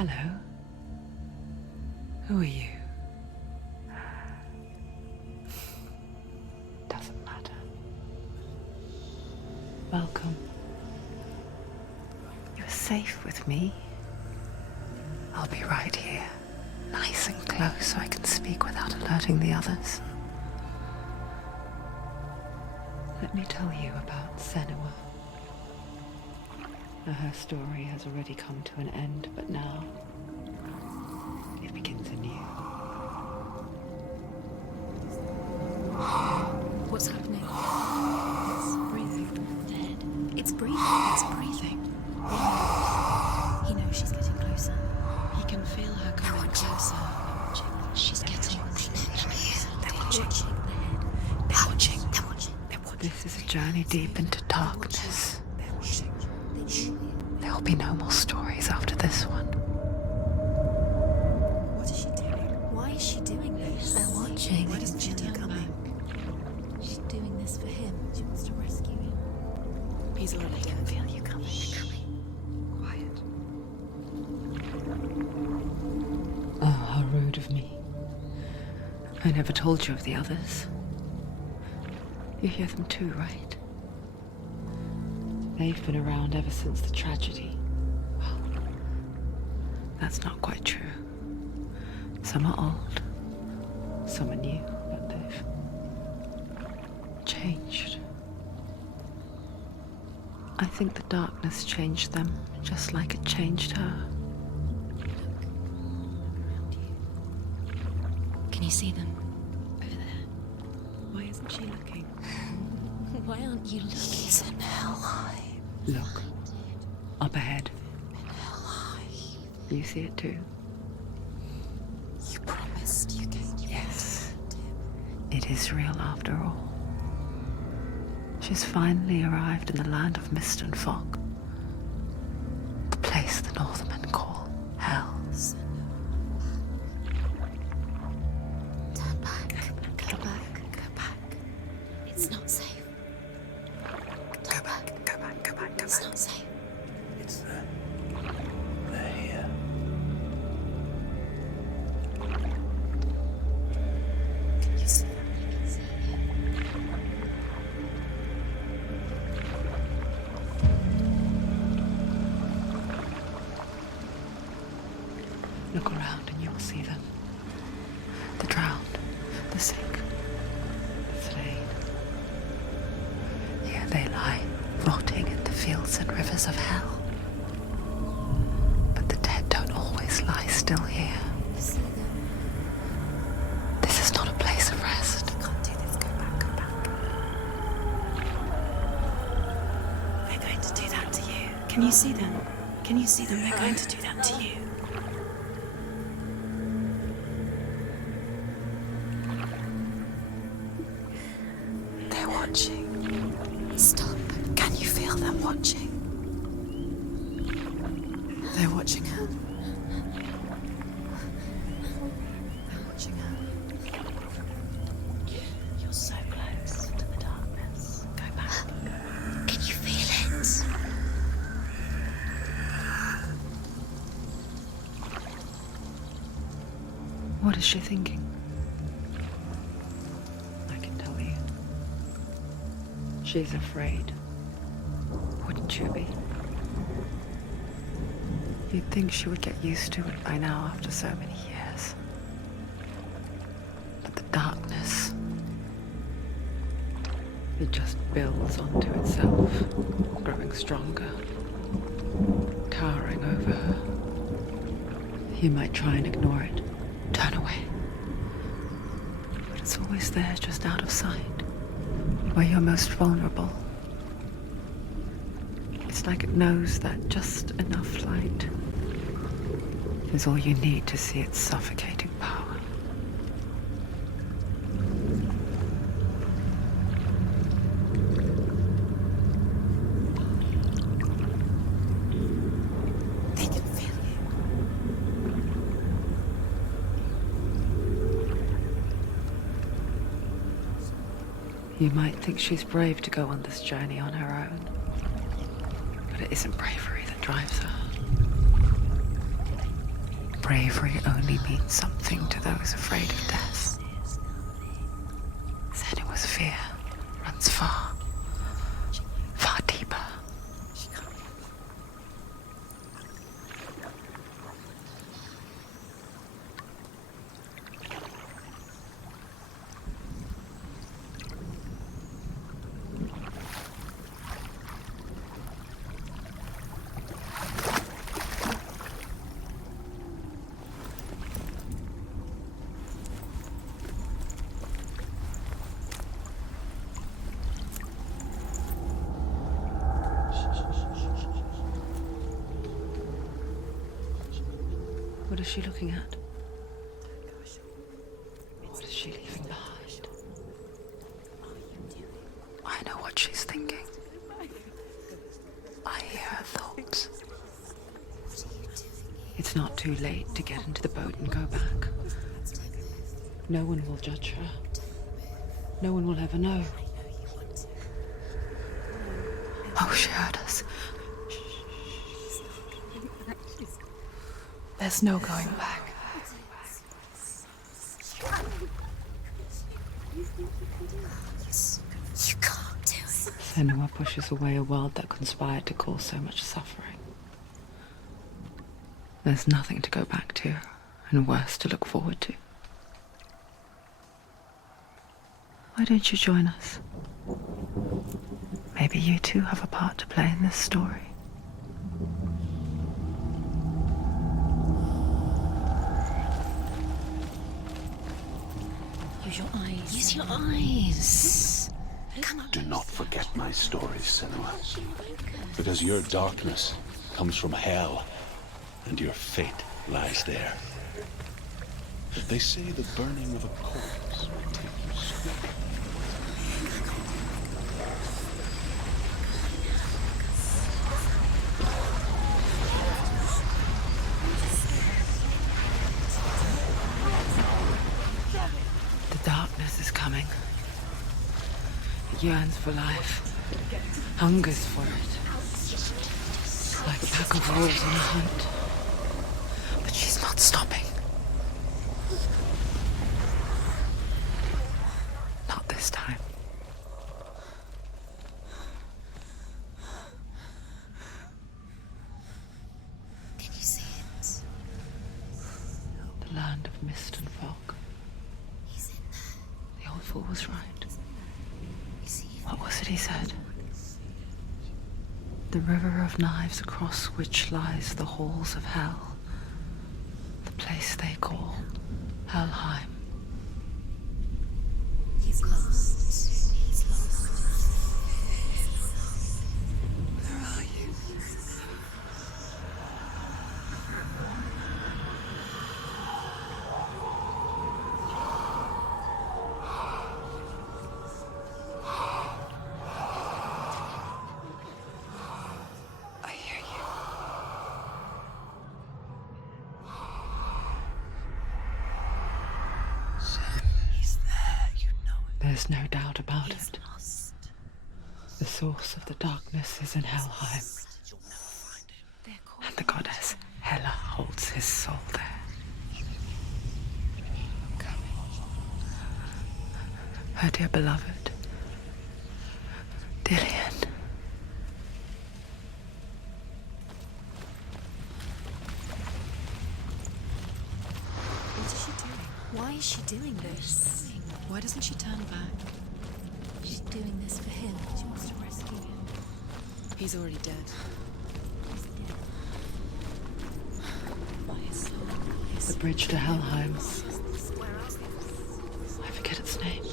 Hello. Who are you? Doesn't matter. Welcome. You're safe with me. I'll be right here, nice and close so I can speak without alerting the others. Let me tell you about Senua. Her story has already come to an end, but now it begins anew. What's happening? It's breathing. Dead. It's breathing. It's breathing. He knows she's getting closer. He can feel her coming closer. She's getting closer. They're watching. They're watching. They're watching. This is a journey deep into darkness. There will be no more stories after this one. What is she doing? Why is she doing this? They're watching. Why doesn't she turn back? She's doing this for him. She wants to rescue him. He's already dead. Feel you coming. Quiet. Oh, how rude of me. I never told you of the others. You hear them too, right? They've been around ever since the tragedy. Well, that's not quite true. Some are old, some are new, but they've changed. I think the darkness changed them, just like it changed her. Can you see them? Over there. Why isn't she looking? Why aren't you looking? He's in hell. Look, up ahead. You see it too? You promised you gave me. Yes. It is real after all. She's finally arrived in the land of mist and fog. The place the Northmen call Hell. Turn back. Go back. Go back. It's not safe. Go back. Go back. Go back. Go It's back. not safe. It's there. They're here. Can you see them? Look around and you will see them. The drowned, the sick, the slain. Here they lie, rotting in the fields and rivers of hell. But the dead don't always lie still here. You see them? This is not a place of rest. You can't do this. Go back. Go back. They're going to do that to you. Can you see them? Can you see them? They're going to do that to you. They're watching. Stop. Can you feel them watching? They're watching her. They're watching her. You're so close to the darkness. Go back. Can you feel it? What is she thinking? I can tell you. She's afraid. Wouldn't you be? You'd think she would get used to it by now after so many years. But the darkness, it just builds onto itself, growing stronger, towering over her. You might try and ignore it, turn away. But it's always there, just out of sight, where you're most vulnerable. It's like it knows that just enough light is all you need to see its suffocating power. They can feel you. You might think she's brave to go on this journey on her own, but it isn't bravery that drives her. bravery only means something to those afraid of death. Senua's fear runs far, far deeper. What is she looking at? What is she leaving behind? I know what she's thinking. I hear her thoughts. It's not too late to get into the boat and go back. No one will judge her. No one will ever know. Oh, she heard us. There's no going back. You can't do it. Senua pushes away a world that conspired to cause so much suffering. There's nothing to go back to, and worse to look forward to. Why don't you join us? Maybe you too have a part to play in this story. Use your eyes. Use your eyes. Do not forget my stories, Senua. Because your darkness comes from hell, and your fate lies there. They say the burning of a corpse will take you straight. The darkness is coming. It yearns for life, hungers for it. Like a pack of wolves on a hunt. But she's not stopping. Not this time. Can you see it? The land of mist and fog. He's in there. The old fool was right. You see it? What was it he said? The river of knives across which lies the halls of hell. The place they call Helheim. He's lost. He's lost. Where are you? I hear you. He's there, you know it. There's no doubt about He's it. lost. The source of the darkness is in Helheim, They're called and the goddess Hela holds his soul there. Her dear beloved, Dillian. What is she doing? Why is she doing this? Why doesn't she turn back? She's doing this for him. She wants to rescue him. He's already dead. The bridge to Helheim. I forget its name.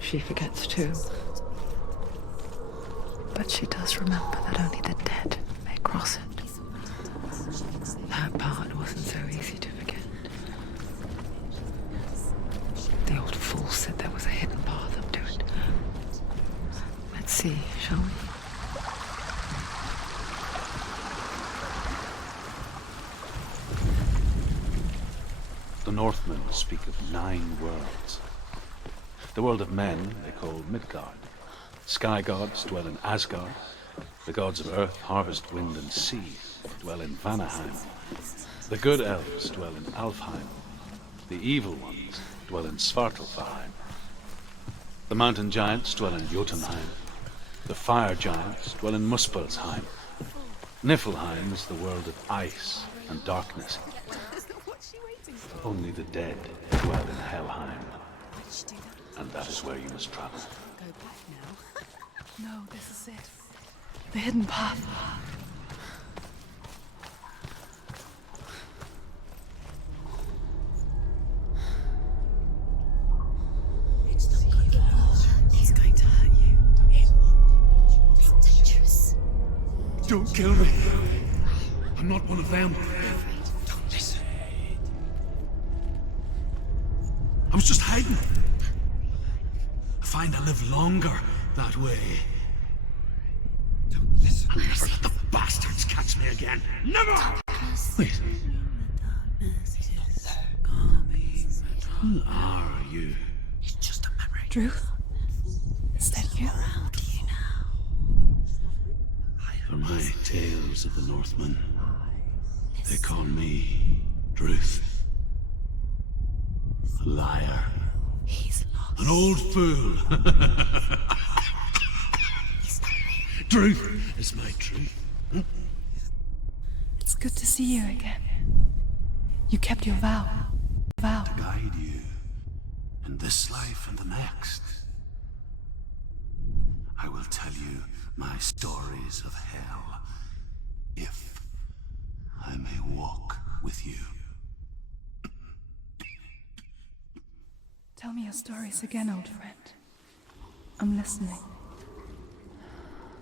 She forgets too. But she does remember that only the dead may cross it. That part wasn't so easy to forget. The old fool said there was a hidden path up to it. Let's see, shall we? The Northmen speak of 9 worlds. The world of men they call Midgard. Sky gods dwell in Asgard. The gods of earth, harvest, wind, and sea dwell in Vanaheim. The good elves dwell in Alfheim. The evil ones dwell in Svartalfheim. The mountain giants dwell in Jotunheim. The fire giants dwell in Muspelheim. Niflheim is the world of ice and darkness. Only the dead dwell in Helheim. And that is where you must travel. Go back now. No, this is it. The hidden path. He's going to hurt you. It's dangerous. Don't kill me. I'm not one of them. Don't listen. I was just hiding. I find I live longer that way. Don't listen. I'll never let the bastards catch me again. Never! Wait. Who are you? It's just a memory. Druth? Is that you? Around you now. For my tales of the Northmen, they call me Druth. A liar. He's lost. An old fool. Truth is my truth. It's good to see you again. You kept your vow. To guide you in this life and the next. I will tell you my stories of hell, if I may walk with you. Tell me your stories again, old friend. I'm listening.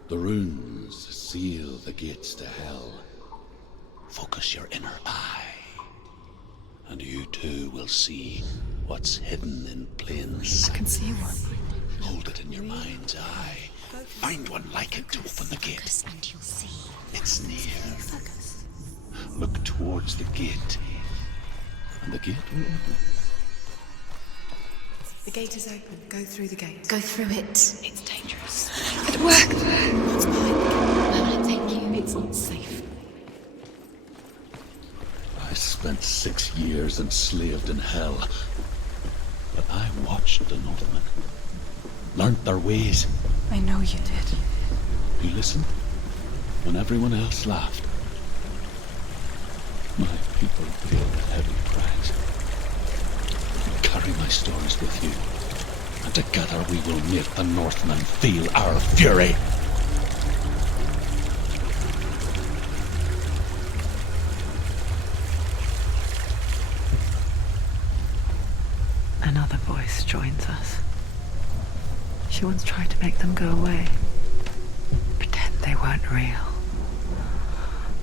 The runes seal the gates to hell. Focus your inner eye, and you too will see what's hidden in plain I sight. can see one. Hold it in your mind's eye. Find one like it to open the gate. Focus and you'll see. It's near. Focus. Look towards the gate, and the gate will open. The gate is open. Go through the gate. Go through it. It's dangerous. It worked! What's behind the gate? Where will it take you? It's not safe. I spent 6 years enslaved in hell, but I watched the Northmen, learnt their ways. I know you did. You listened when everyone else laughed. My people paid a heavy price. Carry my stories with you, and together we will make the Northmen feel our fury. Another voice joins us. She once tried to make them go away. Pretend they weren't real.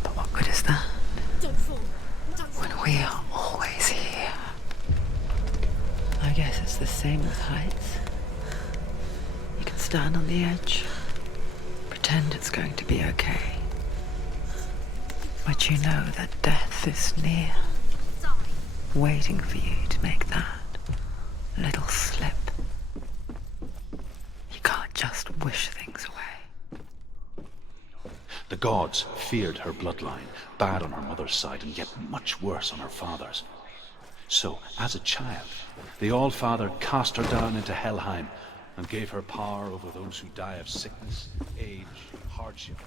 But what good is that? Don't fall. Don't fall. When we are always here. I guess it's the same with heights. You can stand on the edge, pretend it's going to be okay. But you know that death is near, waiting for you to make that little slip. You can't just wish things away. The gods feared her bloodline, bad on her mother's side and yet much worse on her father's. So, as a child, the All-Father cast her down into Helheim and gave her power over those who die of sickness, age, hardship.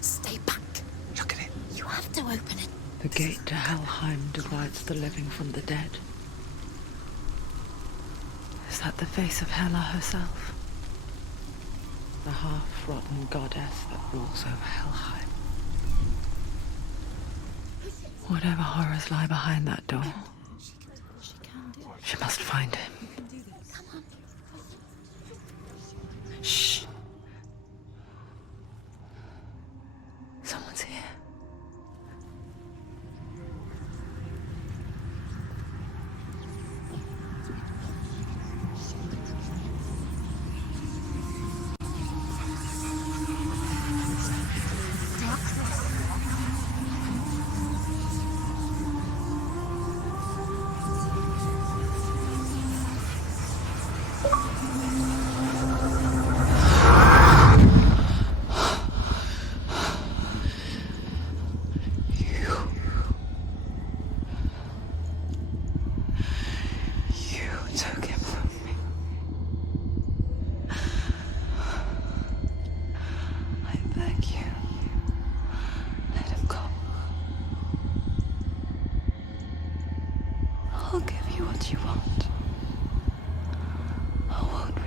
Stay back. Look at it. You have to open it. The gate to Helheim divides the living from the dead. Is that the face of Hela herself? The half-rotten goddess that rules over Helheim. Whatever horrors lie behind that door, she must find him. Shh. Someone's here.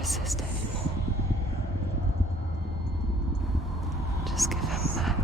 resist anymore. Just give him back.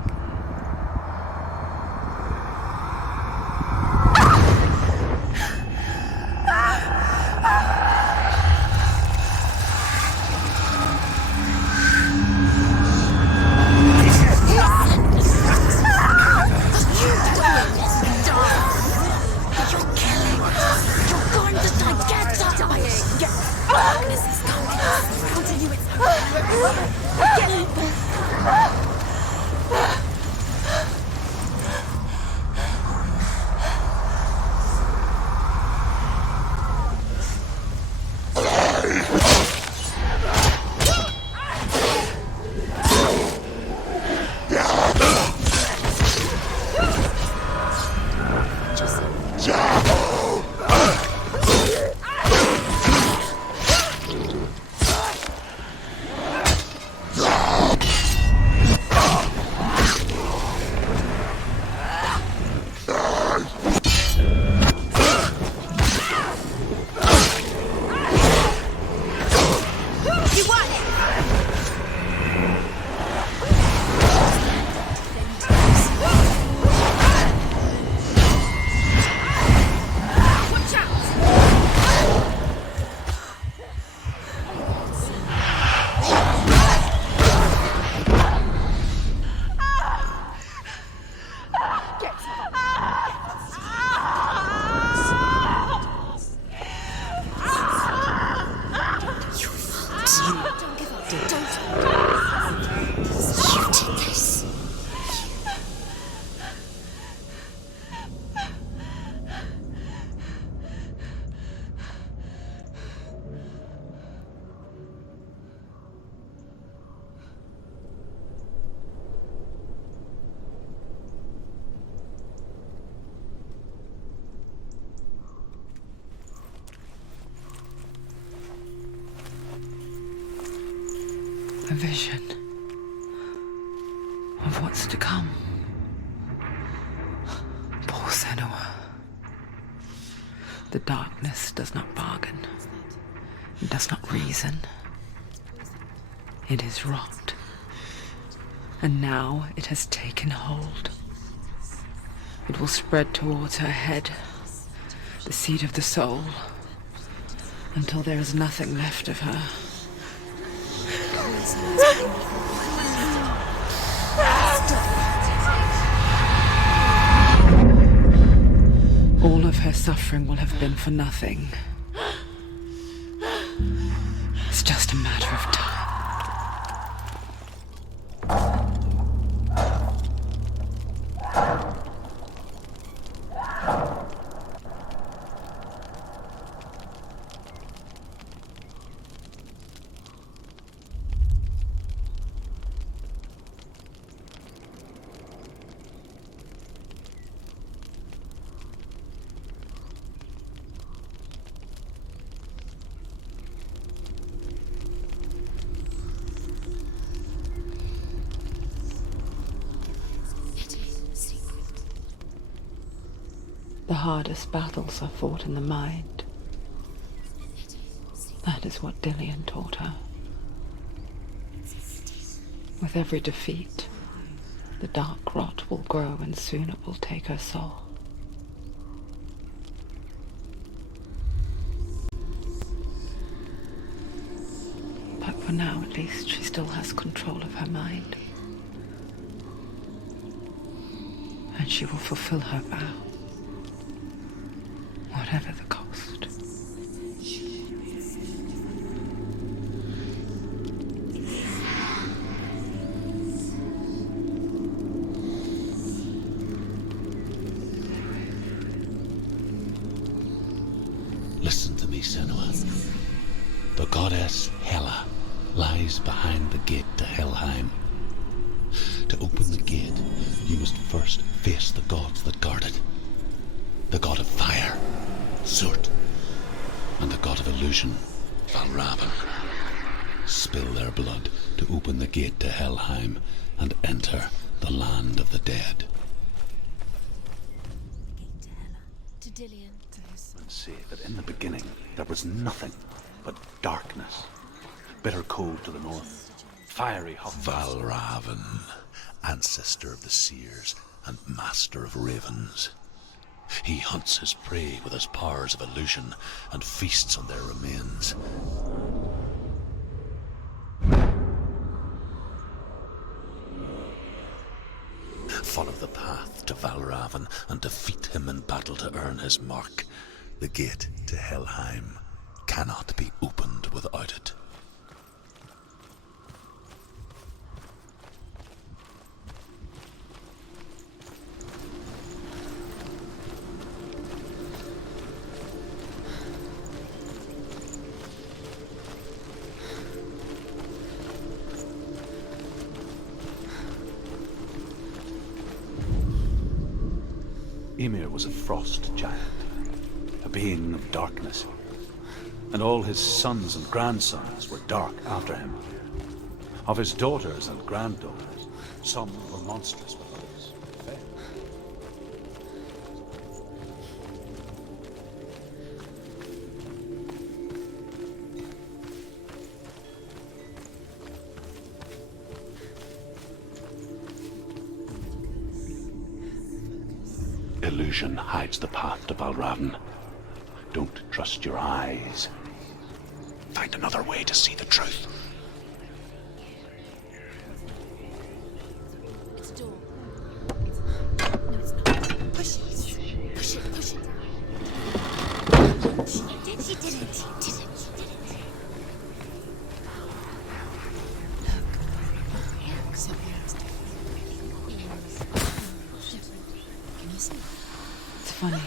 A vision of what's to come. Poor Senua. The darkness does not bargain. It does not reason. It is rot. And now it has taken hold. It will spread towards her head, the seat of the soul, until there is nothing left of her. All of her suffering will have been for nothing. It's just a matter of time. The hardest battles are fought in the mind. That is what Dillian taught her. With every defeat, the dark rot will grow and soon it will take her soul. But for now, at least, she still has control of her mind. And she will fulfill her vow. Whatever the cost. Listen to me, Senua. The goddess Hela lies behind the gate to Helheim. To open the gate, you must first face the gods that guard it. The god of fire, Surtr, and the god of illusion, Valraven. Spill their blood to open the gate to Helheim and enter the land of the dead. To Dillian. And say that in the beginning there was nothing but darkness. Bitter cold to the north, fiery hot. Valraven, ancestor of the seers and master of ravens. He hunts his prey with his powers of illusion and feasts on their remains. Follow the path to Valraven and defeat him in battle to earn his mark. The gate to Helheim cannot be opened without it. Ymir was a frost giant, a being of darkness, and all his sons and grandsons were dark after him. Of his daughters and granddaughters, some were monstrous with others fair. Illusion hides the path to Valraven. Don't trust your eyes. Find another way to see the truth. It's a door. No, it's not. Push it. Push it. Push it. She did it. She did it. Look. So can you see? It's funny.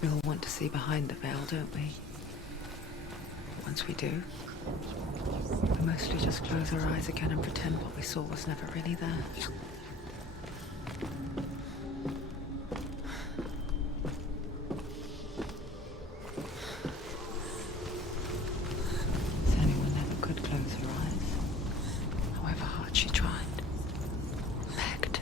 We all want to see behind the veil, don't we? Once we do, we mostly just close our eyes again and pretend what we saw was never really there. Senua never could close her eyes, however hard she tried. Begged.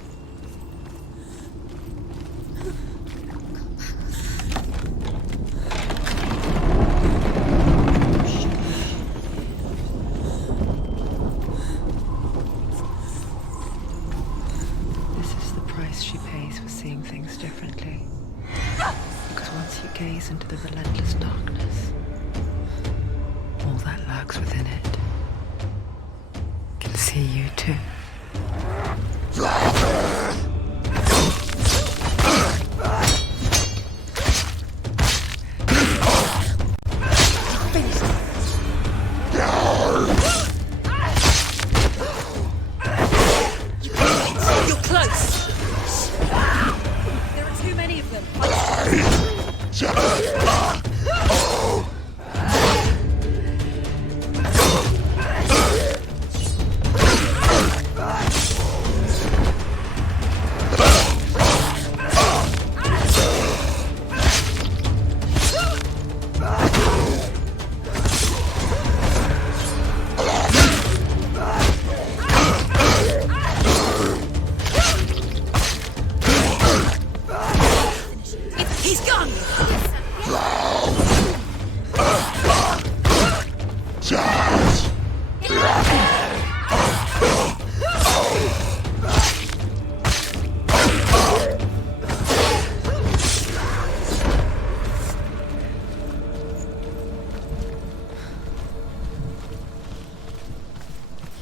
She pays for seeing things differently. Because once you gaze into the relentless darkness, all that lurks within it can see you too. You're close. There are too many of them. He's gone!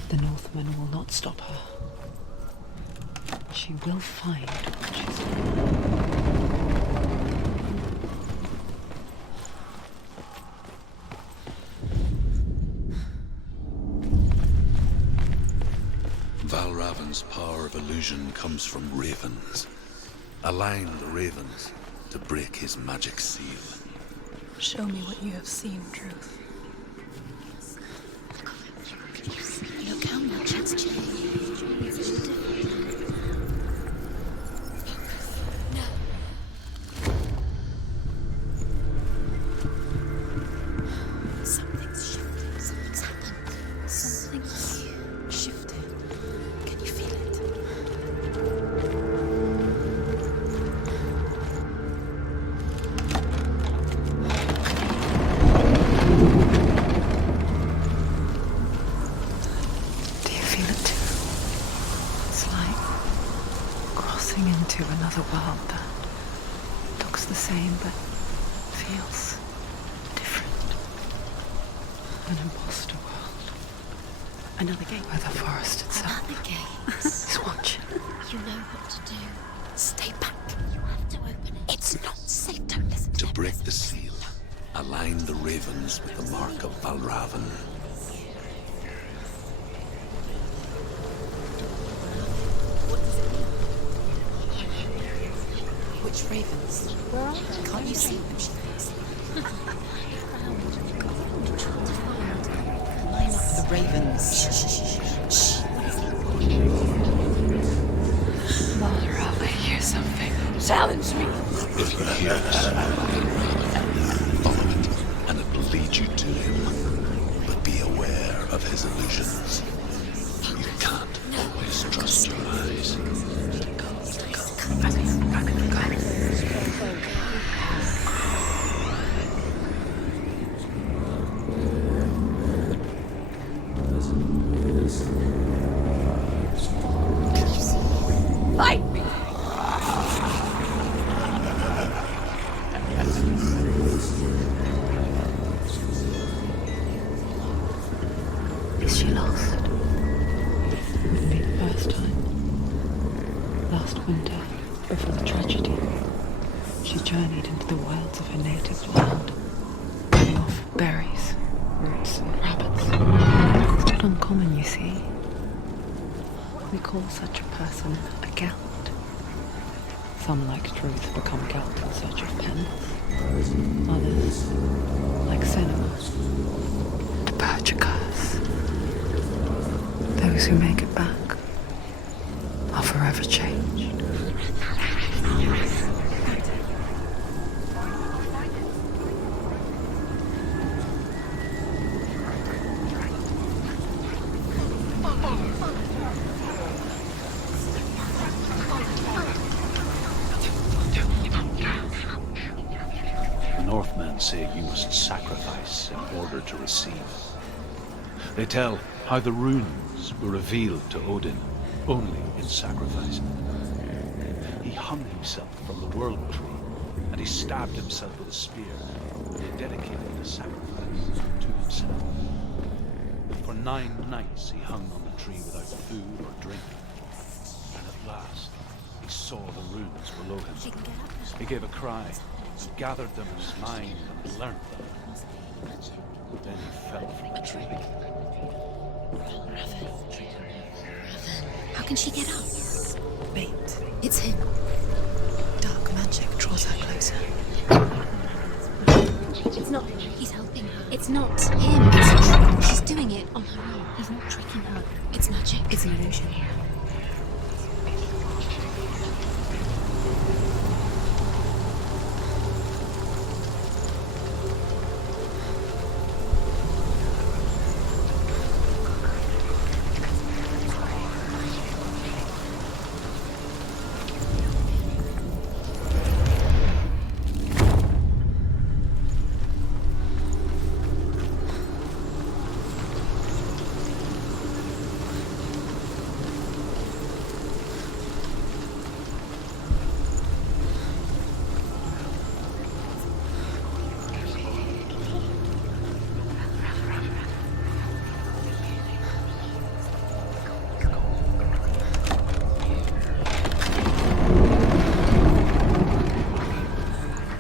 The Northman will not stop her. She will find what she's Valraven's power of illusion comes from ravens. Align the ravens to break his magic seal. Show me what you have seen, Truth. Look how much it's changed. It's so different. No. Something's shifted. Something's happened. Something's shifted. Can you feel it? another world that looks the same but feels different. An imposter world. Another gate. Where the forest itself Another gate. is watching. You know what to do. Stay back. You have to open it. It's not safe. Don't listen to To them. break the seal, align the ravens with the mark of Valraven. What does it mean? Which ravens? Where are they? Can't you see them? She thinks. Line up the ravens. Shh, shh, shh, shh. What is it? Valraven, I hear something. Challenge me. If you hear the sound, follow it, and it will lead you to him. But be aware of his illusions. You can't always trust your eyes. Fight me. Is she lost? Wouldn't be the first time. Last winter, before the tragedy, she journeyed into the wilds of her native land, living off berries, roots, and rabbits. It's not uncommon, you see. We call such a person a Gelt. Some, like Truth, become Gelt in search of penance. Others, like Senua, to purge a curse. Those who make it back are forever changed. The Northmen say you must sacrifice in order to receive. They tell how the runes were revealed to Odin only in sacrifice. He hung himself from the world tree, and he stabbed himself with a spear. He dedicated the sacrifice to himself. For 9 nights he hung on the tree without food or drink. And at last he saw the runes below him. He gave a cry, he gathered them in his mind and learnt them. Then he fell from the tree. How can she get up? Wait. It's him. Dark magic draws her closer. It's not him. He's helping her. It's not him. It's a trick. She's doing it on her own. He's not tricking her. It's magic. It's an illusion.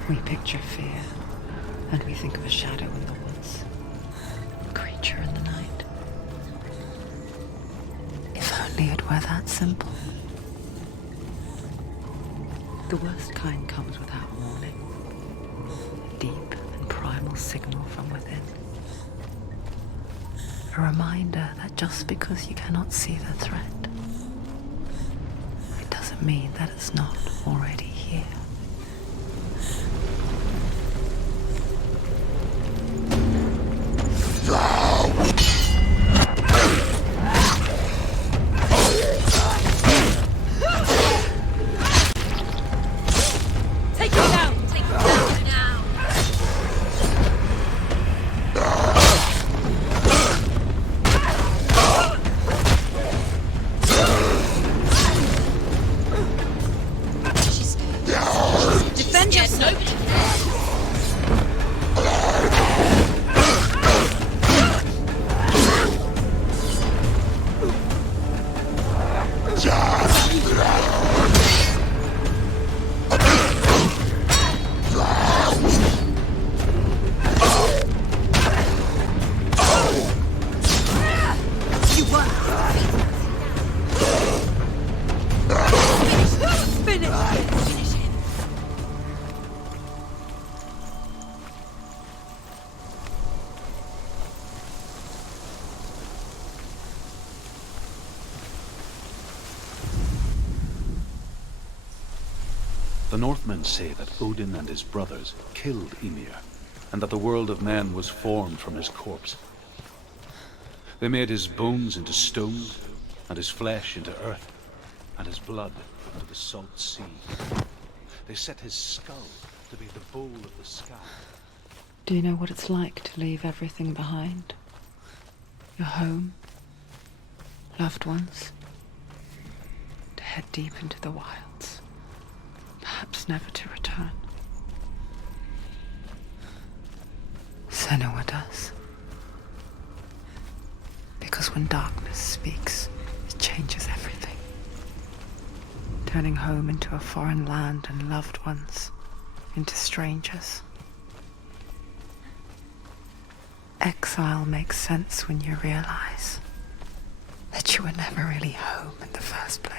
We picture fear, and we think of a shadow in the woods, a creature in the night. If only it were that simple. The worst kind comes without warning. A deep and primal signal from within. A reminder that just because you cannot see the threat, it doesn't mean that it's not already here. Take her down. Take her down now. She's The Northmen say that Odin and his brothers killed Ymir, and that the world of men was formed from his corpse. They made his bones into stone, and his flesh into earth, and his blood into the salt sea. They set his skull to be the bowl of the sky. Do you know what it's like to leave everything behind? Your home, loved ones, to head deep into the wilds, perhaps never to return. Senua does. Because when darkness speaks, it changes everything. Turning home into a foreign land and loved ones into strangers. Exile makes sense when you realize that you were never really home in the first place.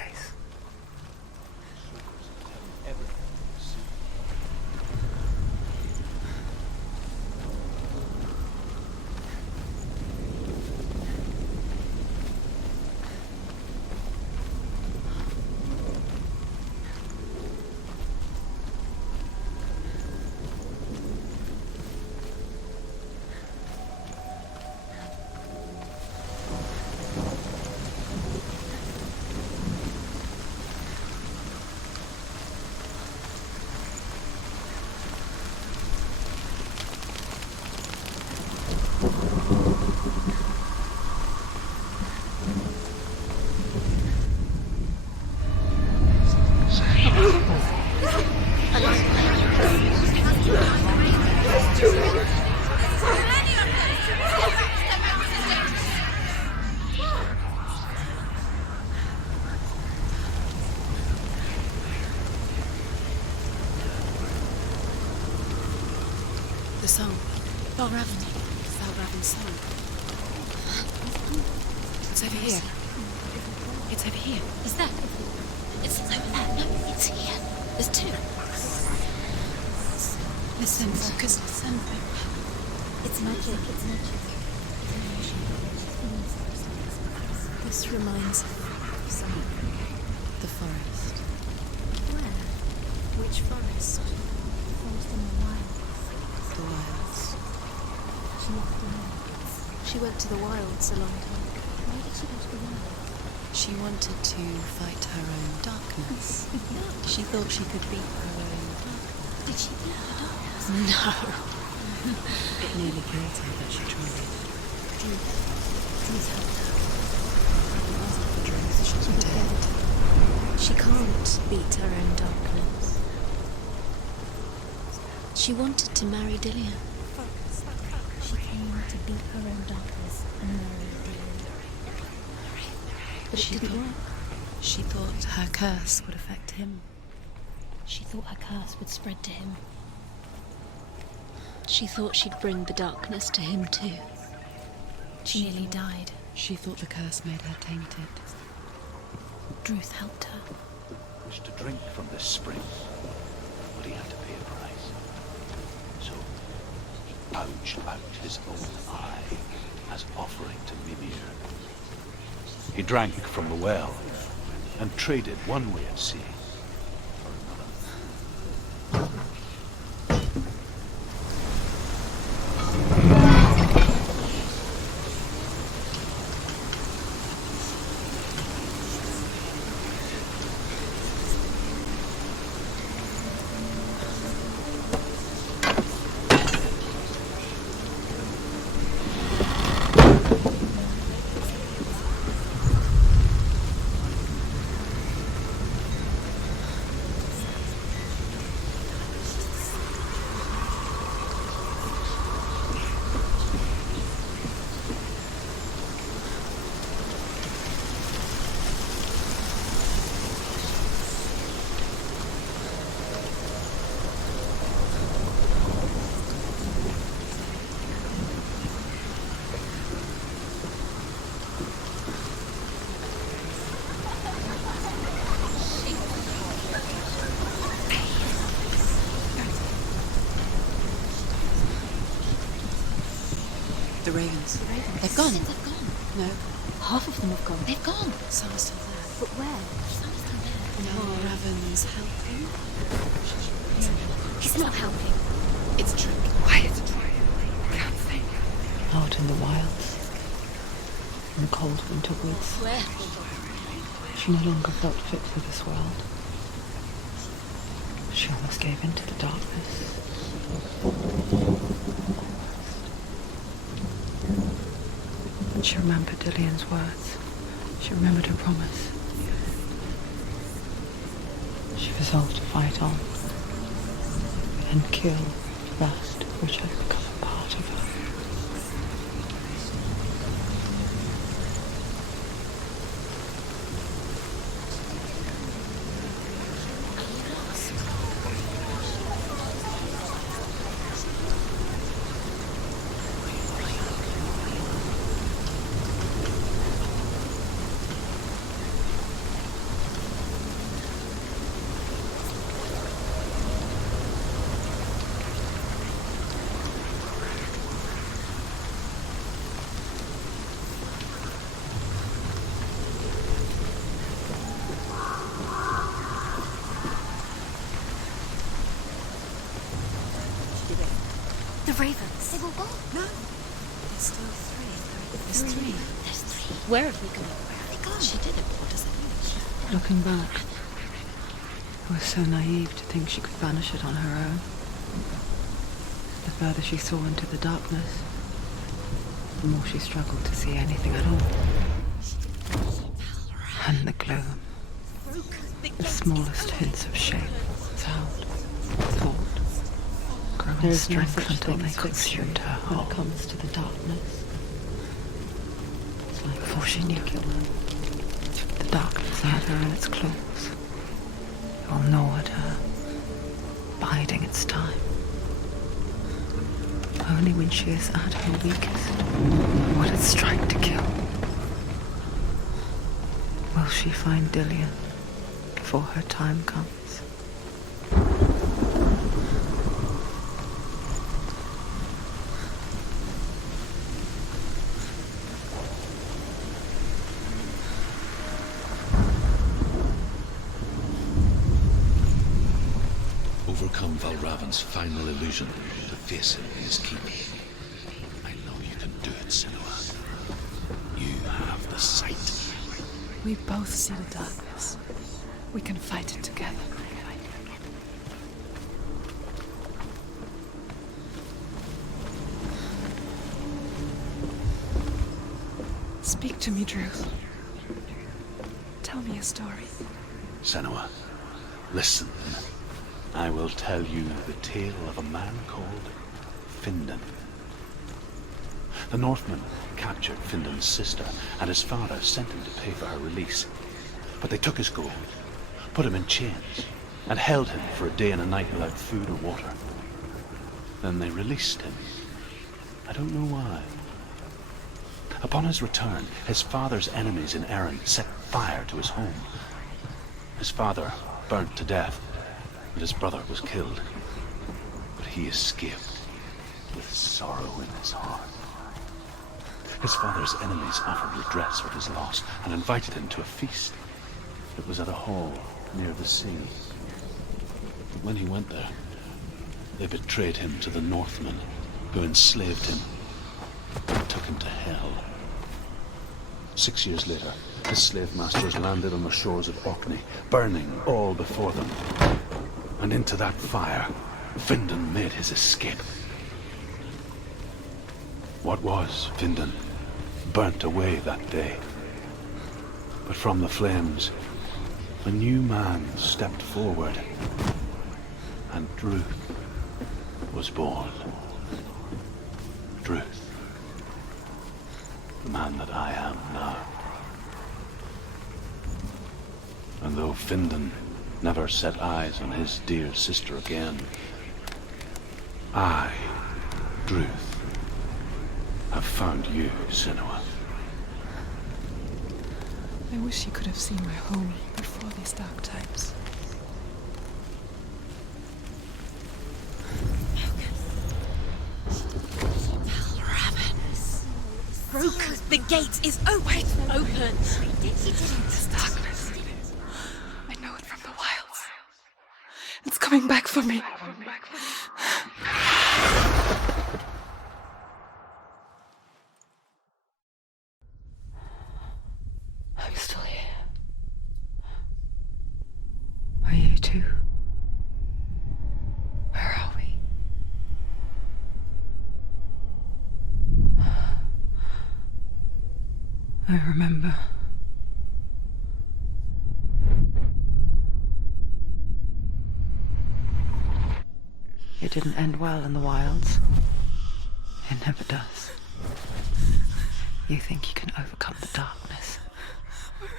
The song. Valraven's song. It's over here. It's over here. Is that? It's over there. No, it's here. There's two. Listen, focus, listen. It's magic. It's magic. This reminds me of the forest. Where? Which forest? The forest in the wilds. The wilds. She left the wilds. She went to the wilds a long time ago. Why did she go to the wilds? She wanted to fight her own darkness. She thought she could beat her own darkness. Did she beat the darkness? No. It nearly killed her, but she tried. Please help her. The drugs, she's dead. She can't beat her own darkness. She wanted to marry Dillian. She came to beat her own darkness and marry Dillian. But it didn't work. She thought her curse would affect him. She thought her curse would spread to him. She thought she'd bring the darkness to him too. She nearly died. She thought the curse made her tainted. Druth helped her. Wished to drink from this spring, but he had to pay a price. So he gouged out his own eye as offering to Mimir. He drank from the well and traded one way of seeing for another. The ravens. The ravens. They've gone. They've gone. No, Half of them have gone. They've gone. some are still there. But where? Some are still there. Valraven's helping? He's not helping. It's trick. Quiet. Can't think. Out in the wilds, in the cold winter woods, Where? she no longer felt fit for this world. She almost gave in to the darkness. And she remembered Dillian's words. She remembered her promise. She resolved to fight on and kill that which had become a part of her. The ravens. They were gone. No. There's still three. There's three. There's three. Where have we gone? Where have they gone? She did it. What does it mean? Looking back, I was so naive to think she could banish it on her own. The further she saw into the darkness, the more she struggled to see anything at all. And the gloom, the smallest hints of shape, sound, thought, grow in strength until they consumed her whole. When it comes to the darkness, it's like before she knew it, the darkness had her in its claws. It will gnaw at her, biding its time. Only when she is at her weakest will it strike to kill. Will she find Dillian before her time comes? Overcome Valraven's final illusion to face him in his keep. I know you can do it, Senua. You have the sight. We both see the darkness. We can fight it together. Speak to me, Druth. Tell me a story. Senua, listen. I will tell you the tale of a man called Findan. The Northmen captured Findan's sister, and his father sent him to pay for her release. But they took his gold, put him in chains, and held him for a day and a night without food or water. Then they released him. I don't know why. Upon his return, his father's enemies in Erin set fire to his home. His father burnt to death, and his brother was killed. But he escaped with sorrow in his heart. His father's enemies offered redress for his loss and invited him to a feast. It was at a hall near the sea. But when he went there, they betrayed him to the Northmen, who enslaved him and took him to hell. 6 years later, his slave masters landed on the shores of Orkney, burning all before them. And into that fire, Findan made his escape. What was Findan burnt away that day. But from the flames, a new man stepped forward, and Druth was born. Druth, the man that I am now. And though Findan never set eyes on his dear sister again, I, Druth, have found you, Senua. I wish you could have seen my home before these dark times. Broke! The gate is open! Open! It's darkness. I know it from coming back for me. I'm still here. Are you too? Where are we? I remember. It didn't end well in the wilds. It never does. You think you can overcome the darkness,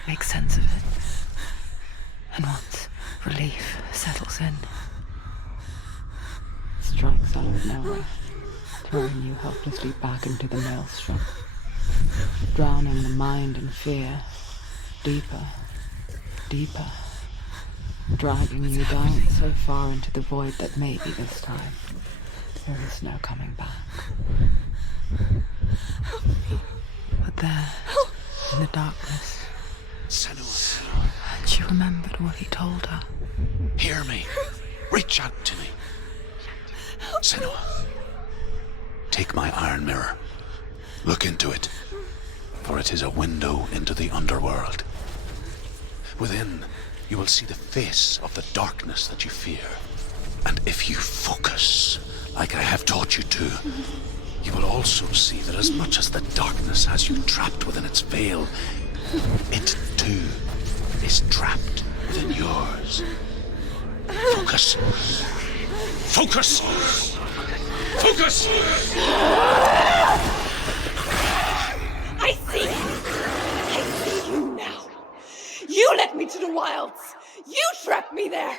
make sense of it, and once relief settles in, it strikes out of nowhere, throwing you helplessly back into the maelstrom, drowning the mind in fear, deeper, deeper, dragging you down so far into the void that maybe this time there is no coming back. But there, in the darkness, Senua, she remembered what he told her. hear me. Reach out to me. Senua, take my iron mirror. Look into it, for it is a window into the underworld. Within, you will see the face of the darkness that you fear. And if you focus, like I have taught you to, you will also see that as much as the darkness has you trapped within its veil, it too is trapped within yours. Focus. Focus! Focus! I see you! I see you now! You led me to the wilds! You trapped me there!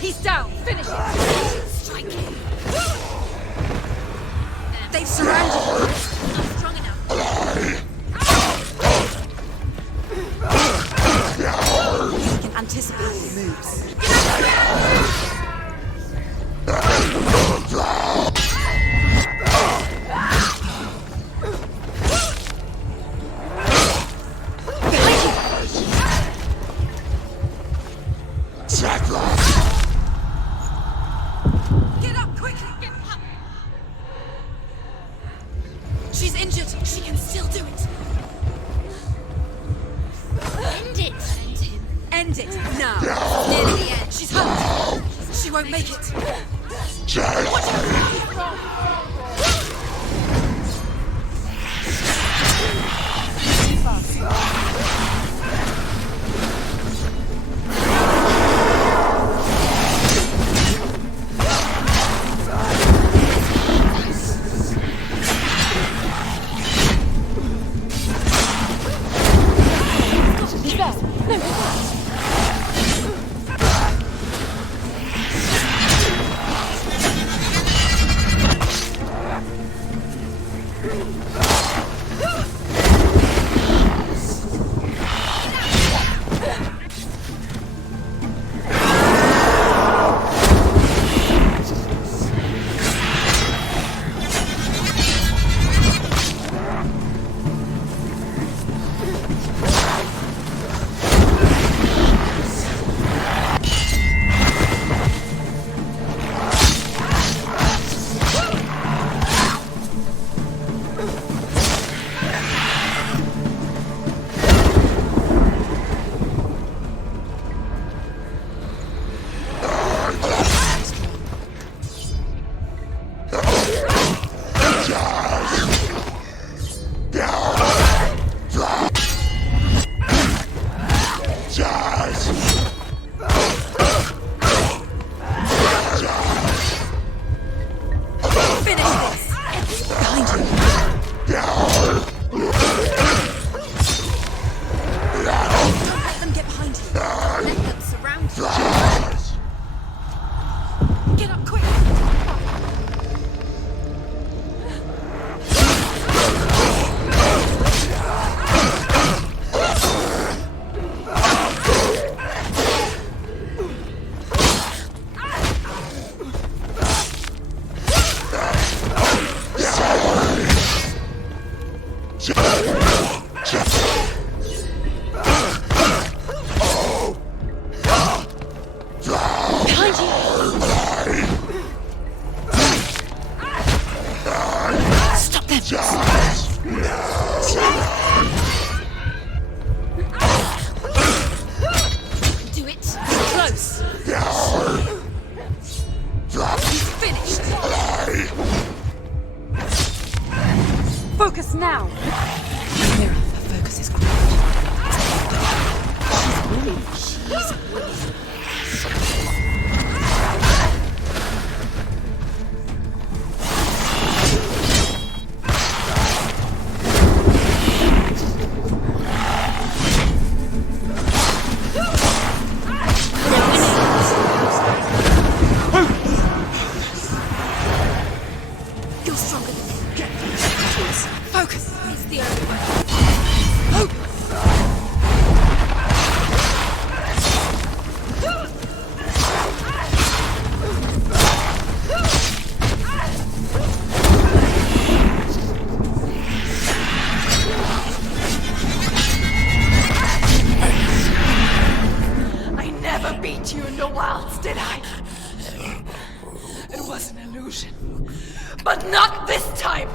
He's down! Finish it! Strike him! They've surrounded him! Not strong enough! He can anticipate his moves. Get up quickly! Get up! She's injured. She can still do it. End it! End him. End it now. Nearly the end. She's hurt. She won't make it. Behind you! Stop them! Do it! Close! He's finished! Focus now! Mirror, her focus is great. She's winning. She's winning. You're stronger than them. Get these. Focus. It's the only way. I never beat you in the wilds, did I? It was an illusion. But not this time!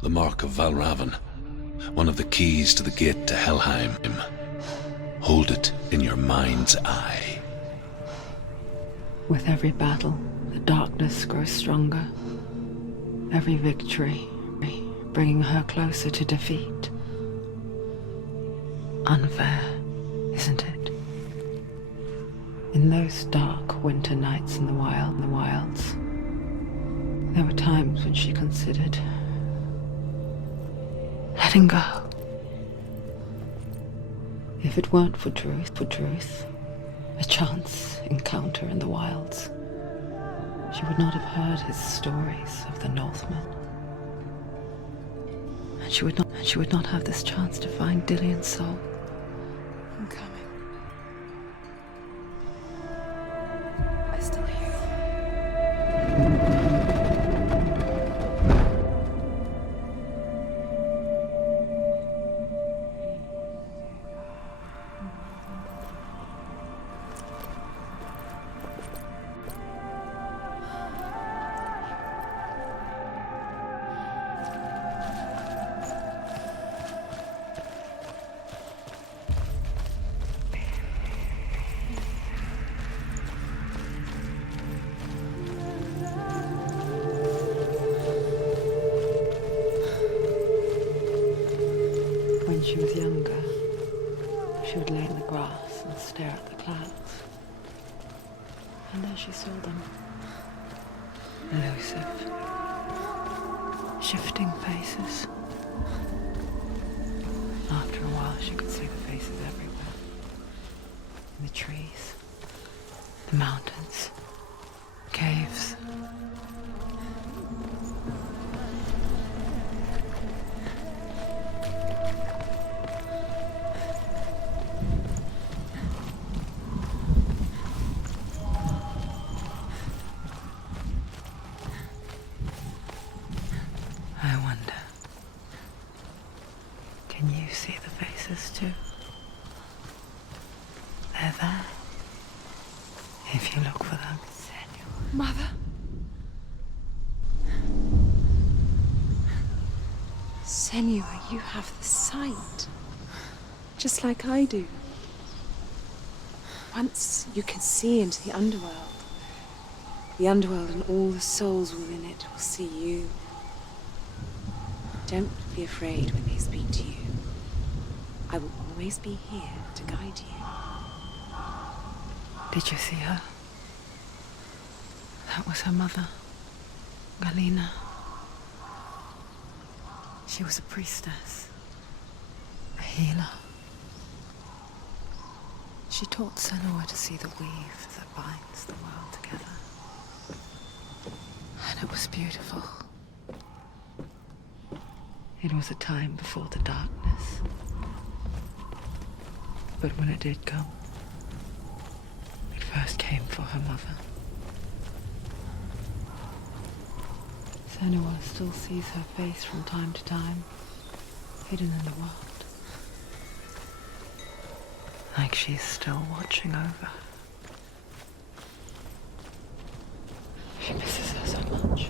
The mark of Valraven, one of the keys to the gate to Helheim. Hold it in your mind's eye. With every battle, the darkness grows stronger. Every victory, bringing her closer to defeat. Unfair, isn't it? In those dark winter nights in the wilds, there were times when she considered letting go. If it weren't for truth, a chance encounter in the wilds, she would not have heard his stories of the Northmen. And she would not have this chance to find Dillion's soul. I'm coming. I still hear you. When she was younger, she would lay in the grass and stare at the clouds. And there she saw them. Elusive, shifting faces. After a while, she could see the faces everywhere. In the trees, the mountains, caves. I wonder, can you see the faces too? They're there, if you look for them. Mother? Senua, you have the sight. Just like I do. Once you can see into the underworld and all the souls within it will see you. Don't be afraid when they speak to you. I will always be here to guide you. Did you see her? That was her mother, Galina. She was a priestess, a healer. She taught Senua to see the weave that binds the world together. And it was beautiful. It was a time before the darkness. But when it did come, it first came for her mother. Senua still sees her face from time to time, hidden in the world. Like she's still watching over her. She misses her so much.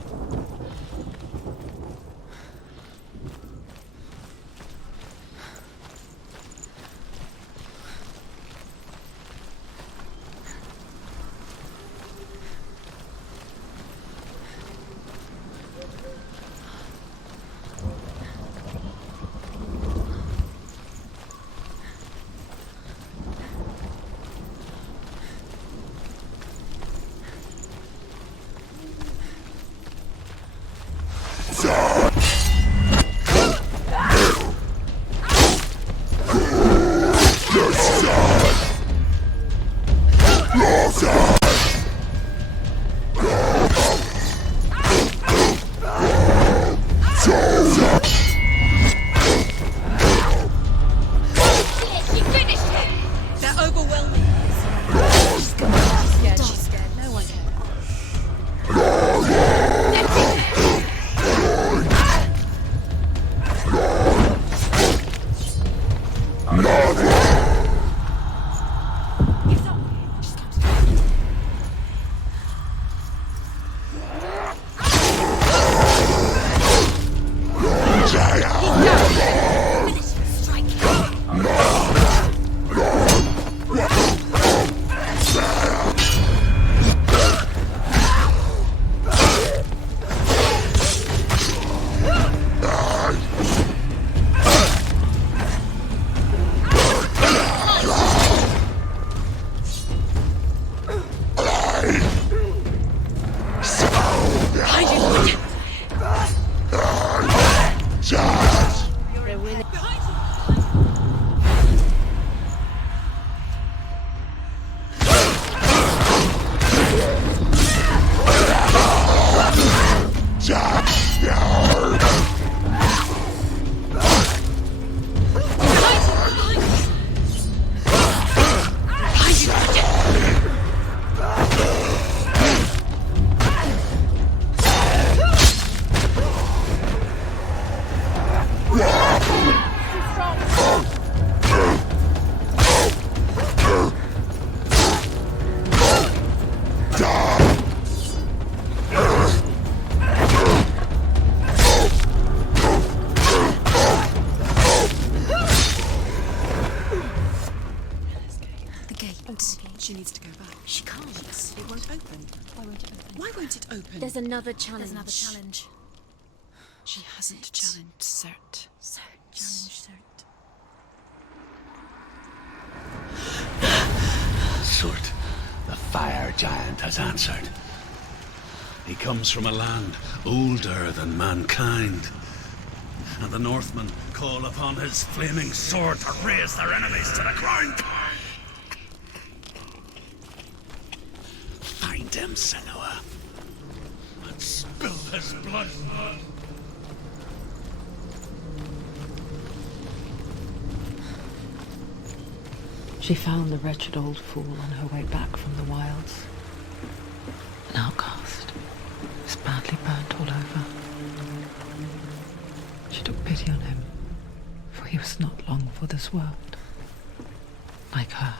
She needs to go back. She can't. It won't open. Why won't it open? Why won't it open? There's another challenge. She hasn't challenged Surtr. Challenge Surtr. Surtr, the fire giant, has answered. He comes from a land older than mankind. And the Northmen call upon his flaming sword to raze their enemies to the ground. Find him, Senua, and spill his blood. She found the wretched old fool on her way back from the wilds. An outcast. He was badly burnt all over. She took pity on him, for he was not long for this world. Like her,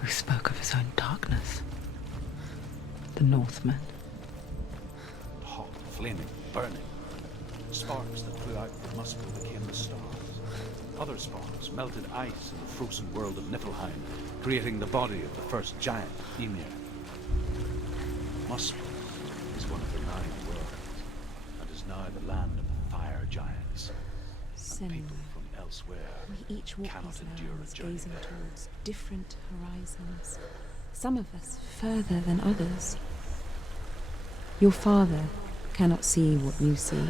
who spoke of his own darkness. The Northmen. Hot, flaming, burning. Sparks that flew out from Muspel became the stars. Other sparks melted ice in the frozen world of Niflheim, creating the body of the first giant, Ymir. Muspel is one of the 9 worlds, and is now the land of the fire giants. And people from elsewhere We each walk cannot these endure a lands journey gazing there. towards different horizons. Some of us further than others. Your father cannot see what you see,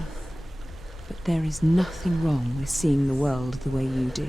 but there is nothing wrong with seeing the world the way you do.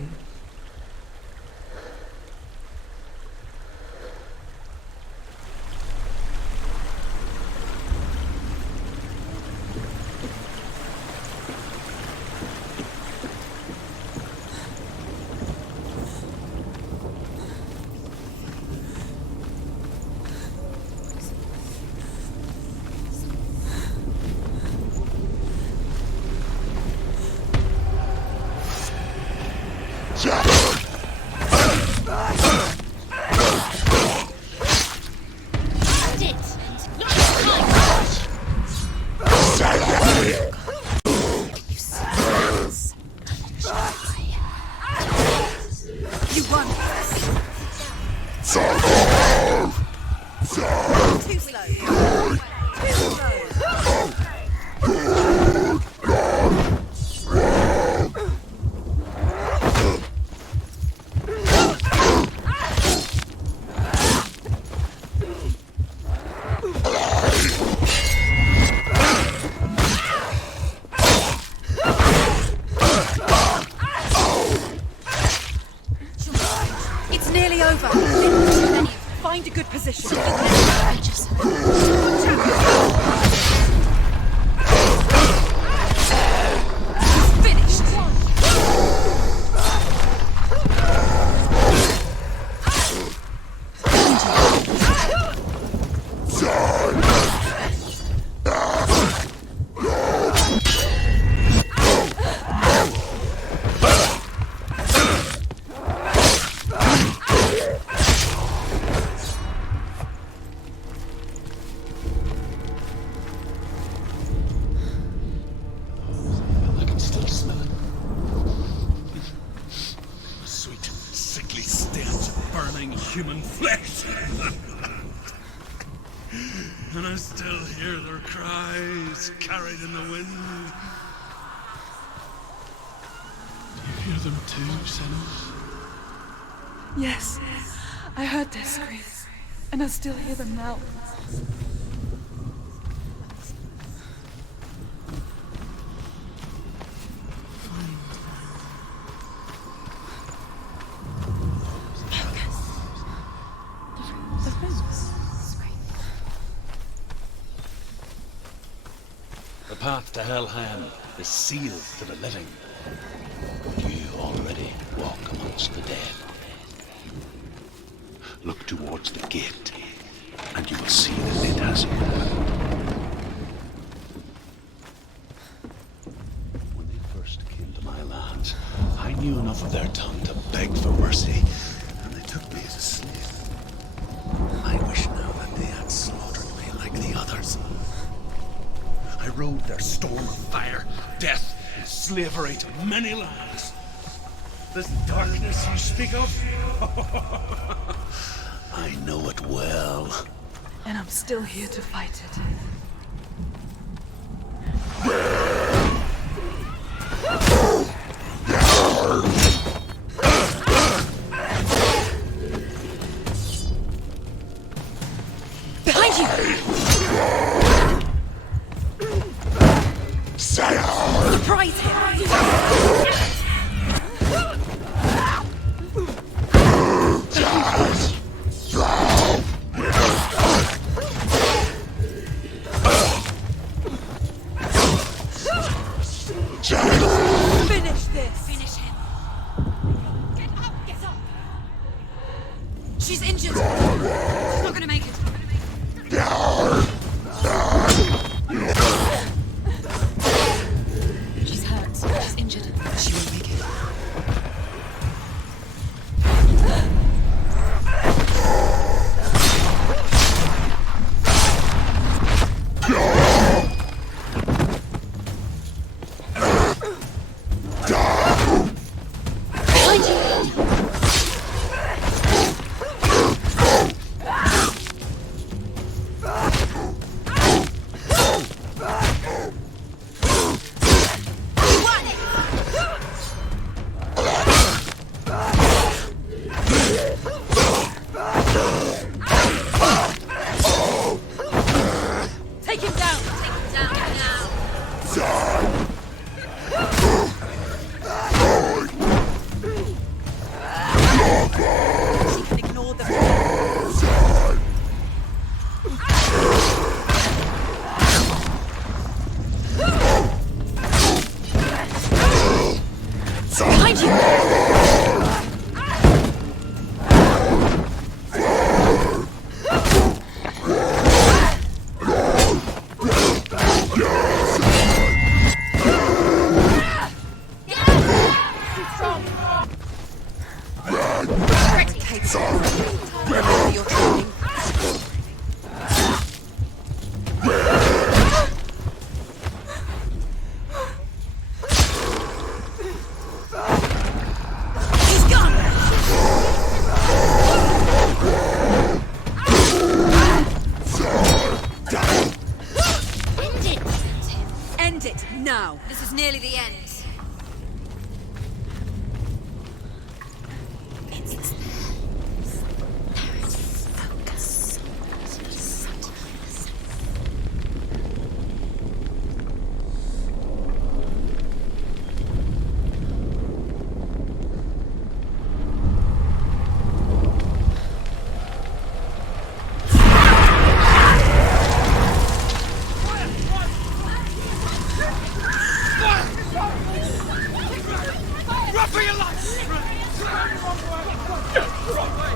Find a good position. Human flesh. And I still hear their cries carried in the wind. Do you hear them too, Senua? Yes, I heard their screams, and I still hear them now. The path to Helheim is sealed to the living. You already walk amongst the dead. Look towards the gate, and you will see that it has opened. When they first came to my lands, I knew enough of their tongue to beg for mercy, and they took me as a slave. I wish now that they had slaughtered me like the others. I rode their storm of fire, death, and slavery to many lands. This darkness you speak of? I know it well. And I'm still here to fight it. Behind you! Surprise him! Finish this! Finish him! Get up! Get up! She's injured! She's not gonna make it! She's hurt. She's injured. She won't make it. He's gone! For your life! Wrong way!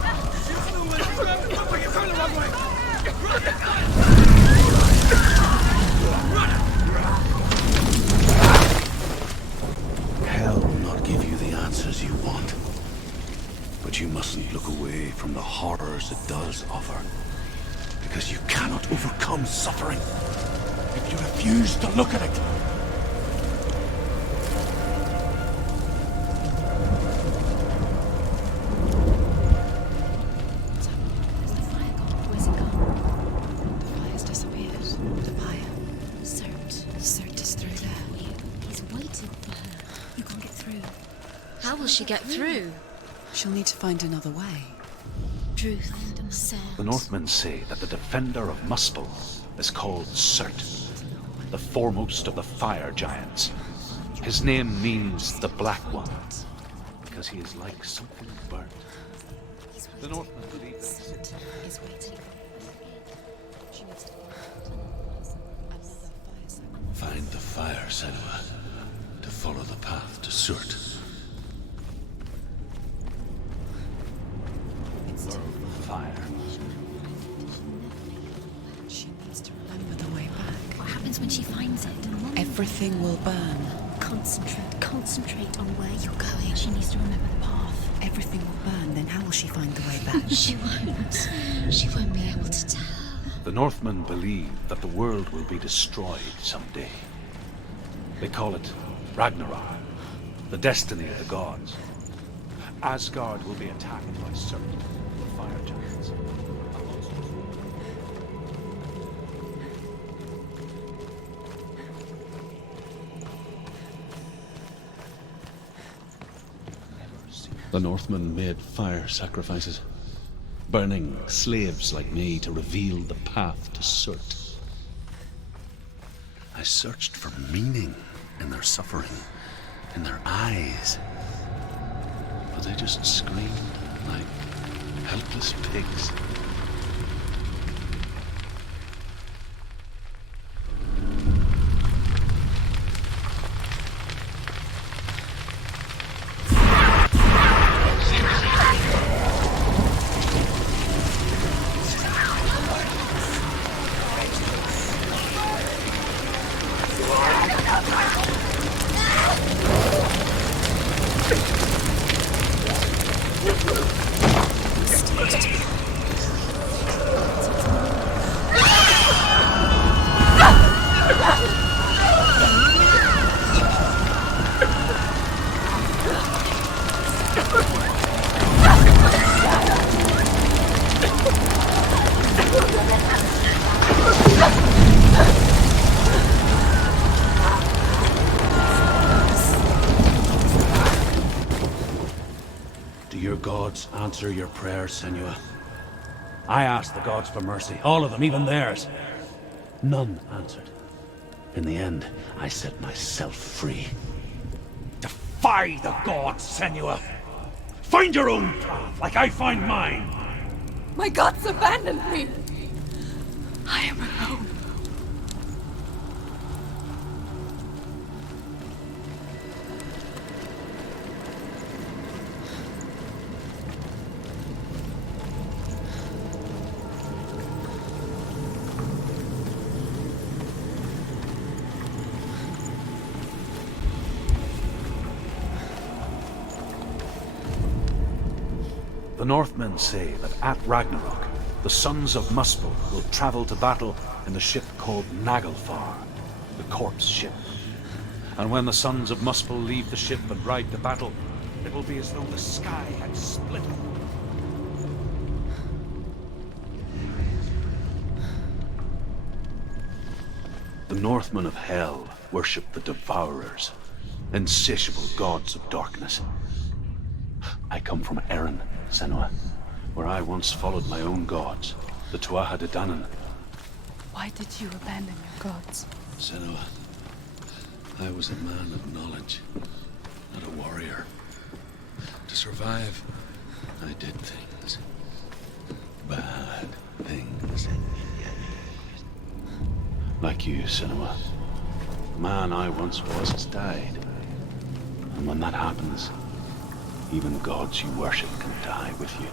You're going the wrong way! Hell will not give you the answers you want. But you mustn't look away from the horrors it does offer. Because you cannot overcome suffering if you refuse to look at it. Where's it gone? The fire's disappeared. The fire. Surtr is through there. He's waiting for her. You can't get through. How will she get through? She'll need to find another way. Truth, sound. The Northmen say that the defender of Muspel is called Surtr, the foremost of the fire giants. His name means the Black One, because he is like something burnt. The Northmen believe that he sits Is waiting. She needs to another fire sacrifice. Find the fire, Senua, to follow the path to Surtr. learn from fire. She needs to remember the way back. What happens when she finds it? Everything will burn. Concentrate on where you're going. She needs to remember the path. Everything will burn, then how will she find the way back? She won't. She won't be able to tell. The Northmen believe that the world will be destroyed someday. They call it Ragnarok, the destiny of the gods. Asgard will be attacked by Surtr, the fire giants. The Northmen made fire sacrifices, burning slaves like me to reveal the path to Surtr. I searched for meaning in their suffering, in their eyes, but they just screamed like helpless pigs. Answer your prayers, Senua. I asked the gods for mercy, all of them, even theirs. None answered. In the end, I set myself free. Defy the gods, Senua! Find your own path, like I find mine! My gods abandoned me! I am alone. The Northmen say that at Ragnarok, the sons of Muspel will travel to battle in the ship called Naglfar, the corpse ship. And when the sons of Muspel leave the ship and ride to battle, it will be as though the sky had split. The Northmen of Hell worship the Devourers, insatiable gods of darkness. I come from Erin, Senua, where I once followed my own gods, the Tuatha De Danann. Why did you abandon your gods? Senua, I was a man of knowledge, not a warrior. To survive, I did things. Bad things. Like you, Senua. The man I once was has died. And when that happens, Even the gods you worship can die with you.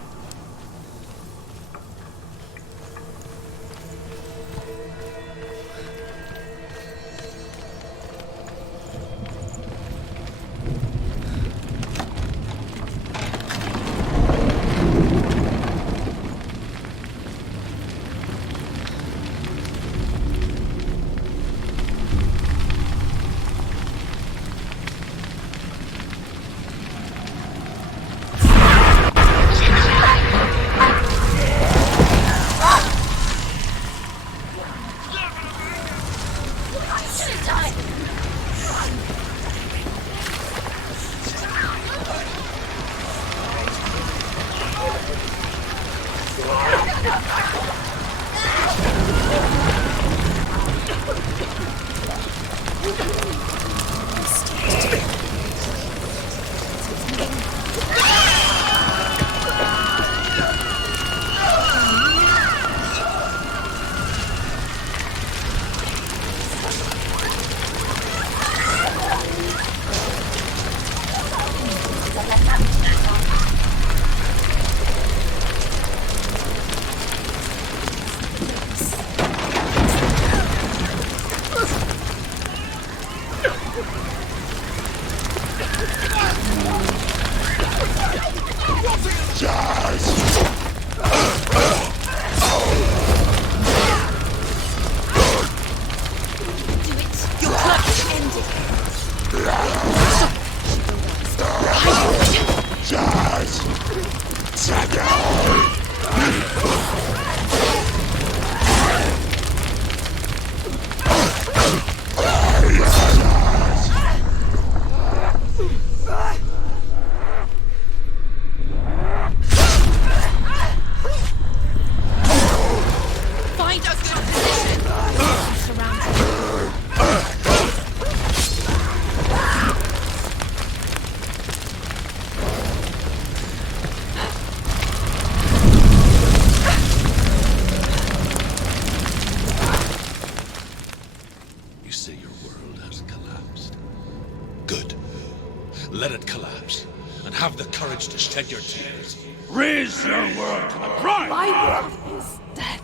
Let it collapse, and have the courage to shed your tears. Raise your world to the prime! My world is dead.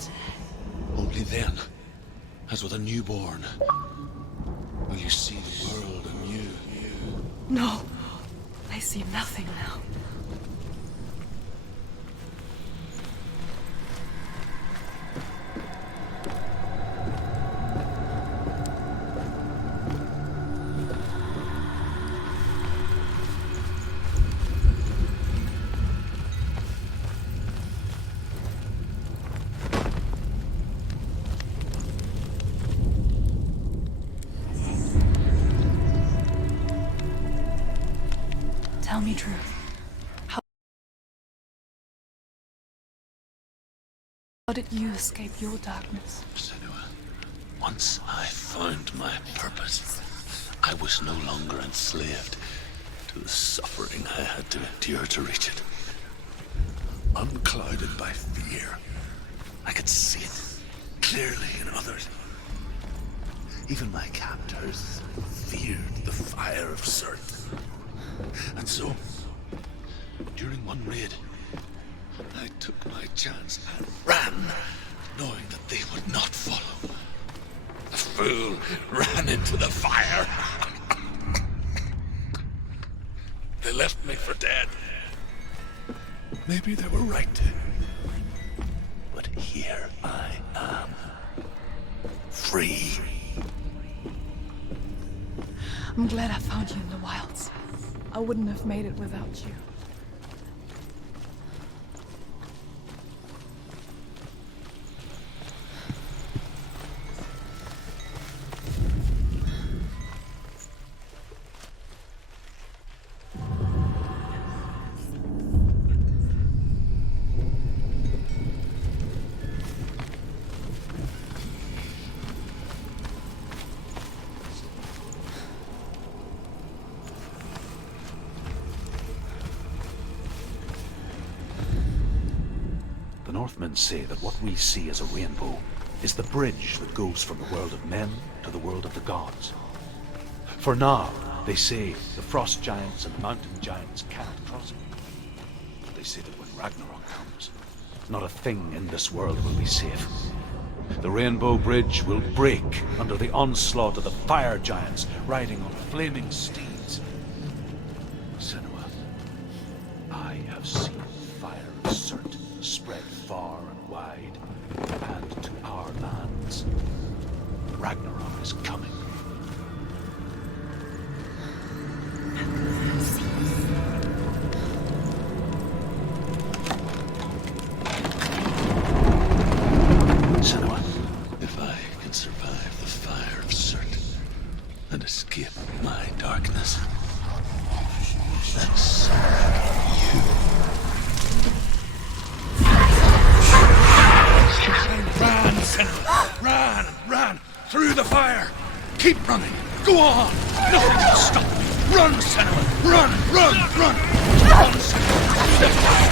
Only then, as with a newborn, will you see the world anew. No, I see nothing now. Tell me truth. How did you escape your darkness? Senua, once I found my purpose, I was no longer enslaved to the suffering I had to endure to reach it. Unclouded by fear, I could see it clearly in others. Even my captors feared the fire of Surtr. And so, during one raid, I took my chance and ran, knowing that they would not follow. The fool ran into the fire. They left me for dead. Maybe they were right to. But here I am, free. I'm glad I found you in the wilds. I wouldn't have made it without you. Northmen say that what we see as a rainbow is the bridge that goes from the world of men to the world of the gods. For now, They say the frost giants and the mountain giants can't cross it. But they say that when Ragnarok comes, not a thing in this world will be safe. The Rainbow Bridge will break under the onslaught of the fire giants riding on flaming steeds. Senua, I have seen fire of Surtr spread far and wide, and to our lands. Ragnarok is coming. Senua, if I can survive the fire of Surtr and escape my darkness, then so you. Run, Senua! Run! Through the fire! Keep running! Go on! Nothing can stop me! Run, Senua! Run! Run, Senua! Through the fire!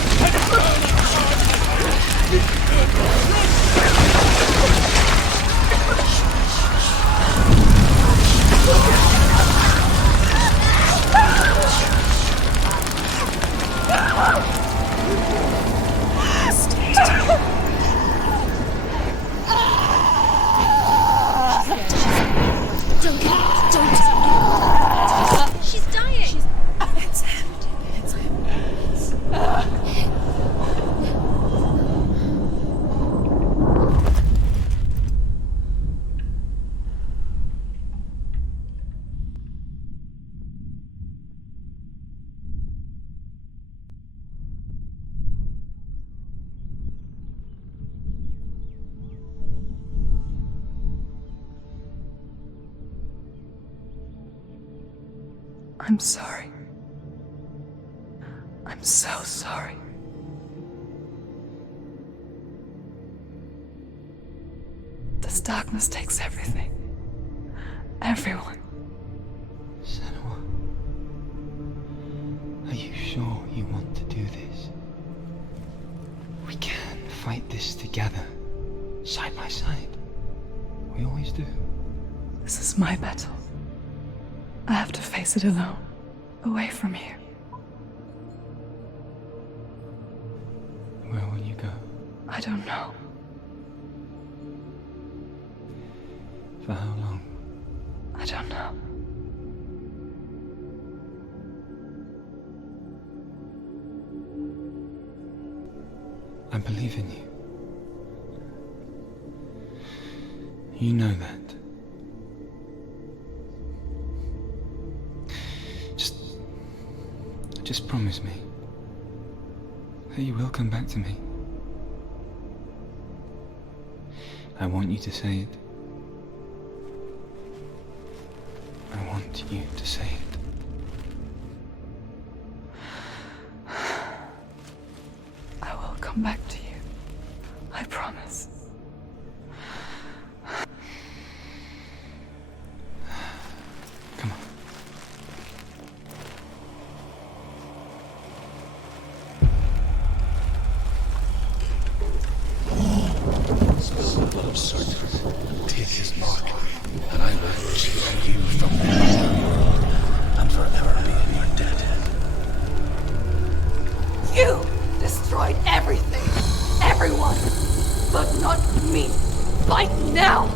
She's dying! It's him. It's him. I'm sorry. I'm so sorry. This darkness takes everything. Everyone. Senua, are you sure you want to do this? We can fight this together, side by side. We always do. This is my battle. I have to face it alone, away from here. Where will you go? I don't know. For how long? I don't know. I believe in you. You know that. Just promise me that you will come back to me. I want you to say it. I want you to say it. I will come back to you. I promise. Come on. Blood of Surtr, take his mark, and I will choose you from here and forever be in your dead. You destroyed everything, everyone, but not me. Fight now!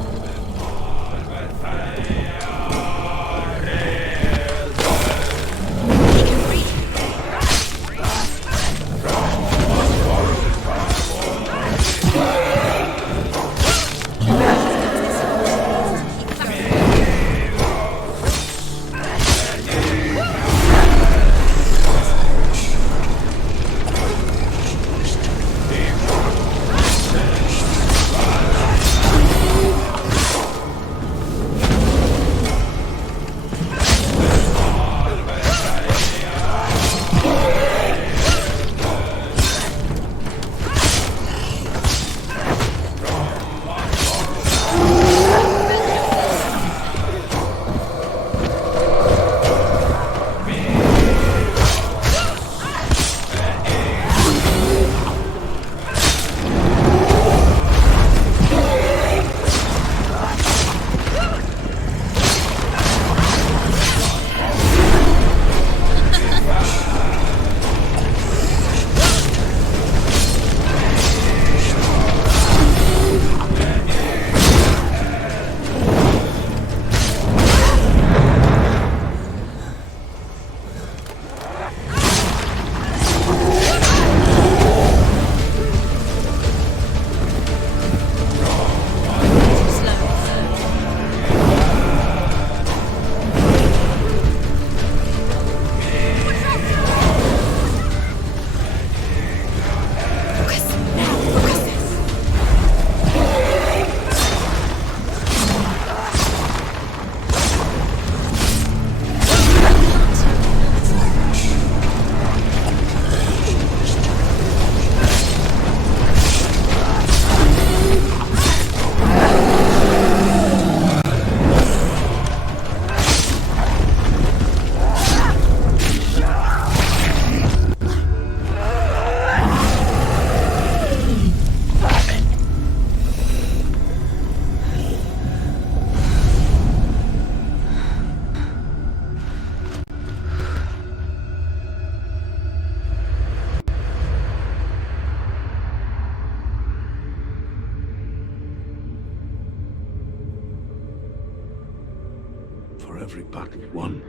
every battle won,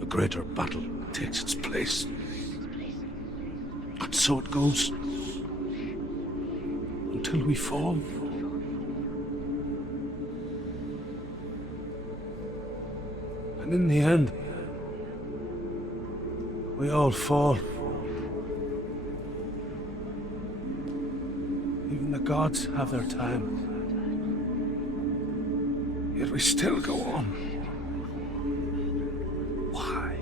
a greater battle takes its place. And so it goes. Until we fall. And in the end, we all fall. Even the gods have their time. Yet we still go on. Why?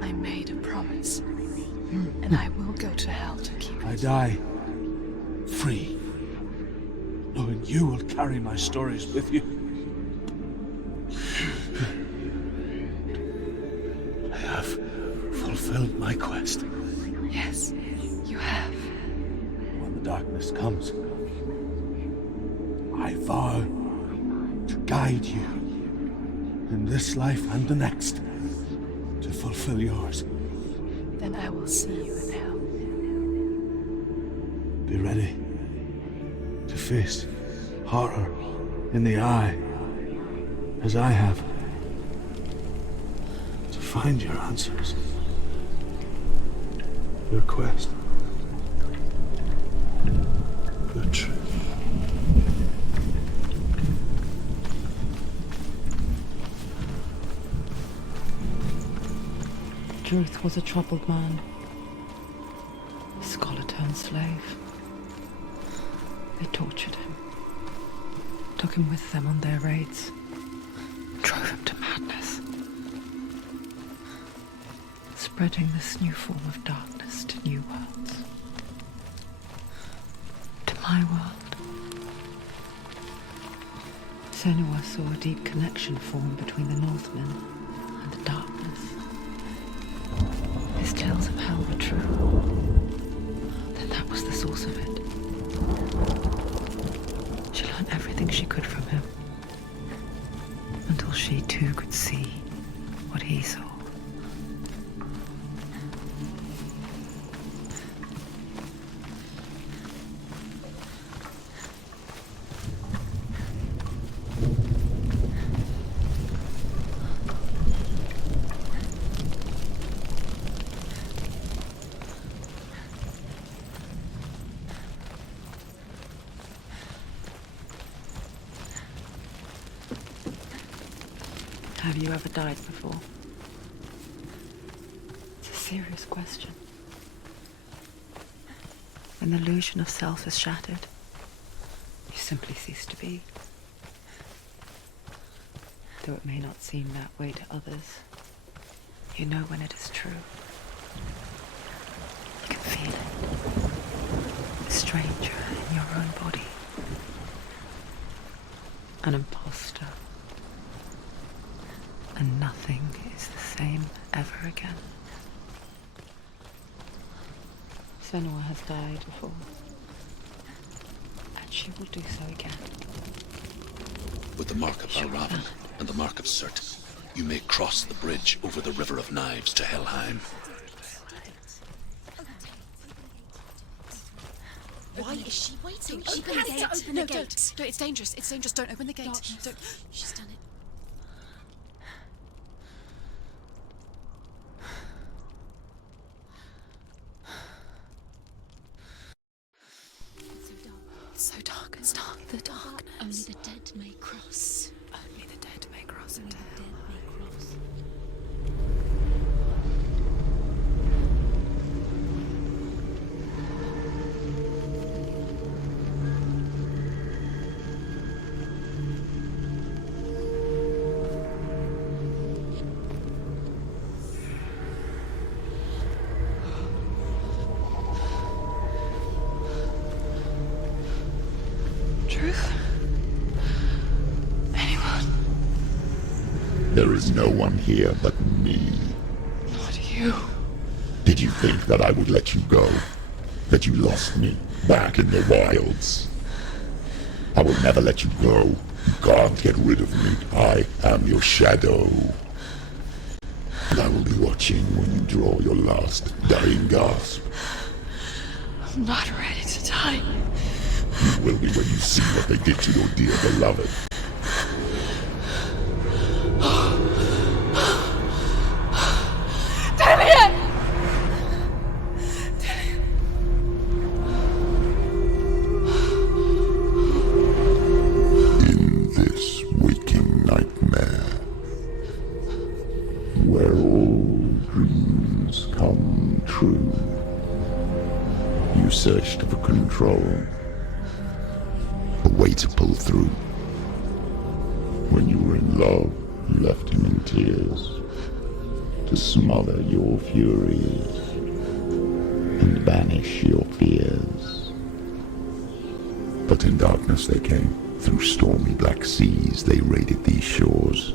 I made a promise. And I will go to hell to keep I it. die free, knowing you will carry my stories with you. I have fulfilled my quest. Yes, you have. When the darkness comes, I vow to guide you in this life and the next to fulfill yours. Then I will see you in hell. Be ready to face horror in the eye, as I have, to find your answers, your quest, your truth. Druth was a troubled man, a scholar turned slave. They tortured him, took him with them on their raids, drove him to madness, spreading this new form of darkness to new worlds, to my world. Senua saw a deep connection form between the Northmen and the darkness. His tales of hell were true. Then that was the source of it. She learned everything she could from him, until she too could see what he saw. Have you ever died before? It's a serious question. When the illusion of self is shattered, you simply cease to be. Though it may not seem that way to others, you know when it is true. You can feel it. A stranger in your own body. An imposter. And nothing is the same ever again. Senua has died before, and she will do so again. With the mark of Valraven and the mark of Surtr, you may cross the bridge over the River of Knives to Helheim. Why is she waiting? She Open has the to gate. open No, the gate. don't. It's dangerous. It's dangerous. Don't open the gate. Don't. She's done it. It's so dark. It's dark. The darkness. Only the dead may cross. Only the dead may cross Only into the hell. dead may cross. Truth? Anyone? There is no one here but me. Not you. Did you think that I would let you go? That you lost me back in the wilds? I will never let you go. You can't get rid of me. I am your shadow. And I will be watching when you draw your last dying gasp. I'm not ready to die. You will be when you see what they did to your dear beloved. true. You searched for control, a way to pull through. When you were in love, you left him in tears, to smother your furies and banish your fears. But in darkness they came, through stormy black seas they raided these shores.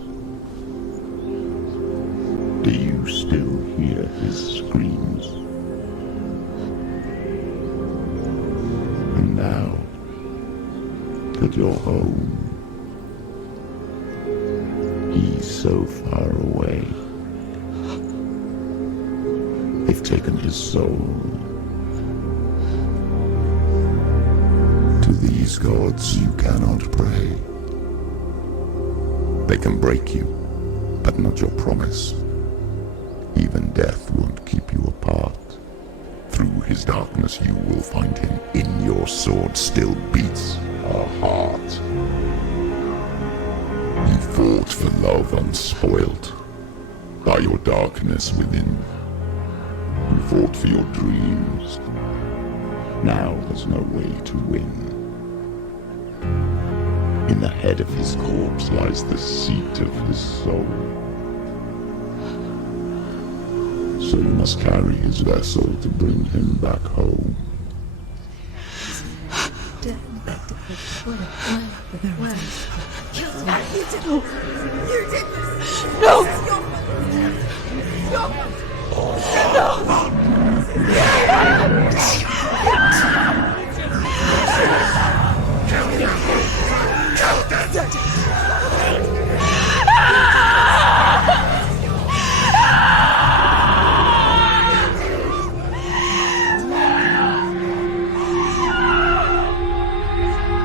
Do you still hear his screams? And now that you're home, he's so far away. They've taken his soul. To these gods you cannot pray. They can break you, but not your promise. Even death won't keep you apart. Through his darkness you will find him. In your sword still beats a heart. You fought for love unspoilt by your darkness within. You fought for your dreams. Now there's no way to win. In the head of his corpse lies the seat of his soul. So you must carry his vessel to bring him back home.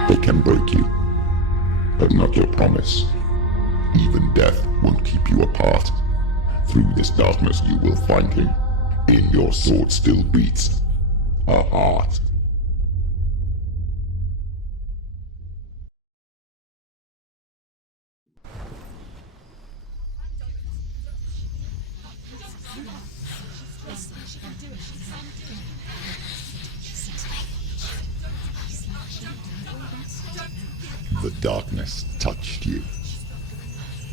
They can break you, but not your promise. Even death won't keep you apart. Through this darkness you will find him. In your sword still beats a heart. The darkness touched you.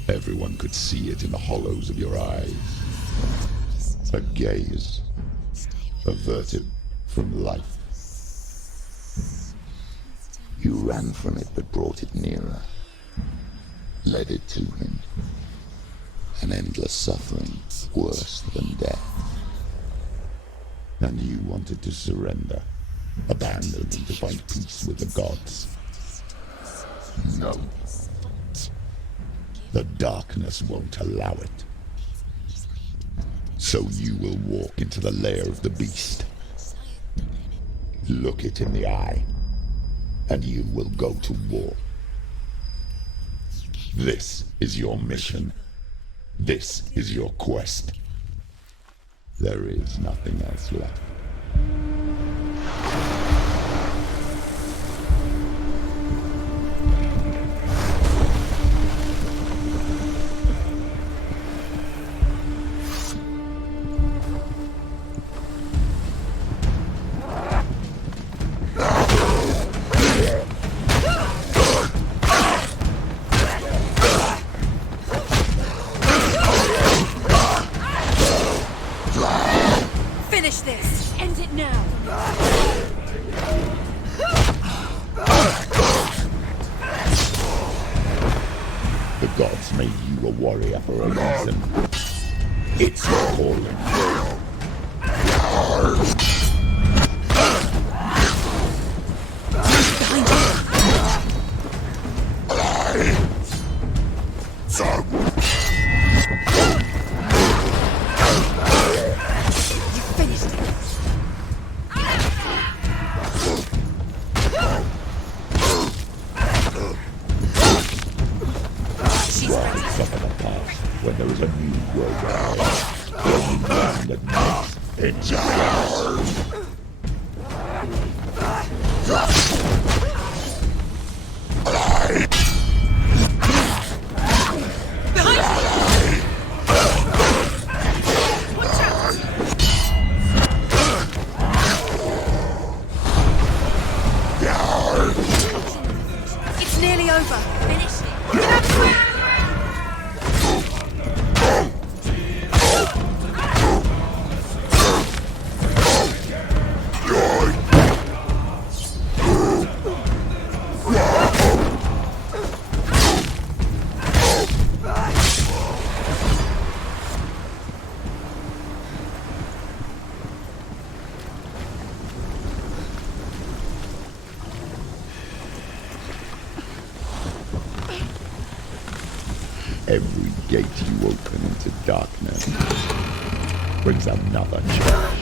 Everyone could see it in the hollows of your eyes. A gaze averted from life. You ran from it but brought it nearer. Led it to him. An endless suffering worse than death. And you wanted to surrender. Abandon and to find peace with the gods. No. The darkness won't allow it. So you will walk into the lair of the beast. Look it in the eye, and you will go to war. This is your mission. This is your quest. There is nothing else left. Finish this! End it now! The gods made you a warrior for a reason. It's your calling. When there is a new world ahead, one that makes it every gate you open into darkness brings another change.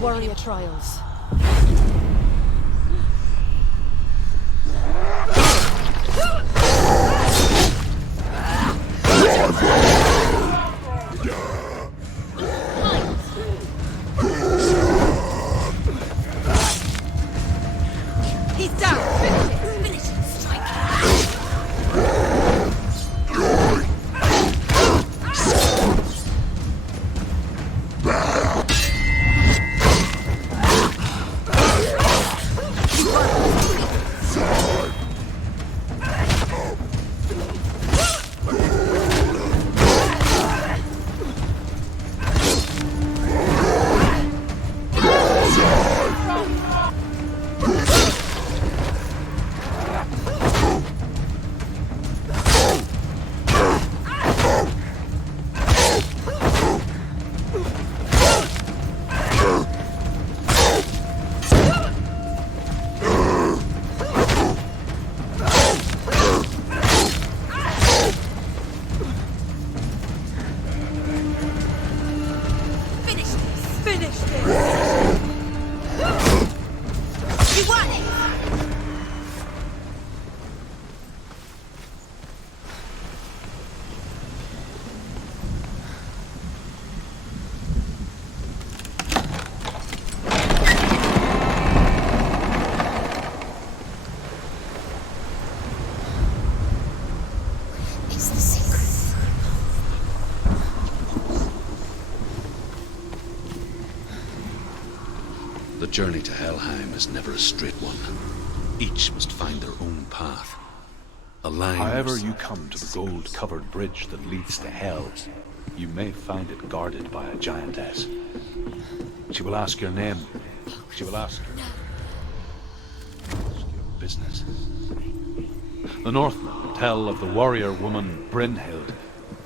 Warrior trials. He's down. Finish it. Strike. The journey to Helheim is never a straight one. Each must find their own path. A line. However you come to the gold-covered bridge that leads to Hell, you may find it guarded by a giantess. She will ask your name. She will ask your business. The Northmen tell of the warrior woman Brynhild,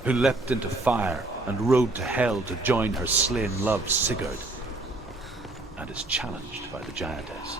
who leapt into fire and rode to Hell to join her slain love Sigurd, and is challenged by the giantess.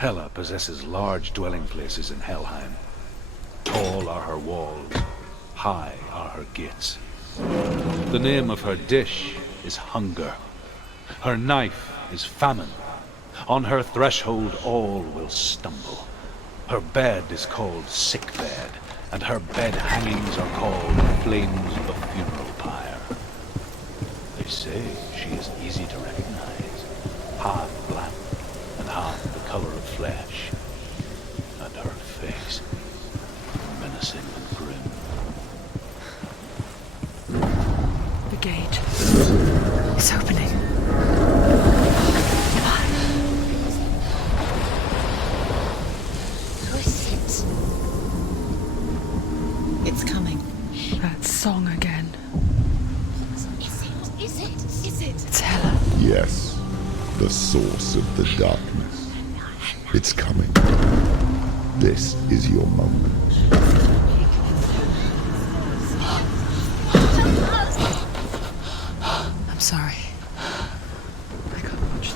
Hela possesses large dwelling places in Helheim. Tall are her walls, high are her gates. The name of her dish is hunger. Her knife is famine. On her threshold all will stumble. Her bed is called sick bed, and her bed hangings are called flames of a funeral pyre. They say she is easy to recognize, half black and half the color of flesh, and her face menacing and grim. The gate. It's opening. Who is it? It's coming. That song again. Is it? Is it? Is it? It's Hela. Yes, the source of the darkness. It's coming. This is your moment. I'm sorry. I can't watch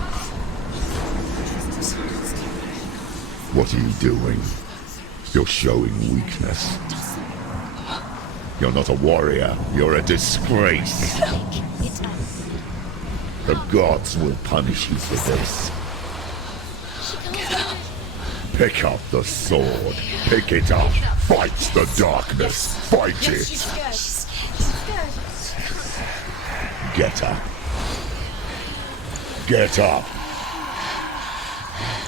this. What are you doing? You're showing weakness. You're not a warrior. You're a disgrace. The gods will punish you for this. Pick up the sword. Pick it up. Fight the darkness. Fight it. Get up. Get up.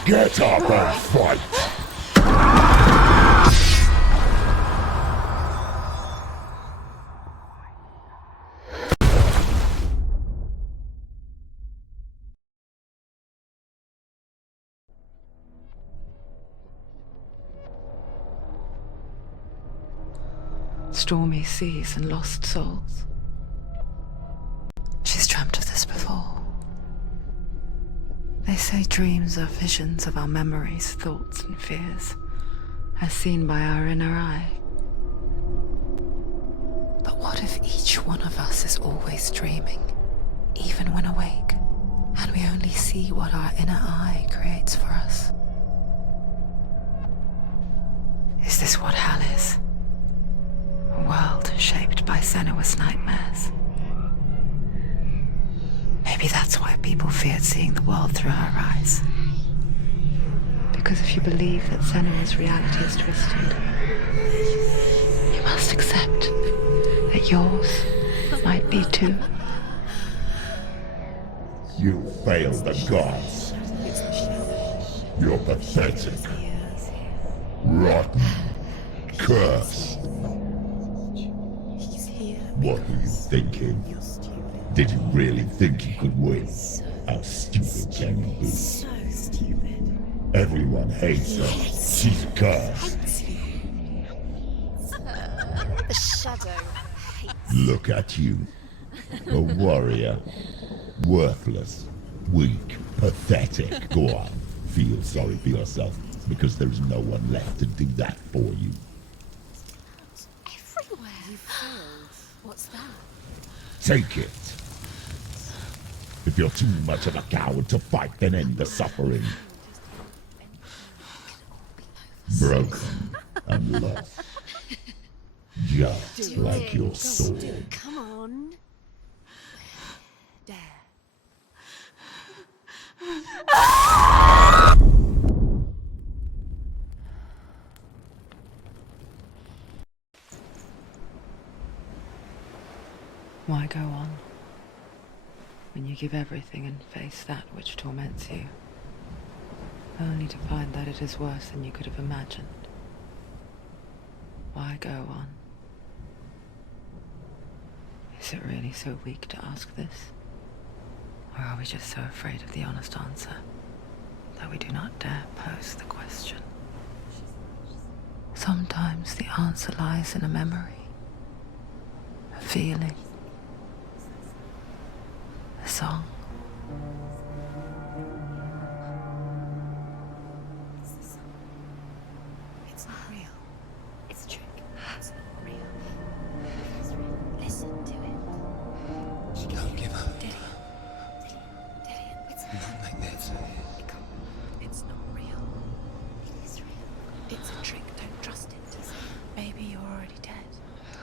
Get up and fight. Stormy seas and lost souls. She's dreamt of this before. They say dreams are visions of our memories, thoughts and fears, as seen by our inner eye. But what if each one of us is always dreaming, even when awake, and we only see what our inner eye creates for us? Is this what hell is? A world shaped by Senua's nightmares. Maybe that's why people feared seeing the world through her eyes. Because if you believe that Senua's reality is twisted, you must accept that yours might be too. You fail the gods. You're pathetic. Rotten. Cursed. What were you thinking? Did you really think you could win? How stupid can you be? So stupid. Everyone hates her. She's cursed. The shadow hates. Look at you. A warrior. Worthless. Weak. Pathetic. Go on. Feel sorry for yourself, because there is no one left to do that for you. Everywhere. You failed. What's that? Take it. If you're too much of a coward to fight, then end the suffering. Broken and lost. Just like your sword. Come on. Dare. Why go on when you give everything and face that which torments you, only to find that it is worse than you could have imagined? Why go on? Is it really so weak to ask this? Or are we just so afraid of the honest answer that we do not dare pose the question? Sometimes the answer lies in a memory, a feeling, a song. It's not real. It's a trick. It's not real. It's real. Listen to it. Don't give up. Dillian. It's Not like this. It's not real. trick. Don't trust it. Maybe you're already dead.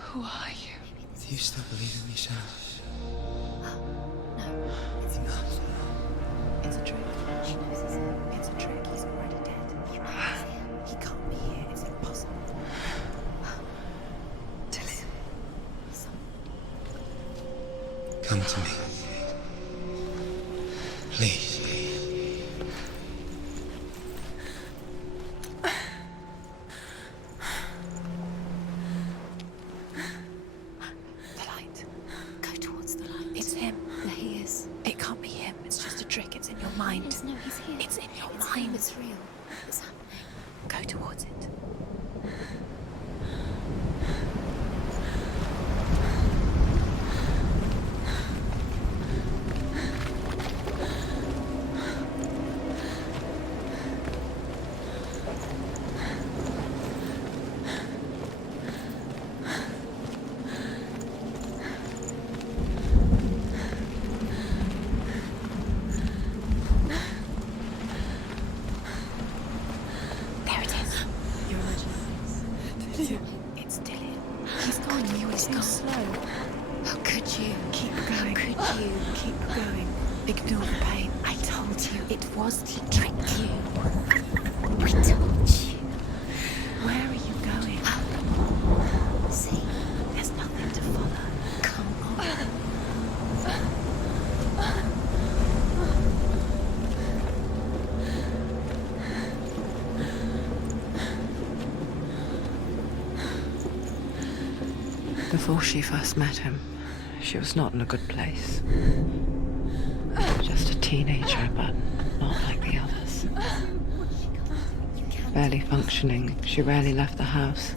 Who are you? Do you still believe in me, Sam? No, it's not. It's a trick. She knows it's him. It's a trick. He's already dead. He can't be here. It's impossible. Tilly. Come to me. Please. The light. Go towards the light. It's him. There he is. It can't be him. It's just a trick. It's in your mind. Yes, no, he's here. It's in your It's mind. him, it's real. It's happening. Go towards it. There it is. Your original. It's Dillian. He's gone. You were too slow. How could you? Keep going. How could you? Keep going. Ignore the pain. I told you it was to trick you. I told you. Where are you going? See? There's nothing to follow. Come on. Before she first met him, she was not in a good place. Just a teenager, but not like the others. Barely functioning, she rarely left the house.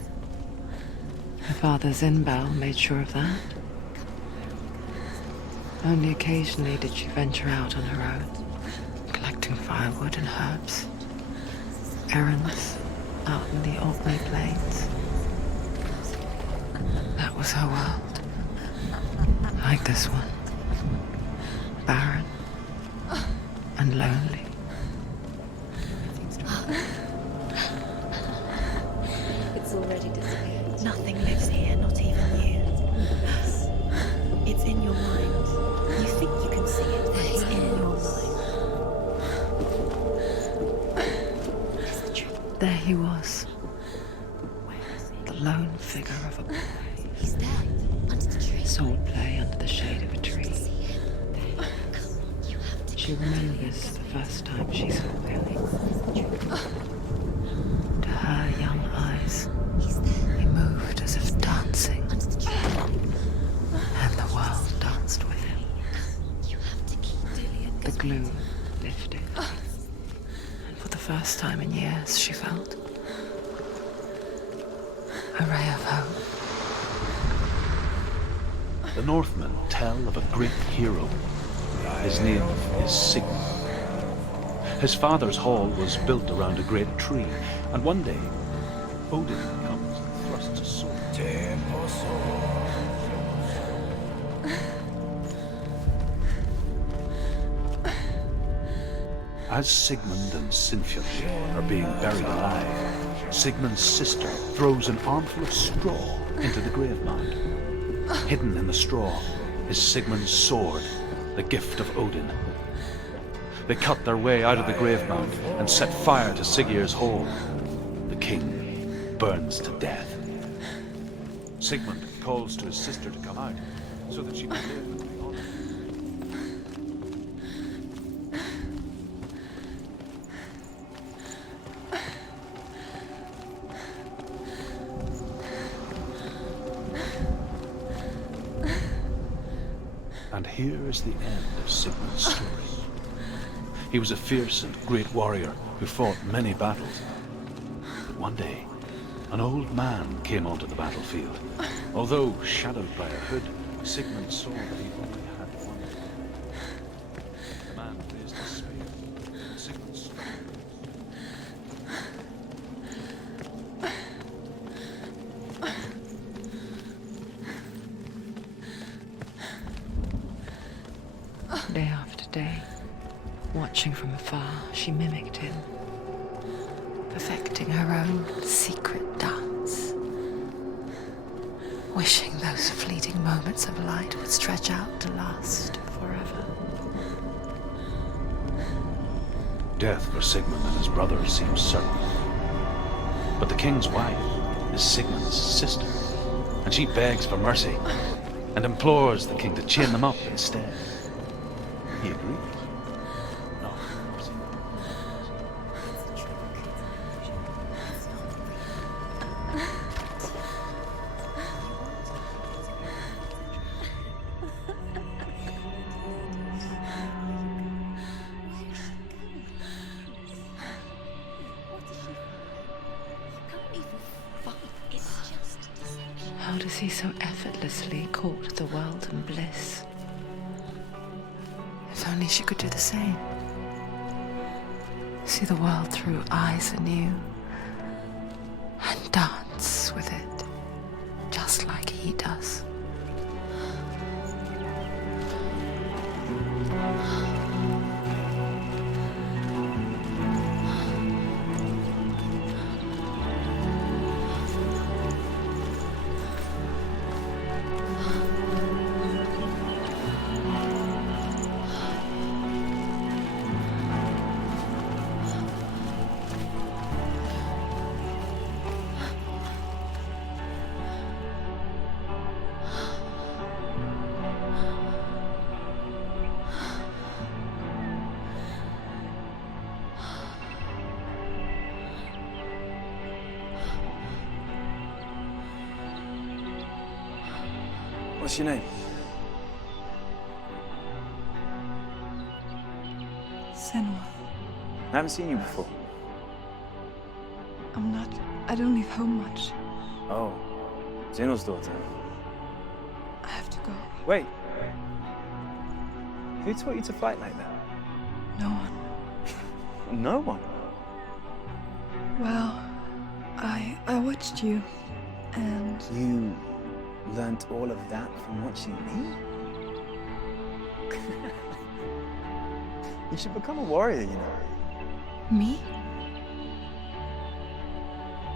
Her father Zinbal made sure of that. Only occasionally did she venture out on her own, collecting firewood and herbs. Errands out in the Orkney Plains. That was her world. Like this one. Barren. And lonely. It's already disappeared. Nothing lives here, not even you. It's in your mind. You think you can see it, but it's in your mind. There he was. The lone figure of a boy. He's there, under the tree. Swordplay under the shade of a tree. See him? You have to. She remembers the first time she saw him. To her young eyes, He's there, he moved as if dancing, under the tree. and the world danced with him. You have to keep Dillian. The gloom lifted. And for the first time in years, she felt a ray of hope. The Northmen tell of a great hero. His name is Sigmund. His father's hall was built around a great tree, and one day, Odin comes and thrusts a sword. As Sigmund and Sinfjotli are being buried alive, Sigmund's sister throws an armful of straw into the grave mound. Hidden in the straw is Sigmund's sword, the gift of Odin. They cut their way out of the grave mound and set fire to Siggeir's hall. The king burns to death. Sigmund calls to his sister to come out so that she can live and be honored. And here is the end of Sigmund's story. He was a fierce and great warrior who fought many battles. But one day, an old man came onto the battlefield. Although shadowed by a hood, Sigmund saw that he only had one. The man raised his spear, and Sigmund struck him. Day after day, watching from afar, she mimicked him. perfecting her own secret dance, wishing those fleeting moments of light would stretch out to last forever. Death for Sigmund and his brother seems certain. But the king's wife is Sigmund's sister, and she begs for mercy and implores the king to chain them up instead. He agrees. No, of course he How does he so effortlessly court the world and bliss? If only she could do the same. See the world through eyes anew and dance with it, just like he does. What's your name? Senua. I haven't seen you before. I don't leave home much. Oh, Zenua's daughter. I have to go. Wait. Who taught you to fight like that? No one. No one? Well, I watched you, and You learnt all of that from watching me? You should become a warrior, you know. me?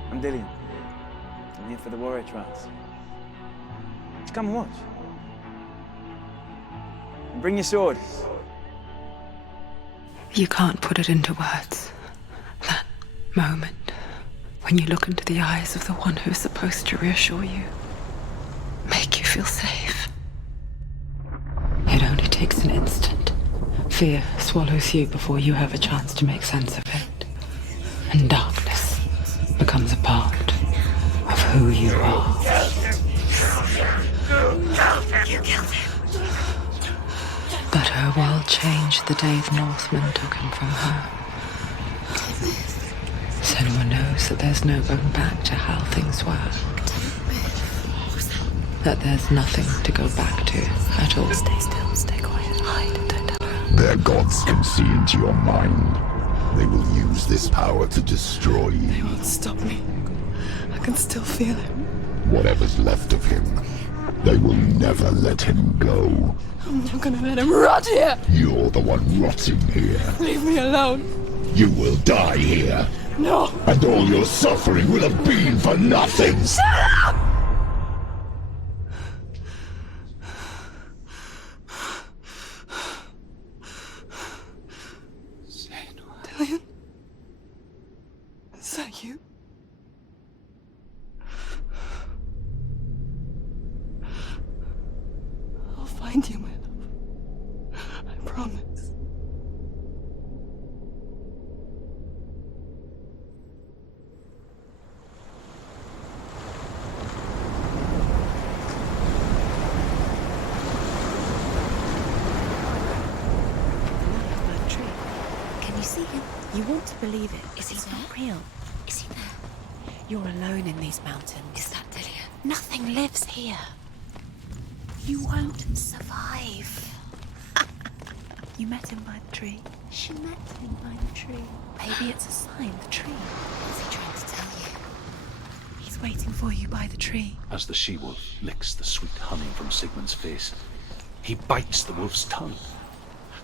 I'm Dillian. I'm here for the warrior trials. Just come and watch. And bring your sword. You can't put it into words. That moment when you look into the eyes of the one who's supposed to reassure you, make you feel safe. It only takes an instant. Fear swallows you before you have a chance to make sense of it. And darkness becomes a part of who you are. You killed him. But her world changed the day the Northmen took him from her. Senua knows that there's no going back to how things were. That there's nothing to go back to at all. Stay still, stay quiet, hide, don't tell her. Their gods can see into your mind. They will use this power to destroy you. They won't stop me. I can still feel him. Whatever's left of him, they will never let him go. I'm not gonna let him rot here! You're the one rotting here. Leave me alone! You will die here. No! And all your suffering will have been for nothing. Shut up! Dillian? Is that you? I'll find you, my love. I promise. Can you see him? You want to believe it. Is he not real? Is he there? You're alone in these mountains. Is that Dillian? Nothing lives here. You won't survive. You met him by the tree. She met him by the tree. Maybe it's a sign, the tree. What's he trying to tell you? He's waiting for you by the tree. As the she-wolf licks the sweet honey from Sigmund's face, he bites the wolf's tongue.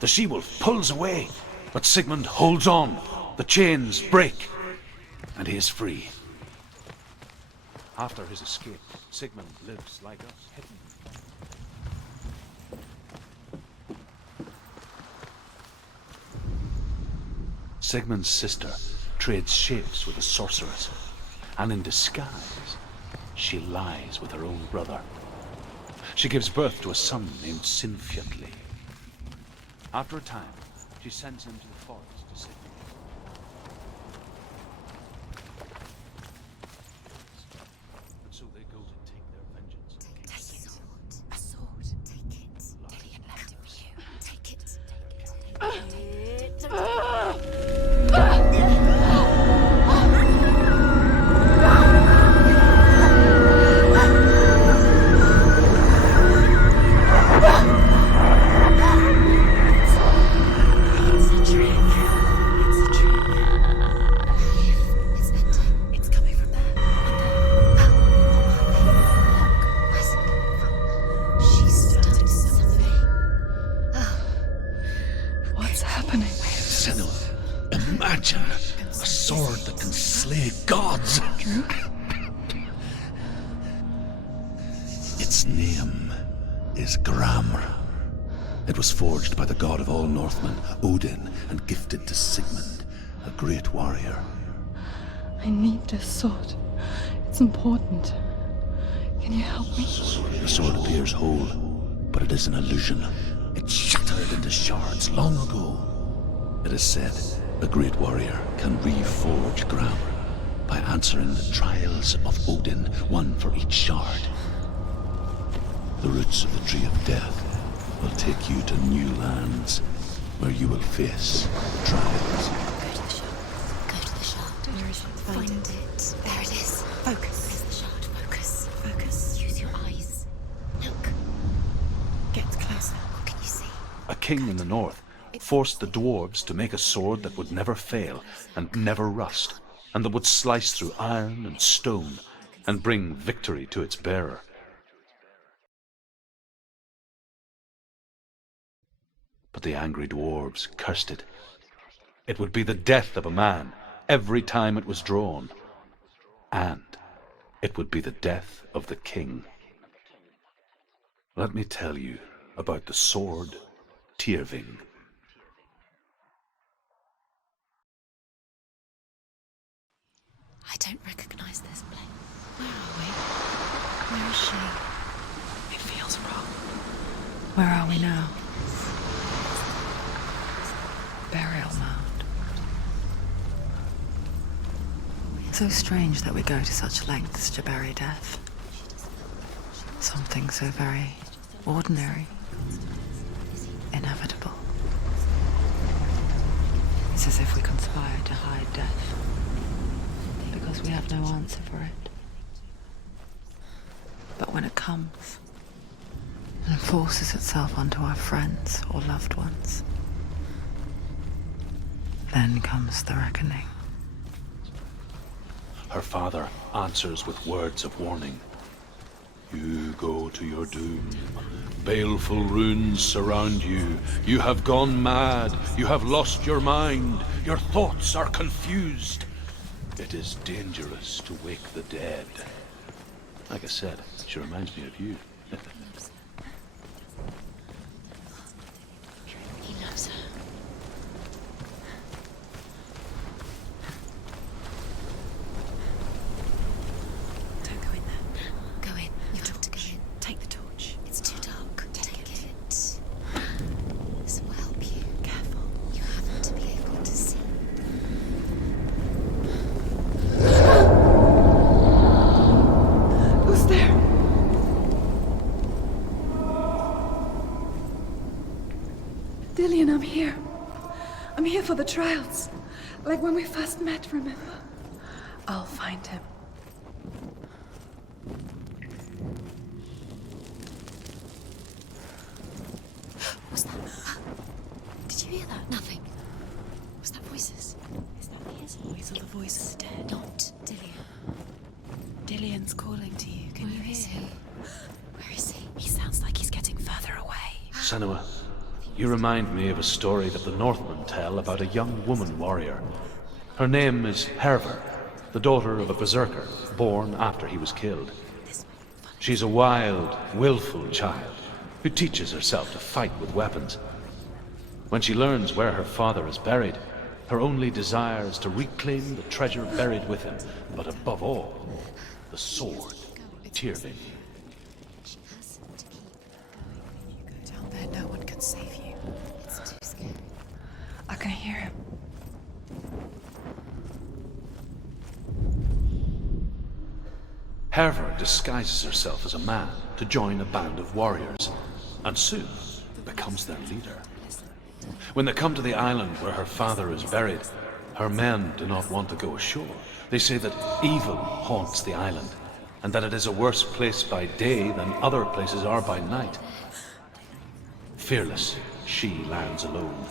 The she-wolf pulls away, but Sigmund holds on. The chains break. and he is free. After his escape, Sigmund lives like us, hidden. Sigmund's sister trades shapes with a sorceress, and in disguise, she lies with her own brother. She gives birth to a son named Sinfjotli. After a time, she sends him to the forest to sit. And so they go to take their vengeance. Take it. A sword. Take it. Dillion left it for you. Take it. Imagine a sword that can slay gods. Its name is Gramr. It was forged by the god of all Northmen, Odin, and gifted to Sigmund, a great warrior. I need this sword. It's important. Can you help me? The sword appears whole, but it is an illusion. It shattered into shards long ago. It is said a great warrior can reforge Gramr by answering the trials of Odin, one for each shard. The roots of the Tree of Death will take you to new lands where you will face trials. Go to the shard. Where is it? Find it. There it is. Focus. Where's the shard? Focus. Focus. Use your eyes. Look. Get closer. What can you see? A king in the north forced the dwarves to make a sword that would never fail and never rust, and that would slice through iron and stone and bring victory to its bearer. But the angry dwarves cursed it. It would be the death of a man every time it was drawn, and it would be the death of the king. Let me tell you about the sword Tyrving. I don't recognize this place. Where are we? Where is she? It feels wrong. Where are we now? Burial mound. So strange that we go to such lengths to bury death. Something so very ordinary, inevitable. It's as if we conspire to hide death, because we have no answer for it. But when it comes and forces itself onto our friends or loved ones, then comes the reckoning. Her father answers with words of warning. You go to your doom. Baleful runes surround you. You have gone mad. You have lost your mind. Your thoughts are confused. It is dangerous to wake the dead. Like I said, she reminds me of you. He loves her. Don't go in there. Go in. You have to go in. Take the torch. It's too dark. Take it. This will help you. Careful. You have to be able to see. Who's there? Dillion, I'm here. I'm here for the trials. Like when we first met, remember? I'll find him. What's that? Did you hear that? Nothing. Was that voices? Is that his voice or the voice of the dead? Not Dillion. Dillion's calling to you. Can you hear him? Where is he? He sounds like he's getting further away. Senua, you remind me of a story that the Northmen tell about a young woman warrior. Her name is Hervor, the daughter of a berserker born after he was killed. She's a wild, willful child who teaches herself to fight with weapons. When she learns where her father is buried, her only desire is to reclaim the treasure buried with him, but above all, the sword, Tyrving. She has to keep going. If you go down there, no one can save you. It's too scary. I can hear him. Hervor disguises herself as a man to join a band of warriors, and soon becomes their leader. When they come to the island where her father is buried, her men do not want to go ashore. They say that evil haunts the island, and that it is a worse place by day than other places are by night. Fearless, she lands alone.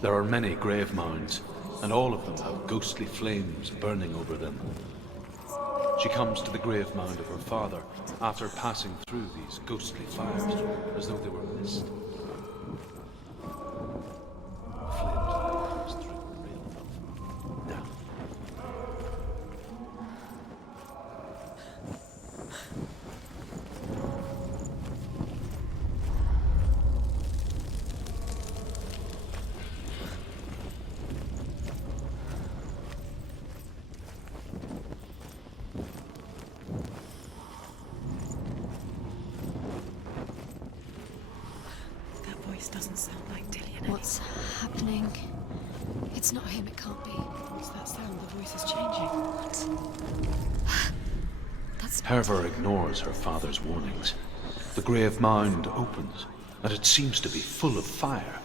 There are many grave mounds, and all of them have ghostly flames burning over them. She comes to the grave mound of her father after passing through these ghostly fires, as though they were mist. Flames through the rail above, down. Doesn't sound like Dillion. What's happening? It's not him, it can't be. What's that sound? The voice is changing. What? That's Hervor ignores her father's warnings. The grave mound opens, and it seems to be full of fire.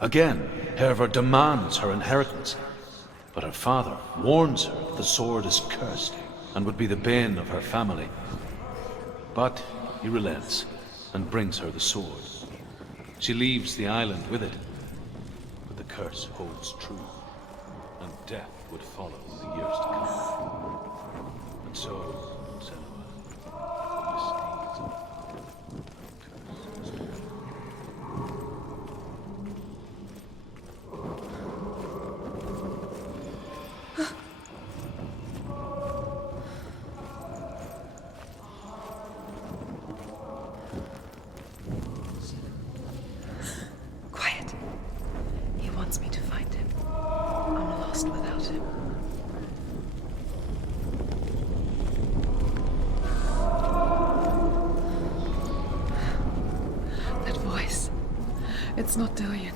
Again, Hervor demands her inheritance, but her father warns her that the sword is cursed and would be the bane of her family. But he relents and brings her the sword. She leaves the island with it, but the curse holds true, and death would follow in the years to come. And so, Senua, the misdeeds of the curse. It's not Dillion.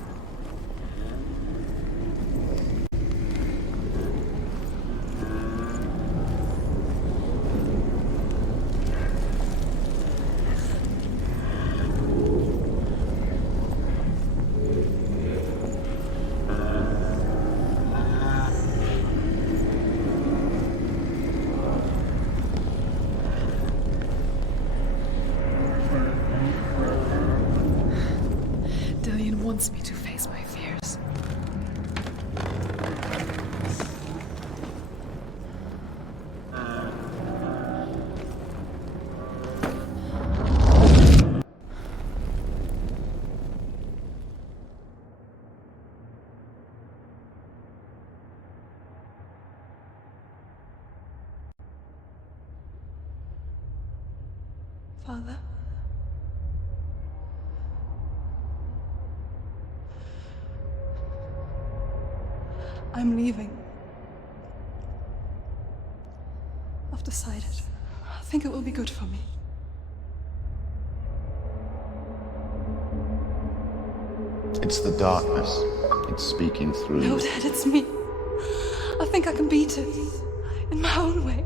Wants me to face my fears. Father? I'm leaving. I've decided. I think it will be good for me. It's the darkness. It's speaking through No, you. Dad, it's me. I think I can beat it. In my own way.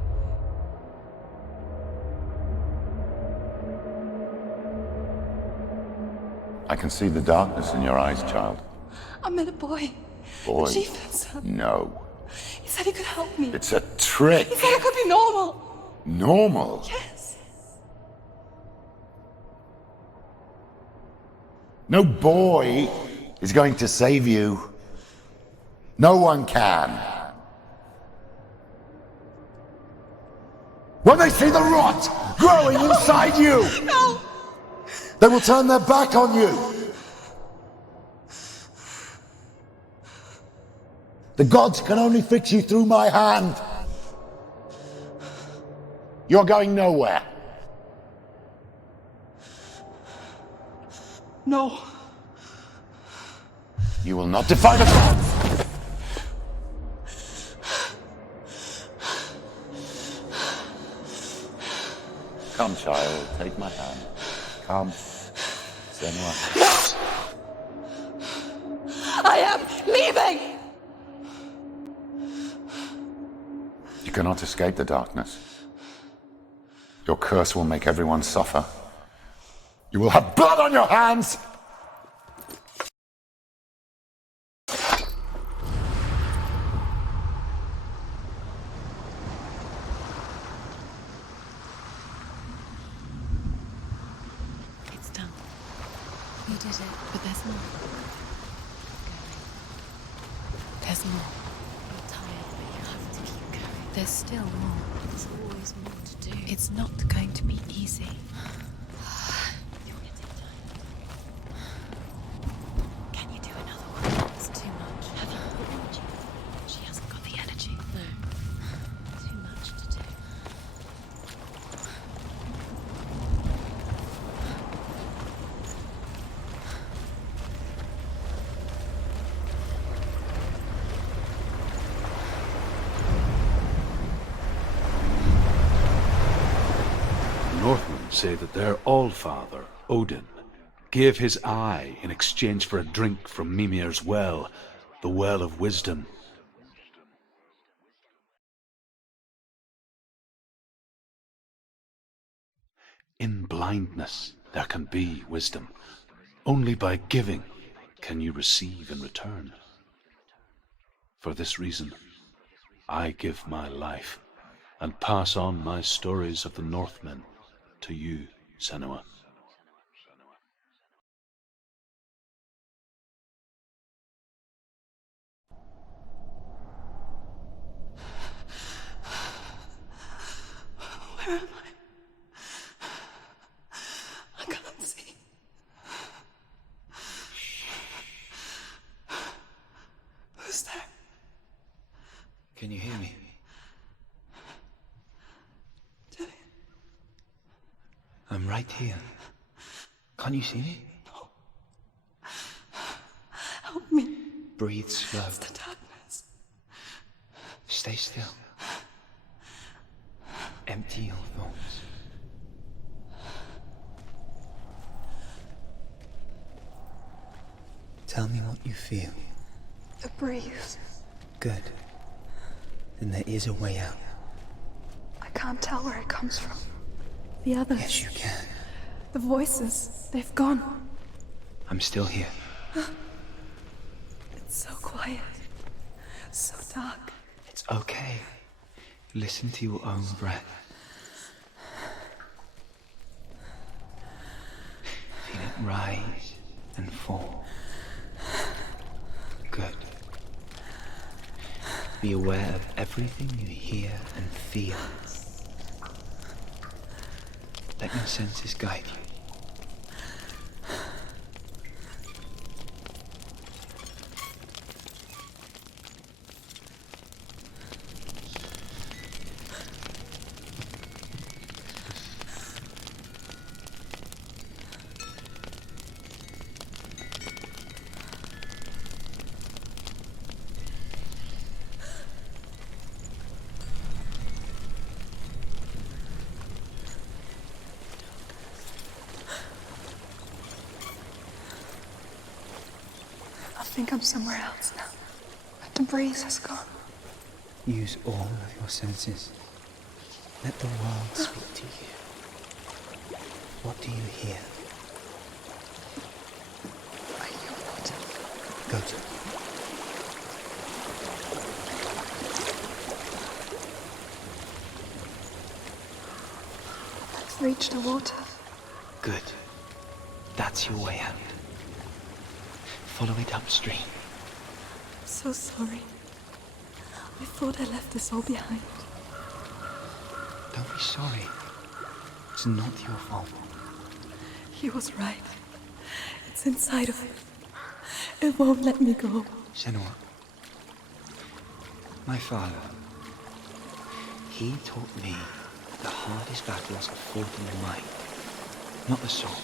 I can see the darkness in your eyes, child. I met a boy. Boy. The chieftain's son. No. He said he could help me. It's a trick. He said I could be normal. Normal? Yes. No boy is going to save you. No one can. When they see the rot growing inside you, No! they will turn their back on you. The gods can only fix you through my hand. You're going nowhere. No. You will not defy the gods! Come, child, take my hand. Come. Senua. I am leaving! You cannot escape the darkness. Your curse will make everyone suffer. You will have blood on your hands! It's done. You did it, but there's more. There's more. You're tired, but you have to keep going. There's still more. There's always more to do. It's not going to be easy. You're gonna take time. Can you do another one? It's too much. Have you got the energy? She hasn't got the energy. No. Too much to do. Northmen say that their Allfather, Odin, gave his eye in exchange for a drink from Mimir's well, the Well of Wisdom. In blindness there can be wisdom. Only by giving can you receive in return. For this reason, I give my life and pass on my stories of the Northmen to you, Senua. Where am I? I can't see. Who's there? Can you hear me? I'm right here. Can't you see me? No. Help me. Breathe slow. It's the darkness. Stay still. Empty your thoughts. Tell me what you feel. The breeze. Good. Then there is a way out. I can't tell where it comes from. The others. Yes, you can. The voices. They've gone. I'm still here. It's so quiet. So dark. It's okay. Listen to your own breath. Feel it rise and fall. Good. Be aware of everything you hear and feel. Let your senses guide you. I think I'm somewhere else now. But the breeze has gone. Use all of your senses. Let the world speak to you. What do you hear? I hear water. Go to it. I've reached the water. Good. That's your way out. Follow it upstream. I'm so sorry. I thought I left this all behind. Don't be sorry. It's not your fault. He was right. It's inside of him. It won't let me go. Senua. My father. He taught me The hardest battles are fought in the mind, not the soul.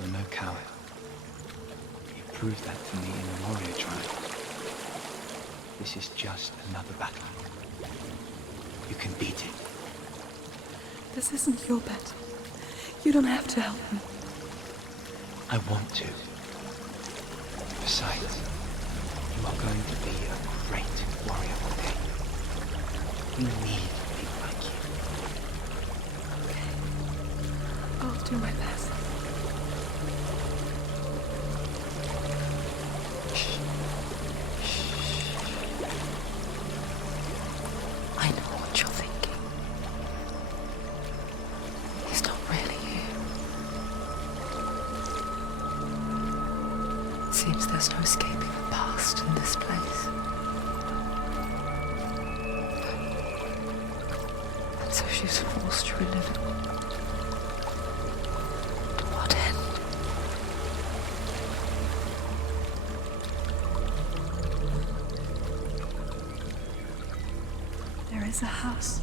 You're no coward. You proved that to me in the warrior trial. This is just another battle. You can beat it. This isn't your battle. You don't have to help me. I want to. Besides, you are going to be a great warrior one day. We need people like you. Okay. I'll do my best. I know what you're thinking. He's not really here. Seems there's no escaping the past in this place. And so she's forced to relive it. To what end? There is a house.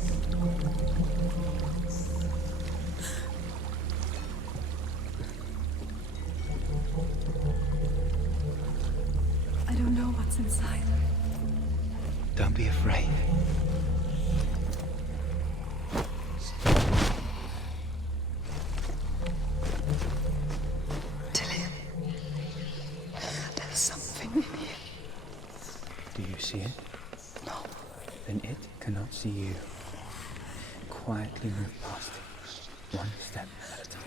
I don't know what's inside. Don't be afraid. Dillian, there's something in here. Do you see it? No. Then it cannot see you. Quietly move past it, one step at a time.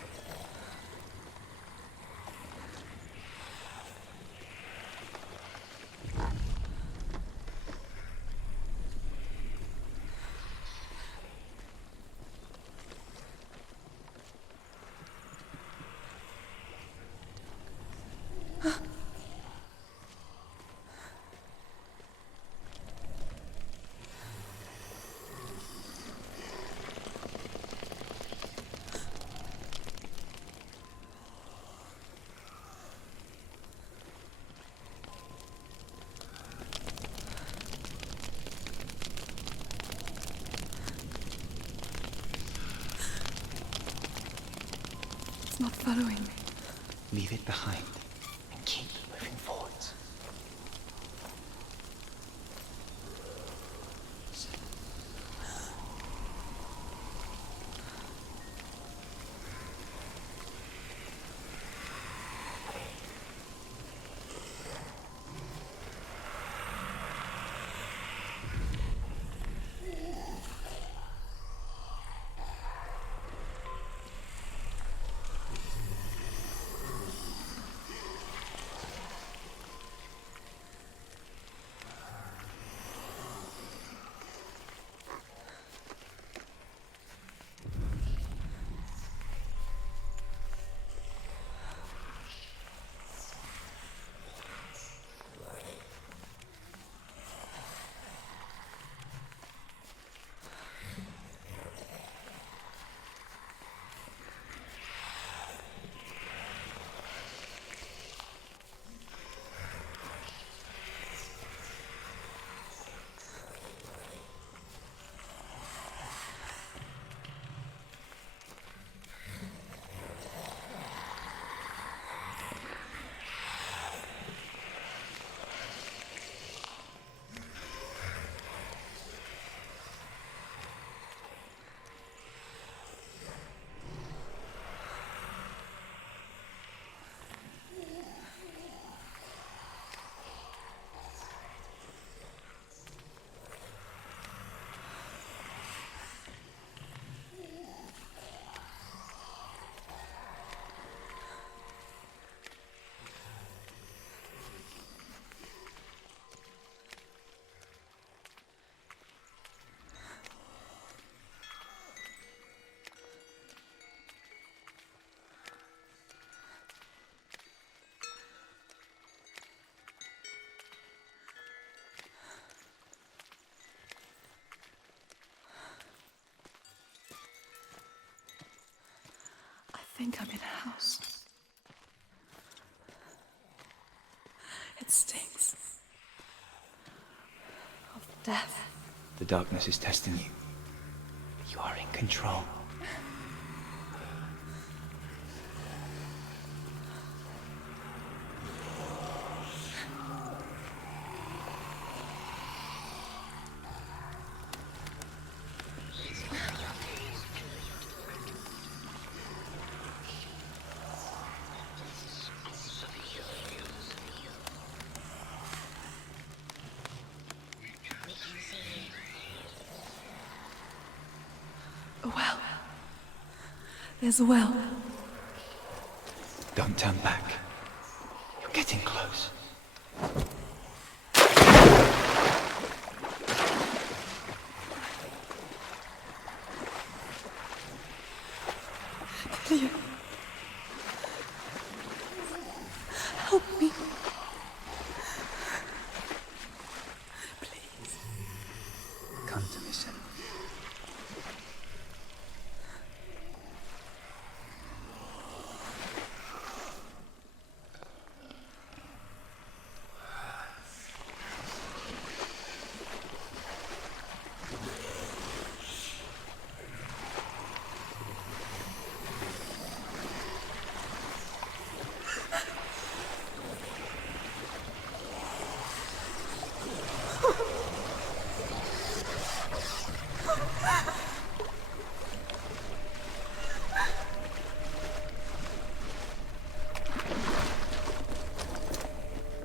It's not following me. Leave it behind and keep moving forwards. I think I'm in a house. It stinks of death. The darkness is testing you. You are in control. A well. There's a well. Don't turn back. You're getting close. Leah. Help me. Please. Come to me, Senua.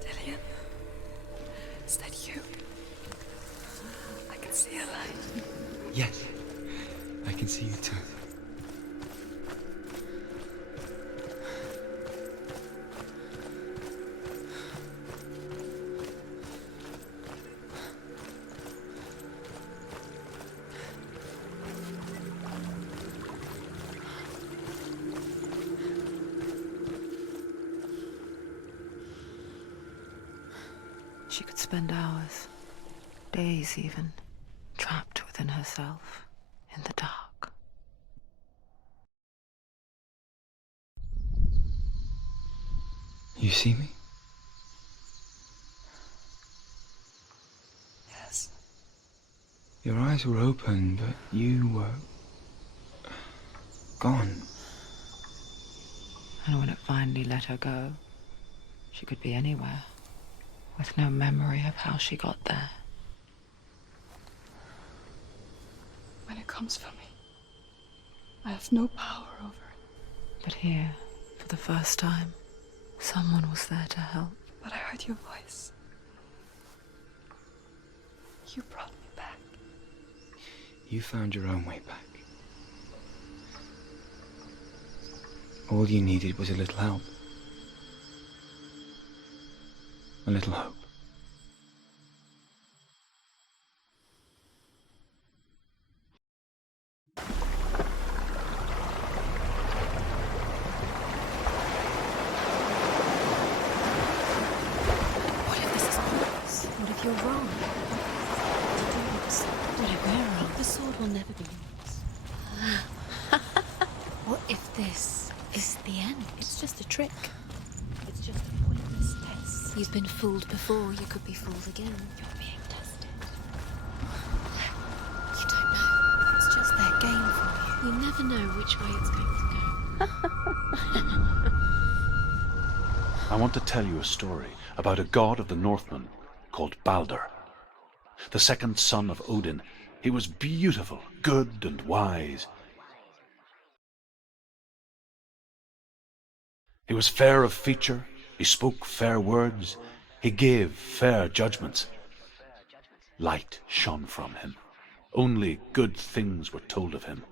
Dillian. Is that you? I can see a light. Yes, I can see you too. She could spend hours, days even, trapped within herself, in the dark. You see me? Yes. Your eyes were open, but you were gone. And when it finally let her go, she could be anywhere, with no memory of how she got there. When it comes for me, I have no power over it. But here, for the first time, someone was there to help. But I heard your voice. You brought me back. You found your own way back. All you needed was a little help. A little hope. What if this is pointless? What if you're wrong? What if we're wrong? The sword will never be yours. What if this is the end? It's just a trick. It's just a pointless test. You've been fooled before. You could be fooled again. You're being tested. You don't know. It's just their game for you. You never know which way it's going to go. I want to tell you a story about a god of the Northmen called Balder. The second son of Odin. He was beautiful, good and wise. He was fair of feature, he spoke fair words, he gave fair judgments. Light shone from him. Only good things were told of him.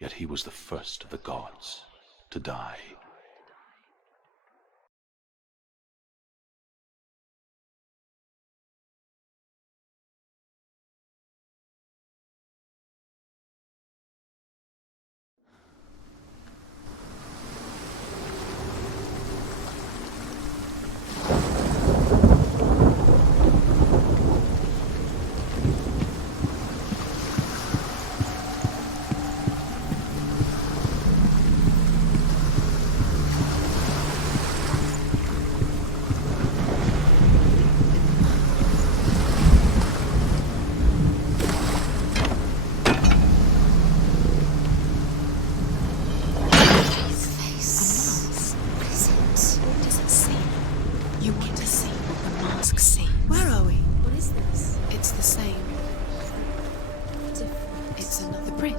Yet he was the first of the gods to die. Ask, see. Where are we? What is this? It's the same. It's another bridge.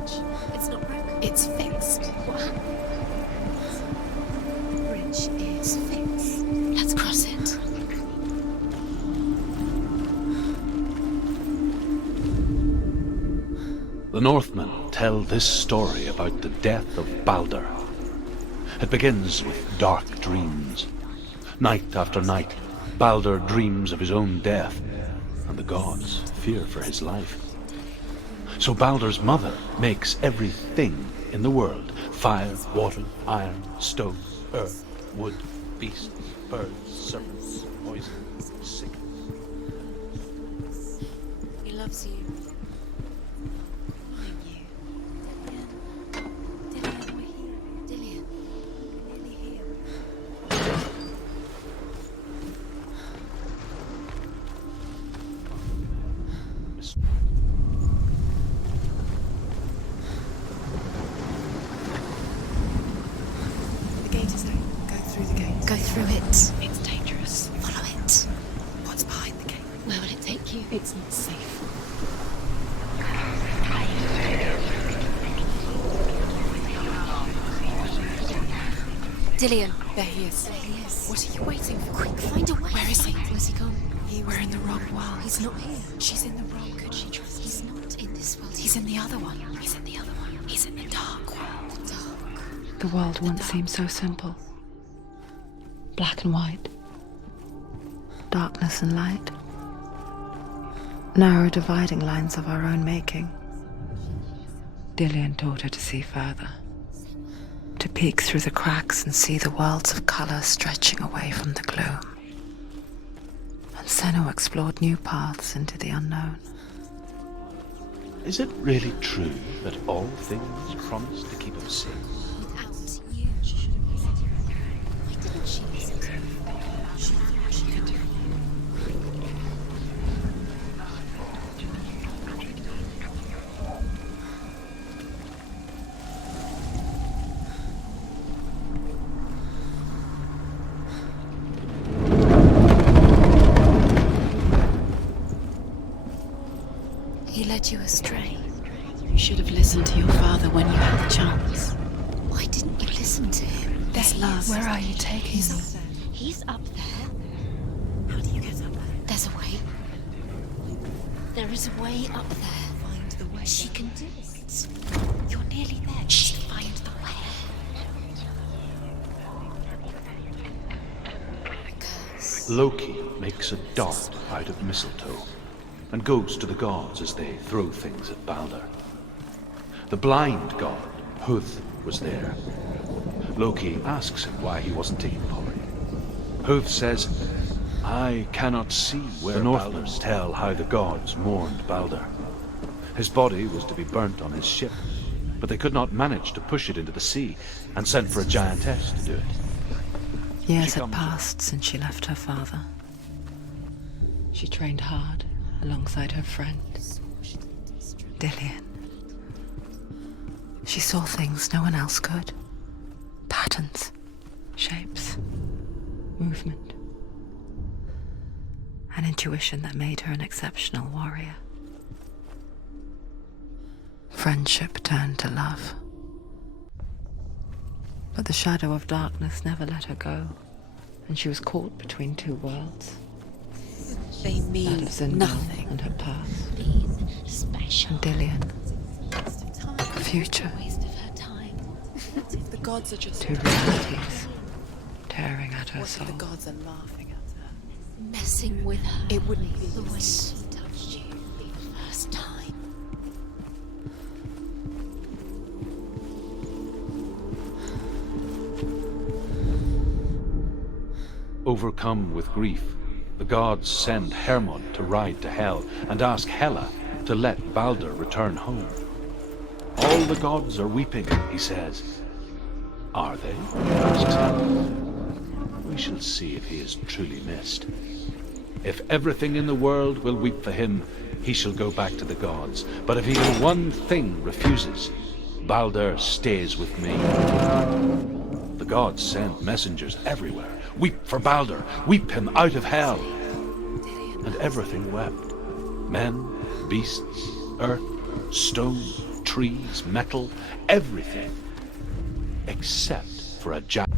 It's not broken. It's fixed. What happened? The bridge is fixed. Let's cross it. The Northmen tell this story about the death of Baldur. It begins with dark dreams. Night after night, Baldur dreams of his own death, and the gods fear for his life. So Baldur's mother makes everything in the world: fire, water, iron, stone, earth, wood, beasts, birds, serpents, poison, sickness. He loves you. Go through it. It's dangerous. Follow it. What's behind the gate? Where will it take you? It's not safe. Dillion. There he is. There he is. What are you waiting for? Quick, find a way. Where is he? Where's he gone? We're in the wrong world. He's not here. She's in the wrong. Could she trust him? He's not in this world. He's in the other one. He's in the other one. He's in the dark world. The dark. The world once seemed so simple. Black and white. Darkness and light. Narrow dividing lines of our own making. Dillion taught her to see further. To peek through the cracks and see the worlds of colour stretching away from the gloom. And Senua explored new paths into the unknown. Is it really true that all things promise to keep us safe? Without you. Why didn't she listen to me? She thought she could do it. He led you astray. You should have listened to your father when you had the chance. Why didn't you listen to him? There's love. Where are you taking me? He's up there. How do you get up there? There's a way. There is a way up there. Find the way. She can do it. You're nearly there. Just find the way. Loki makes a dart out of mistletoe and goes to the gods as they throw things at Baldur. The blind god, Huth, was there. Loki asks him why he wasn't taking Polly. Huth says, "I cannot see where the Northmen tell how the gods mourned Baldur. His body was to be burnt on his ship, but they could not manage to push it into the sea and sent for a giantess to do it." Years had passed since she left her father. She trained hard alongside her friend, Dillion. She saw things no one else could. Patterns, shapes, movement. An intuition that made her an exceptional warrior. Friendship turned to love. But the shadow of darkness never let her go, and she was caught between two worlds. They That mean of Zindan nothing. and her past, Special. and Dillion, her future. Waste of her time. The gods are just Two realities tearing at her soul. the gods are laughing at her. Messing with her. It wouldn't be the way she touched you the first time. Overcome with grief, the gods send Hermod to ride to Hell and ask Hela to let Baldur return home. All the gods are weeping, he says. Are they? Asks Hela. We shall see if he is truly missed. If everything in the world will weep for him, he shall go back to the gods. But if even one thing refuses, Baldur stays with me. The gods send messengers everywhere. Weep for Baldur. Weep him out of hell. and everything wept. Men, beasts, earth, stone, trees, metal, everything. Except for a giant.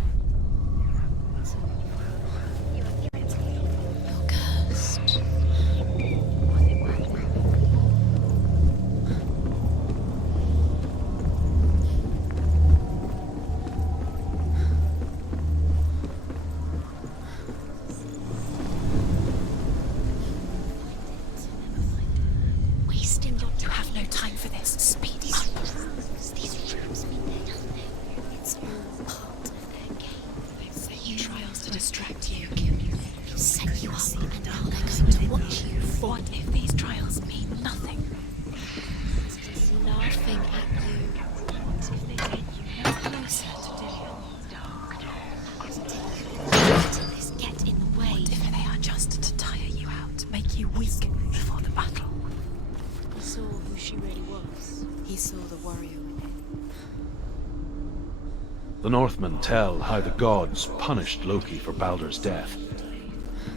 The Northmen tell how the gods punished Loki for Baldur's death.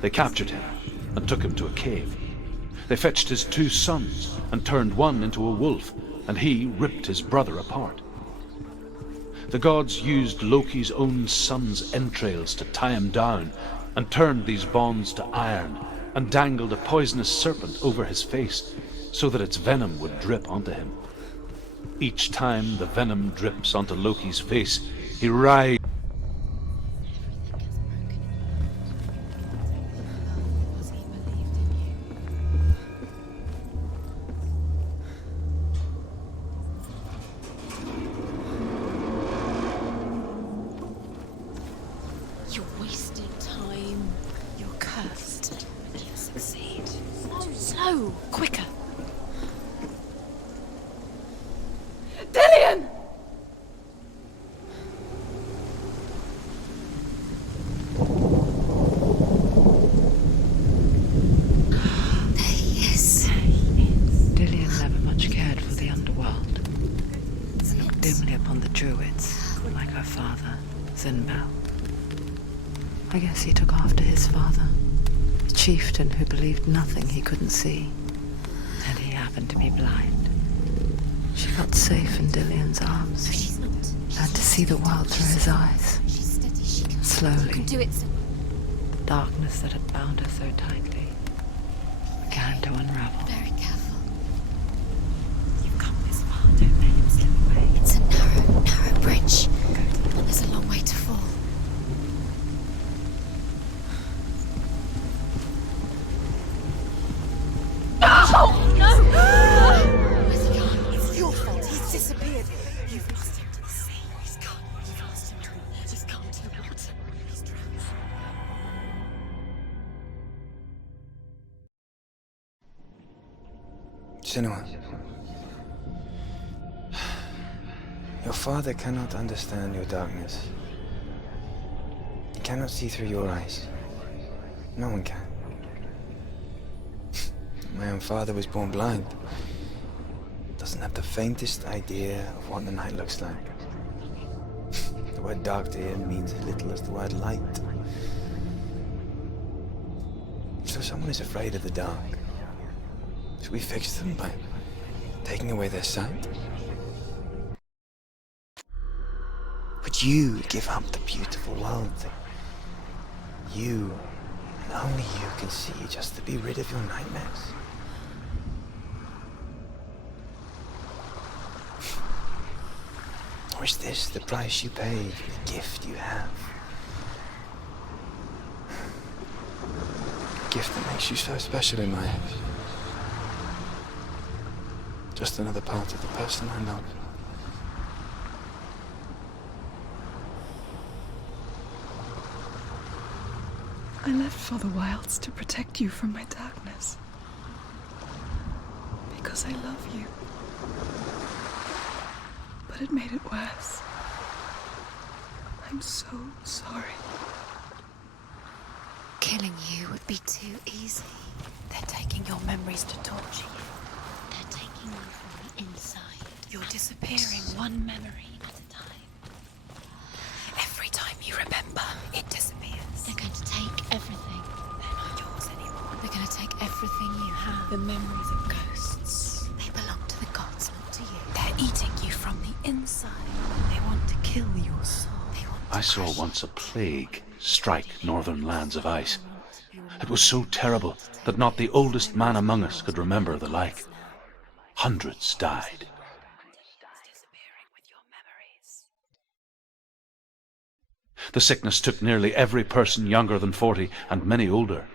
They captured him and took him to a cave. They fetched his 2 sons and turned one into a wolf, and he ripped his brother apart. The gods used Loki's own son's entrails to tie him down and turned these bonds to iron and dangled a poisonous serpent over his face so that its venom would drip onto him. Each time the venom drips onto Loki's face, he writhes. You wasted time. You're cursed. Succeed. Slow. Quicker. Dillion! Dillion never much cared for the underworld and looked dimly upon the druids, like her father, Zinbel. I guess he took after his father, a chieftain who believed nothing he couldn't see, and he happened to be blind. She felt safe in Dillion's arms, learned to see the world through his eyes. Slowly, the darkness that had bound her so tightly began to unravel. Very careful. You've come this far, don't let him slip away. It's a narrow bridge. And there's a long way to fall. It's your fault. He's disappeared. You've lost him to the sea. He's gone. You've lost him to him. Just come to the water. He's drowned. Senua. Your father cannot understand your darkness. He cannot see through your eyes. No one can. My own father was born blind. Doesn't have the faintest idea of what the night looks like. The word dark to him means as little as the word light. So someone is afraid of the dark. Should we fix them by taking away their sight? Would you give up the beautiful world that you, and only you, can see just to be rid of your nightmares? Or is this the price you pay for the gift you have? A gift that makes you so special in my eyes. Just another part of the person I love. I left for the wilds to protect you from my darkness. Because I love you. But it made it worse. I'm so sorry. Killing you would be too easy. They're taking your memories to torture you. They're taking you from the inside. You're disappearing one memory at a time. Every time you remember, it disappears. They're going to take everything. They're not yours anymore. They're gonna take everything you have. The memories of ghosts. They belong to the gods, not to you. They're eating you from the inside. They want to kill your soul. I saw once a plague strike northern lands of ice. It was so terrible that not the oldest man among us could remember the like. Hundreds died. The sickness took nearly every person younger than 40 and many older.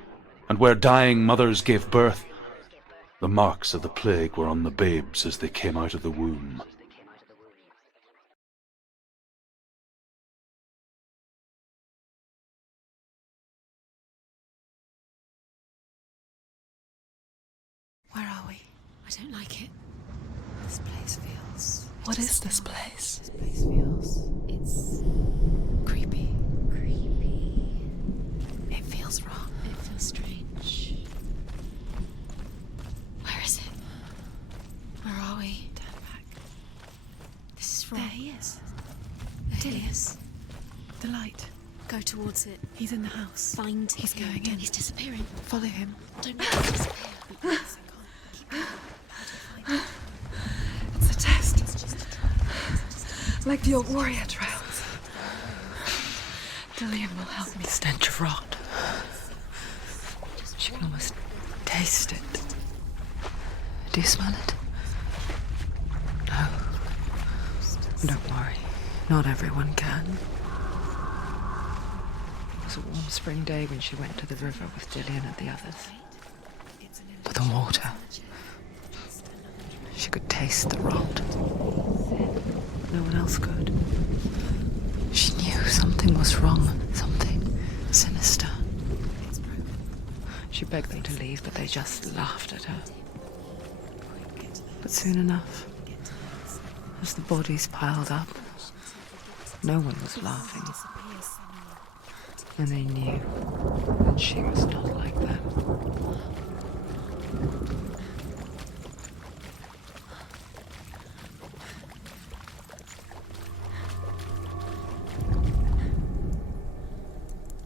And where dying mothers gave birth, the marks of the plague were on the babes as they came out of the womb. Where are we? I don't like it. This place feels... What is this place? This place feels... It's... creepy. Creepy. It feels wrong. It feels strange. Where is it? Where are we? Turn back. This is wrong. There he is. There he is. The light. Go towards it. He's in the house. Find He's him. going in. He's disappearing. Follow him. Don't let him disappear. It's a test. Like the old warrior trials. Dillian will help me. Stench of rot. She can almost taste it. Do you smell it? No. Don't worry. Not everyone can. It was a warm spring day when she went to the river with Dillian and the others. But the water... She could taste the rot. No one else could. She knew something was wrong, something sinister. She begged them to leave, but they just laughed at her. But soon enough, as the bodies piled up, no one was laughing. And they knew that she was not like them.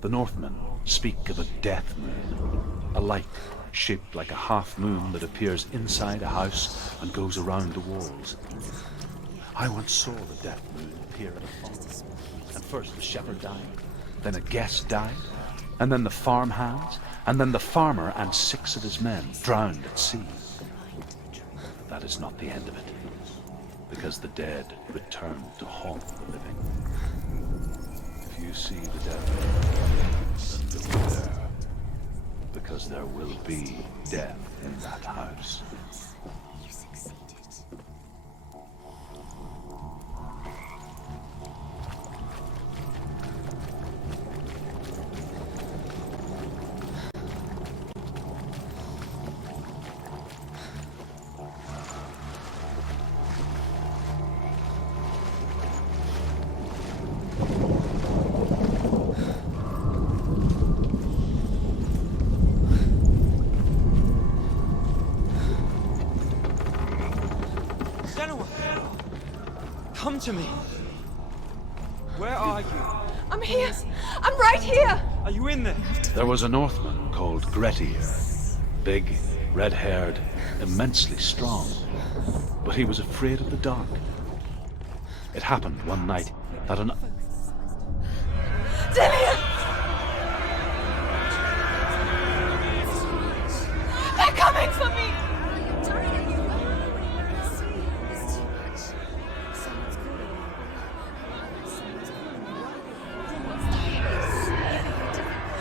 The Northmen speak of a death moon, a light shaped like a half moon that appears inside a house and goes around the walls. I once saw the death moon appear at a farm, and first the shepherd died, then a guest died, and then the farm hands, and then the farmer and 6 of his men drowned at sea. That is not the end of it, because the dead return to haunt the living. If you see the dead moon, then go there, because there will be death in that house. You succeeded. Come to me. Where are you? I'm here. I'm right here. Are you in there? There was a Northman called Grettir, big, red-haired, immensely strong, but he was afraid of the dark. It happened one night that an... Dillian! They're coming for me!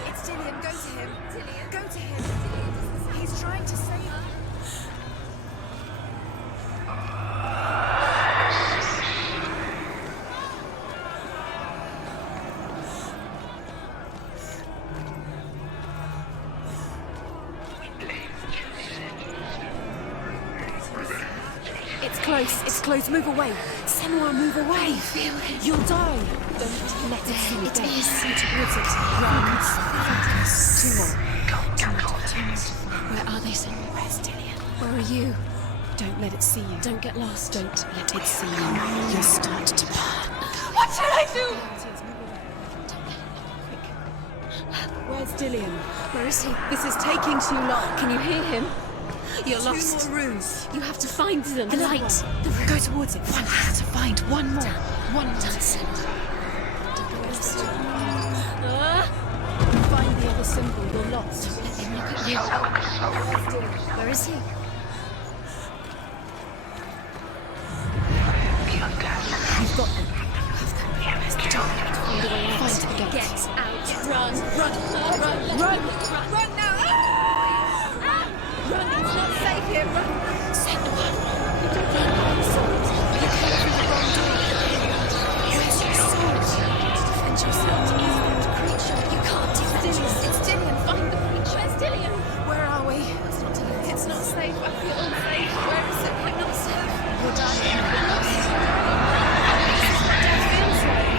It's Dillian, go to him. Dillian, go to him. He's trying to save her. It's close. It's close. Move away. Senua, move away. Feel it. You'll die. Don't let it see you. It is. See towards it. Run. Focus. 2 more. 2 more. Where are they, Senua? Where's Dillian? Where are you? Don't let it see you. Don't get lost. Don't let it see you. You'll start to burn. What should I do? Quick. Where's Dillian? Where is he? This is taking too long. Can you hear him? You're lost. 2 more rooms. You have to find them. The light. The room. Go towards it. One has to find one more. One done, Senua. Find the other symbol. You're lost. Let him look at you. Where's Dillian? Where is he? You've got them. Where's the door? Find a way out. Find the gate. Get out. Run. Run now! Run, it's not safe here. Run. Senua. You don't have a sword. You came through the wrong door. Where's your sword? Defend yourself. Evil creature. You can't defend yourself. It's Dillian. Find the creature. Where's Dillian? Where are we? It's not Dillian. It's not safe. I feel unsafe. Where is it? I'm not safe. We're dying. We're lost. This is what death feels like.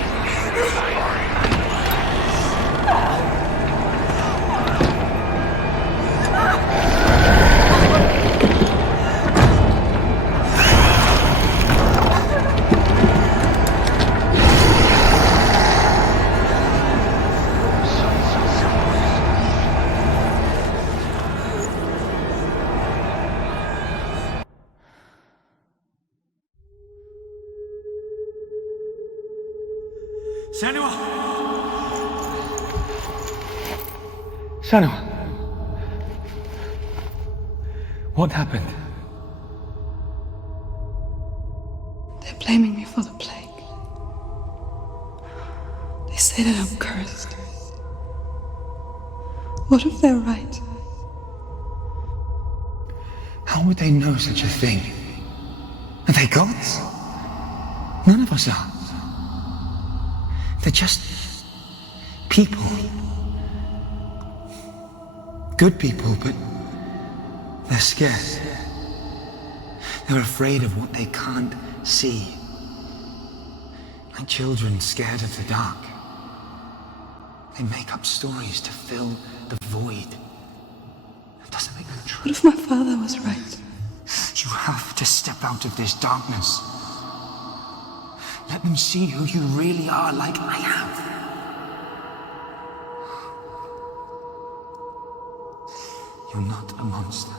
Senua! Senua! What happened? They're blaming me for the plague. They say that I'm cursed. What if they're right? How would they know such a thing? Are they gods? None of us are. They're just people. Good people, but they're scared. They're afraid of what they can't see. Like children scared of the dark. They make up stories to fill the void. It doesn't make them true. What if my father was right? You have to step out of this darkness. Let them see who you really are, like I have. You're not a monster.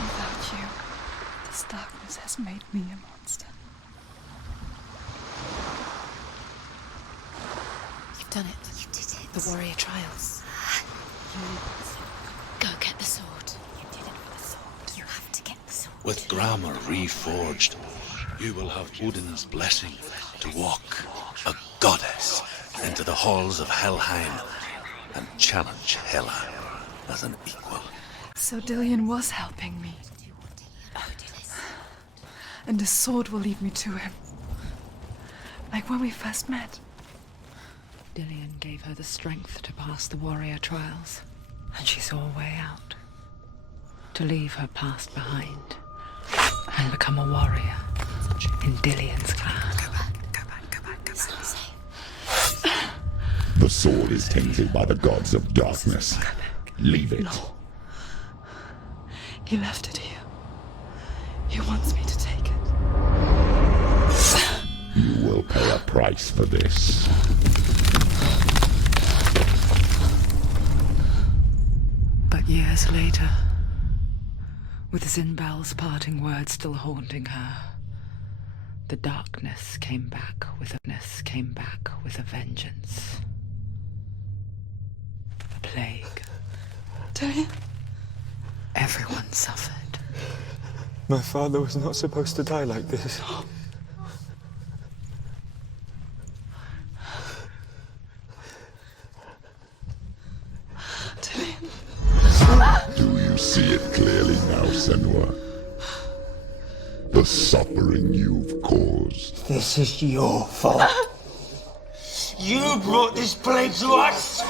Without you, this darkness has made me a monster. You've done it. You did it. The warrior trials. Go get the sword. You did it for the sword. You have to get the sword. With grammar reforged, you will have Odin's blessing to walk, a goddess, into the halls of Helheim and challenge Hela as an equal. So Dillian was helping me. And the sword will lead me to him. Like when we first met. Dillian gave her the strength to pass the warrior trials, and she saw a way out. To leave her past behind and become a warrior in Dillian's clan. Go back. It's not safe. The sword is tainted by the gods of darkness. Leave it. No. He left it here. He wants me to take it. You will pay a price for this. But years later, with Zinbal's parting words still haunting her, the darkness came back with a vengeance. The plague. Dillian? Everyone suffered. My father was not supposed to die like this. Do you see it clearly now, Senua? The suffering you've caused. This is your fault. You brought this plague to us!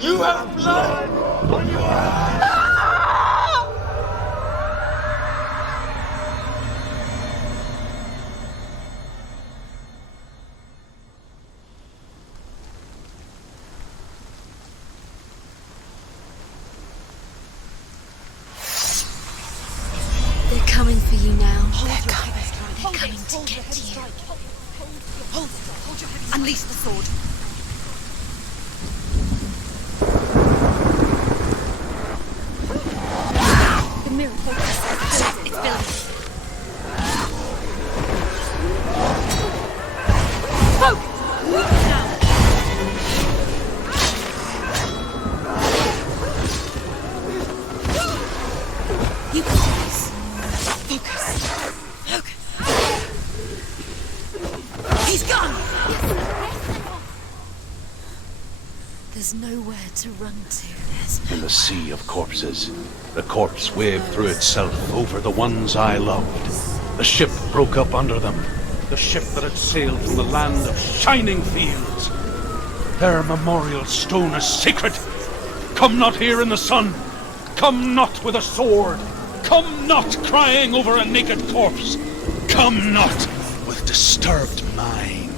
You have blood on your hands! you now? They're coming. They're coming to get you. Hold your heavy. Unleash the sword. The mirror focus. It's building. Focus! Now. You can do this. Focus. Focus. He's gone! There's nowhere to run to. In the sea of corpses, the corpse waved through itself over the ones I loved. The ship broke up under them. The ship that had sailed from the land of shining fields. Their memorial stone is sacred. Come not here in the sun. Come not with a sword. Come not crying over a naked corpse. Come not with disturbed mind.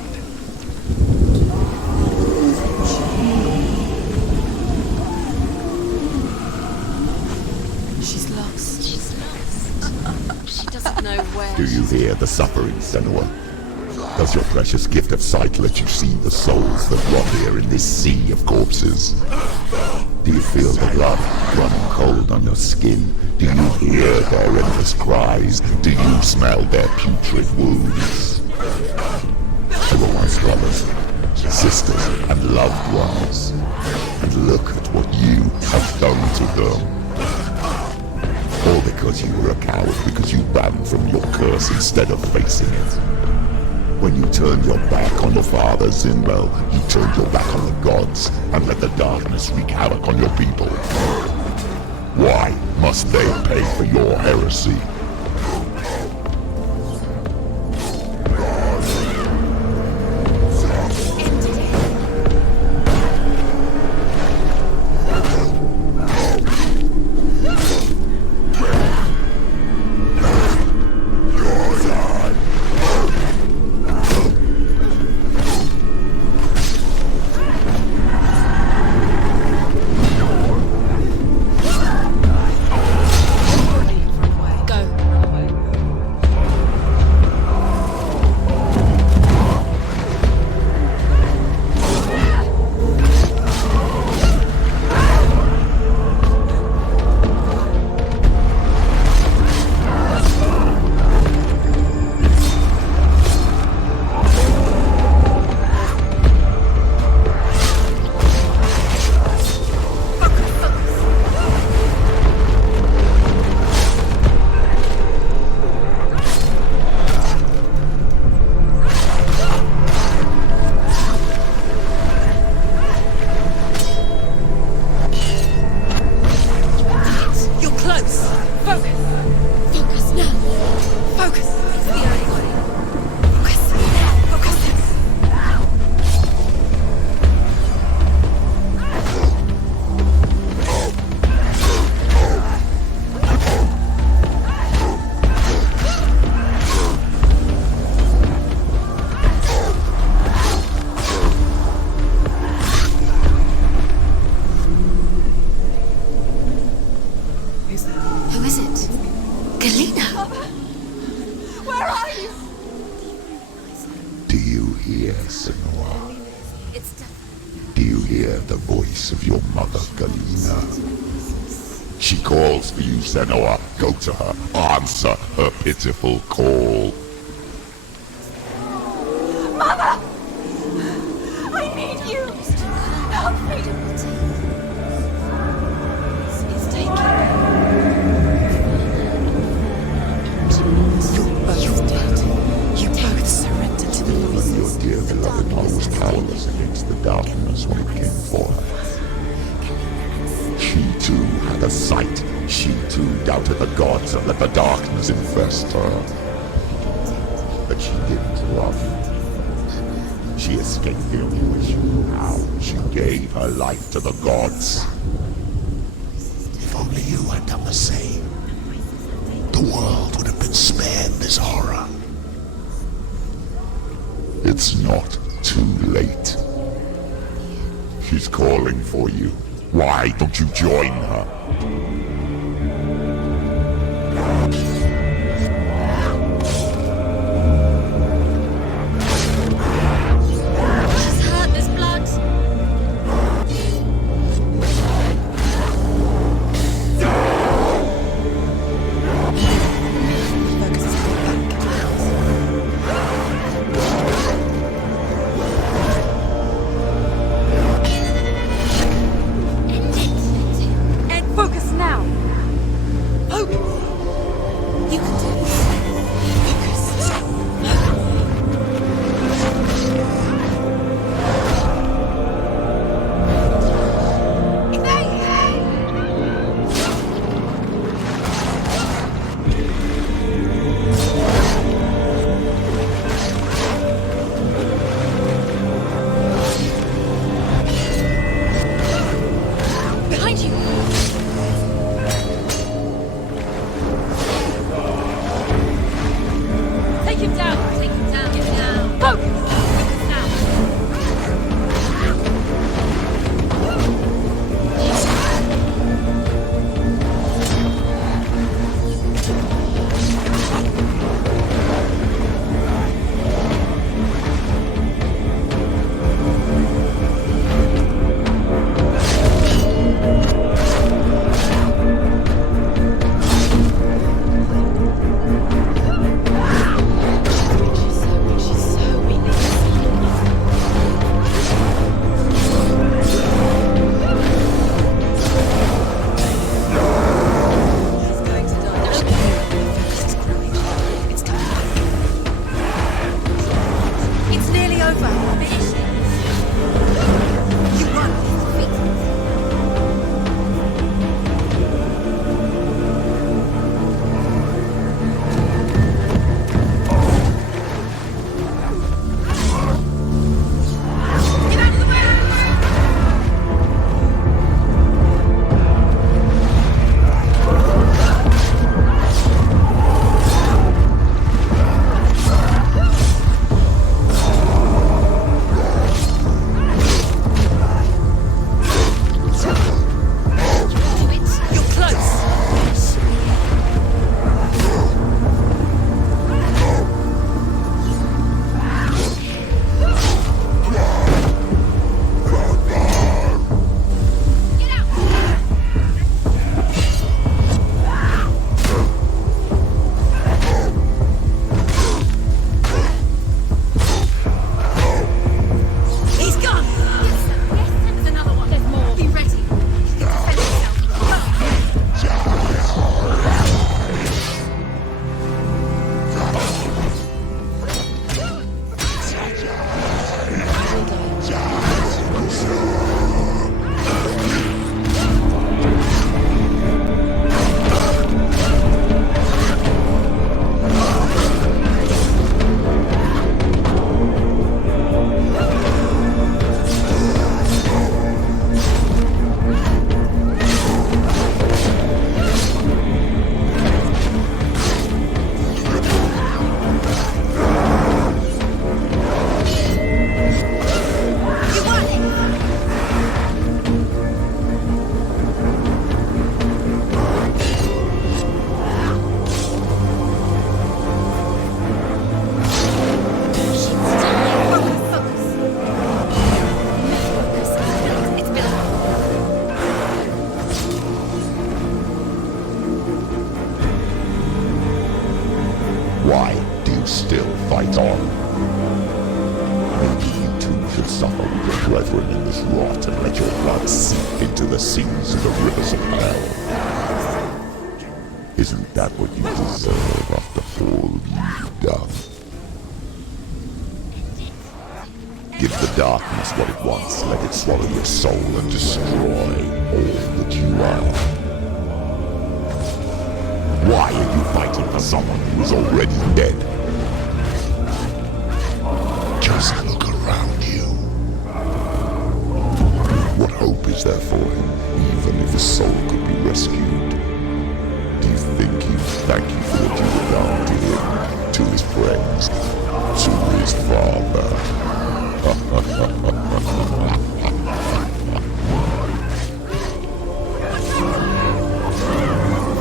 She's lost. She's lost. She doesn't know where. Do you hear the suffering, Senua? Does your precious gift of sight let you see the souls that rot here in this sea of corpses? Do you feel the blood running cold on your skin? Do you hear their endless cries? Do you smell their putrid wounds? They were once brothers, sisters, and loved ones. And look at what you have done to them. All because you were a coward, because you ran from your curse instead of facing it. When you turned your back on your father, Zimbel, you turned your back on the gods and let the darkness wreak havoc on your people. Why must they pay for your heresy? She calls for you, Senua. Go to her. Answer her pitiful call. Mother! I need you! Help me! It's taken. You're both dead. You both surrendered to the When voices. your dear beloved mother was powerless against the darkness when it came for her. She too had a sight. She too doubted the gods and let the darkness infest her. But she didn't love you. She escaped the only way she knew how. She gave her life to the gods. If only you had done the same, the world would have been spared this horror. It's not too late. She's calling for you. Why don't you join her? You can do this. Behind you! Take him down! Take him down! Get down! Focus! Focus now! She's so weak. She's going to die. Focus is growing. It's coming back. It's nearly over. Finish it. You won. Get out of the way! You're close. Get out. He's gone. Yes, there's another one. There's more. Be ready. Defend yourself. You won it. It's building. Why do you still fight on? Maybe you too should suffer with your brethren in this rot and let your blood seep into the seas of the rivers of hell. Isn't that what you deserve after all you've done? Give the darkness what it wants, let it swallow your soul and destroy all that you are. Why are you fighting for someone who is already dead? Just look around you. What hope is there for him, even if his soul could be rescued? Do you think he'd thank you for what you have done to him, to his friends, to his father?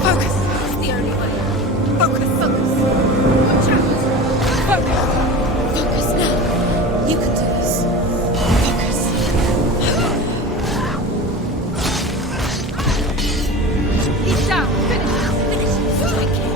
Focus. It's the only way. Focus. Watch out. Focus. Focus now. You can do this. Focus. He's down. Finish. Strike him.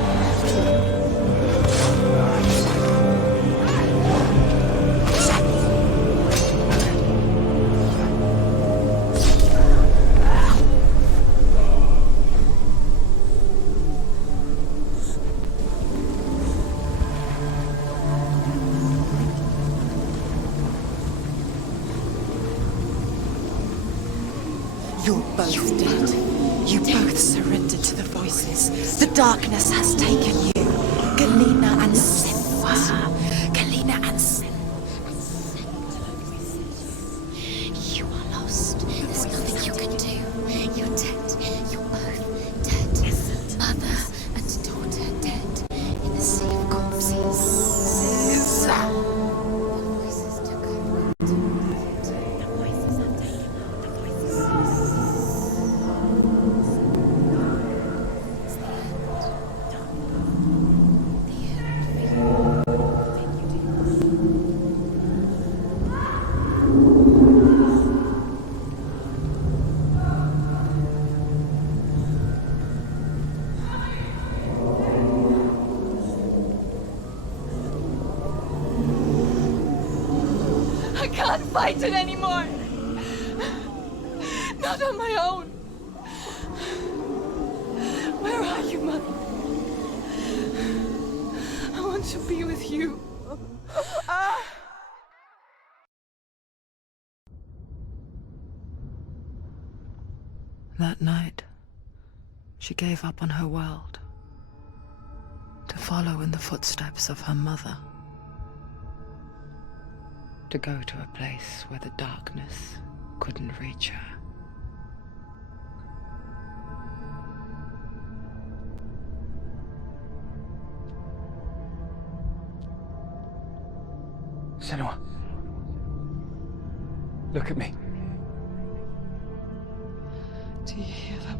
both dead. You both surrendered to the voices. The darkness has taken you. Galena and Senua. Galena and Senua. You are lost. There's nothing you can do. You're dead. You're both dead. Mother and daughter dead in the sea of corpses. The voices took over. The voices have taken out. The voices. I can't fight it anymore. Not on my own. Where are you, Mother? I want to be with you. That night, she gave up on her world to follow in the footsteps of her mother, to go to a place where the darkness couldn't reach her. Senua. Look at me. Do you hear them?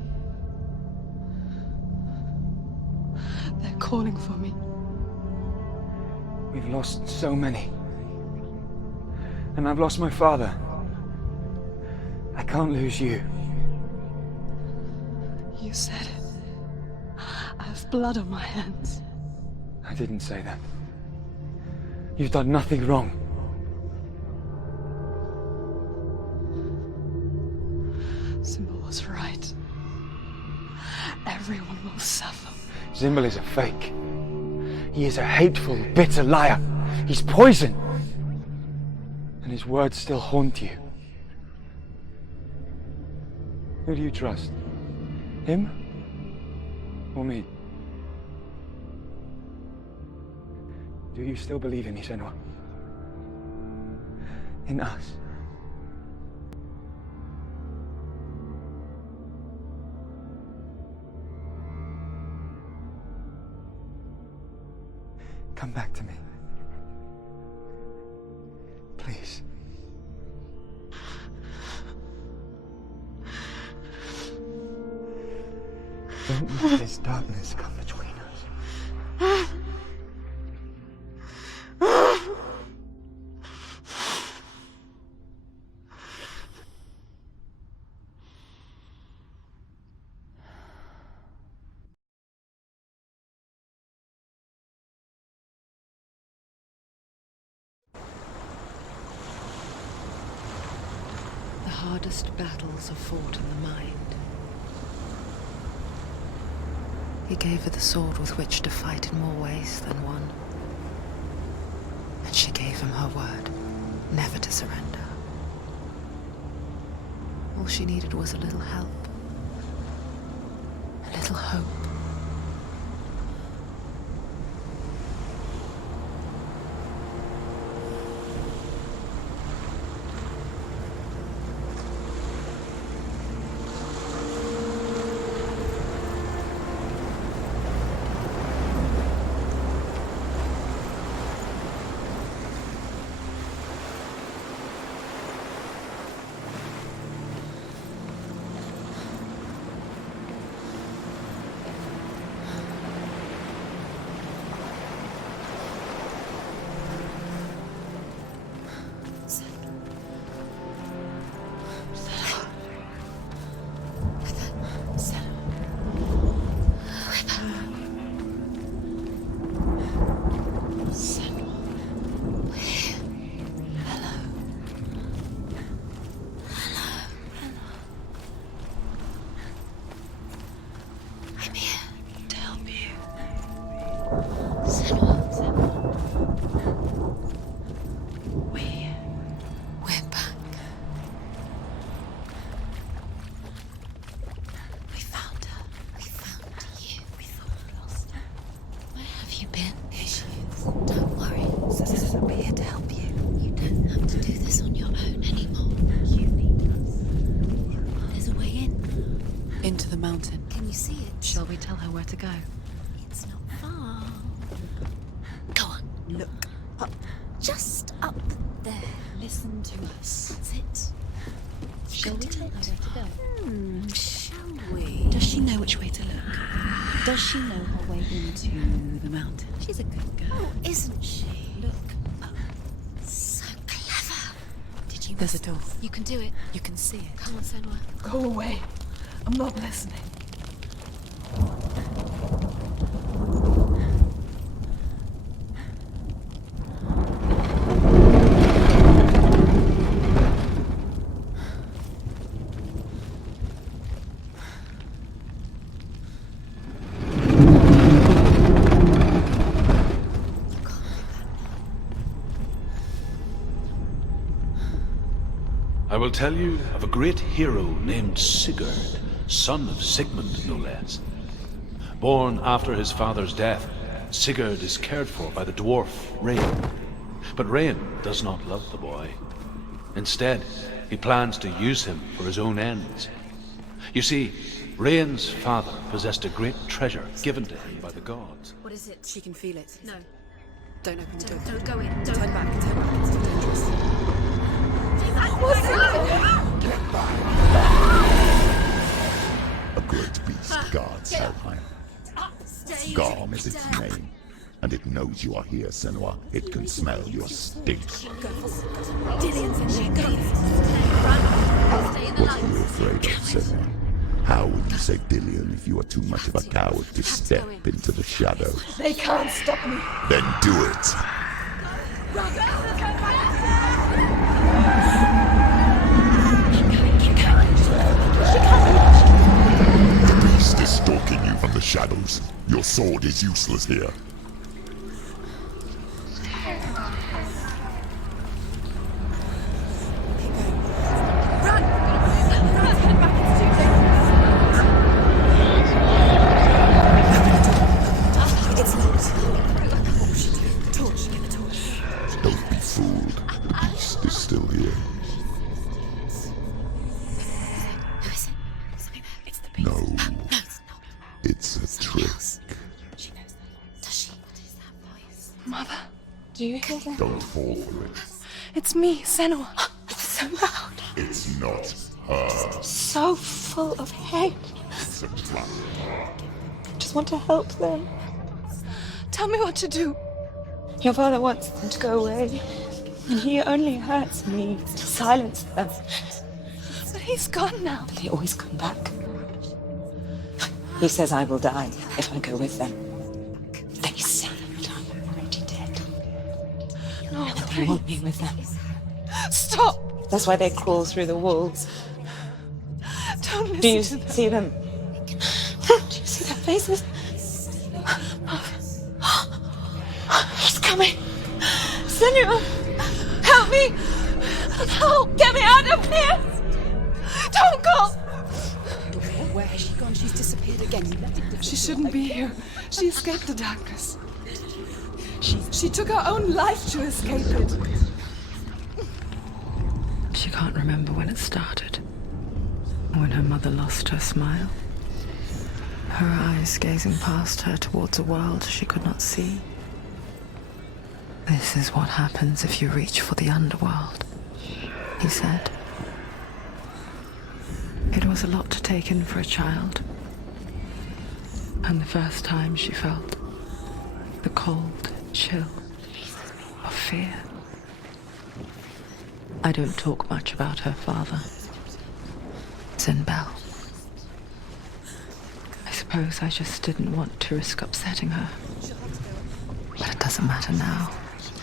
They're calling for me. We've lost so many. And I've lost my father. I can't lose you. You said it. I have blood on my hands. I didn't say that. You've done nothing wrong. Symbol was right. Everyone will suffer. Zimbel is a fake. He is a hateful, bitter liar. He's poison. And his words still haunt you. Who do you trust? Him? Or me? Do you still believe in me, Senua? In us? Come back to me. Please. Don't let this darkness come between us. The hardest battles are fought in the mind. He gave her the sword with which to fight in more ways than one. And she gave him her word, never to surrender. All she needed was a little help, a little hope. Don't worry. We're here to help you. You don't have to do this on your own anymore. You need us. There's a way in. Into the mountain. Can you see it? Shall we tell her where to go? It's not far. Go on. Look up. Just up there. Listen to us. That's it. Shall we tell her where to go? Shall we? Does she know which way to look? Does she know her way into the mountain? She's a good girl. Oh, isn't she? Look up. So clever. Did you? There's a door. You can do it. You can see it. Come on, Senua. Go away. I'm not listening. I will tell you of a great hero named Sigurd, son of Sigmund, no less. Born after his father's death, Sigurd is cared for by the dwarf Rain. But Rain does not love the boy. Instead, he plans to use him for his own ends. You see, Rain's father possessed a great treasure given to him by the gods. What is it? She can feel it. No. Don't open the door. Don't go in. Don't. Turn back. Turn back. It's too dangerous. A great beast guards Helheim. Garm is its name, and it knows you are here, Senua. It can smell your stink. Dillian's in there. Go. What are you afraid of, Senua? How would you save Dillian if you are too much of a coward to step into the shadows? They can't stop me. Then do it! The beast is stalking you from the shadows. Your sword is useless here. Don't be fooled. The beast is still here. Who is it? It's the beast. No, No, it's not. it's a trick. She knows that. Does she? What is that voice? Mother, do you hear that? Don't fall for it. It's me, Senua. It's so loud. It's not her. So full of hate. It's a trap. I just want to help them. Tell me what to do. Your father wants them to go away, and he only hurts me to silence them. But he's gone now. But they always come back. He says I will die if I go with them. They say that I'm already dead. No, they want me with them. Stop! That's why they crawl through the walls. Don't listen. Do you see them? Do you see their faces? He's coming! Senua! Help me! Help! Get me out of here! Don't go! Where has she gone? She's disappeared again. She shouldn't be here. She escaped the darkness. She took her own life to escape it. She can't remember when it started. When her mother lost her smile. Her eyes gazing past her towards a world she could not see. This is what happens if you reach for the underworld, he said. It was a lot to take in for a child. And the first time she felt the cold chill of fear. I don't talk much about her father. Zinbel. I suppose I just didn't want to risk upsetting her. But it doesn't matter now,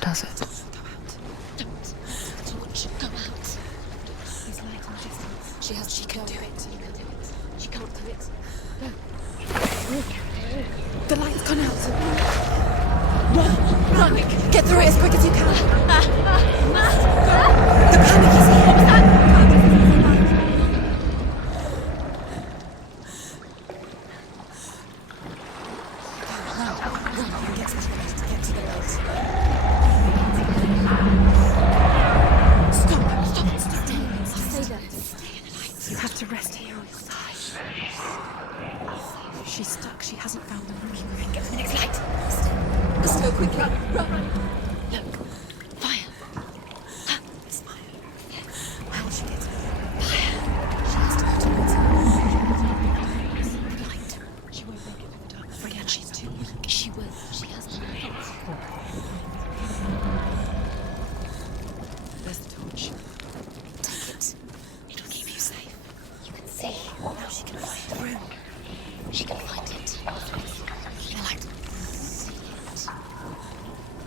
does it? George, go out. He's light and distant. She can do it. She can't do it. No. The light's gone out. Run! Run! Get through it as quick as you can. The panic is here. Get to the light. Quickly! Run! Look! Fire! Ah, it's fire. How will she get over? Fire! She has to go towards it. Light. She won't make it in the dark. Forget she's too weak. She will. She has the light. There's the torch. Take it. It'll keep you safe. You can see. Now she can find the room. She can find it. The light. See it.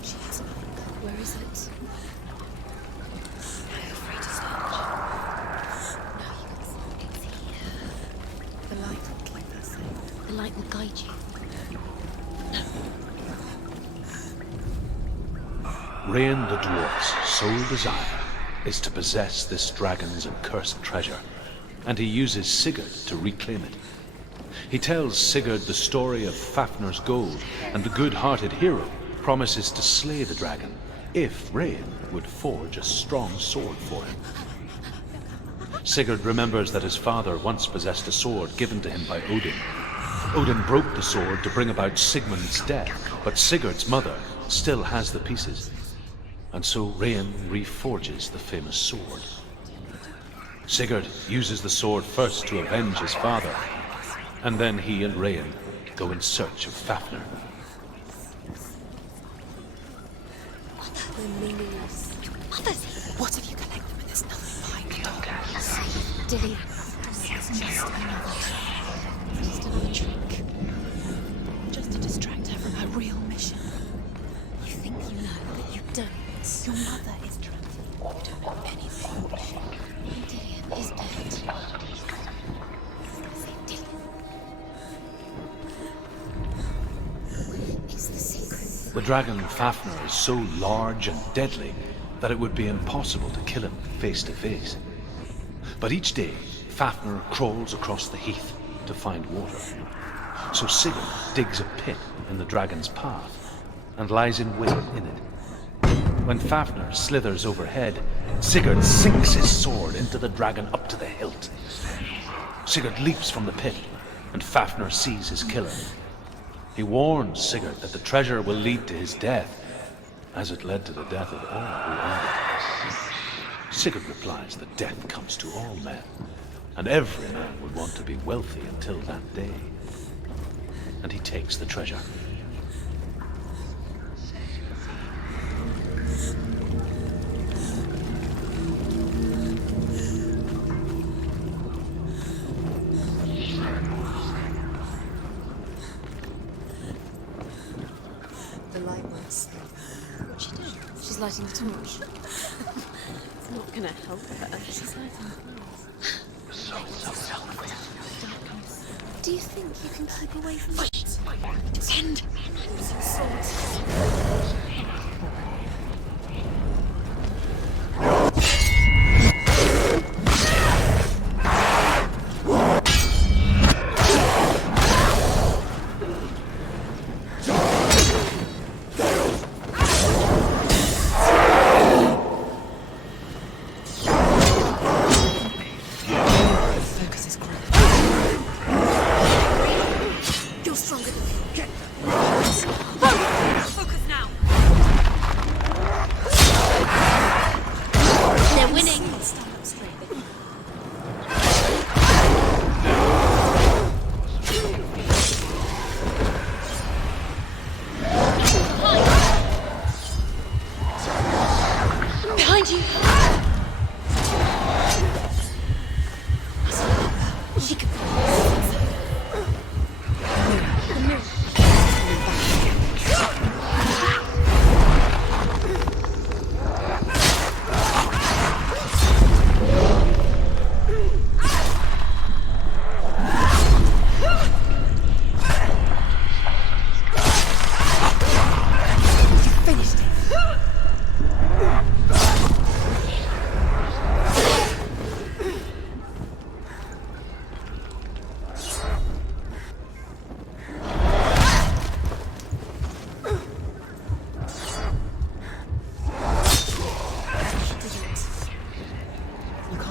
She has it. Where is it? Are you afraid to search? Now you can see. It's here. The light will keep her safe. The light will guide you. Rain the dwarf's sole desire is to possess this dragon's accursed treasure, and he uses Sigurd to reclaim it. He tells Sigurd the story of Fafnir's gold, and the good-hearted hero promises to slay the dragon if Rain would forge a strong sword for him. Sigurd remembers that his father once possessed a sword given to him by Odin. Odin broke the sword to bring about Sigmund's death, but Sigurd's mother still has the pieces. And so Rain reforges the famous sword. Sigurd uses the sword first to avenge his father, and then he and Rain go in search of Fafnir. We're meaningless. Others! What have you collected when there's nothing behind the door? Dilly. Just another trick. Just to distract her from her real mission. You think you know, but you don't. Your mother is trapped. You don't know anything. Dillian is dead. It's the secret. The dragon Fafnir is so large and deadly that it would be impossible to kill him face to face. But each day, Fafnir crawls across the heath to find water. So Sigurd digs a pit in the dragon's path and lies in wait in it. When Fafnir slithers overhead, Sigurd sinks his sword into the dragon up to the hilt. Sigurd leaps from the pit, and Fafnir sees his killer. He warns Sigurd that the treasure will lead to his death, as it led to the death of all who owned it. Sigurd replies that death comes to all men, and every man would want to be wealthy until that day. And he takes the treasure. The light won't stay. What's she doing? She's lighting the torch. It's not gonna help her. She's lighting flowers. Do you think you can keep away from the Send!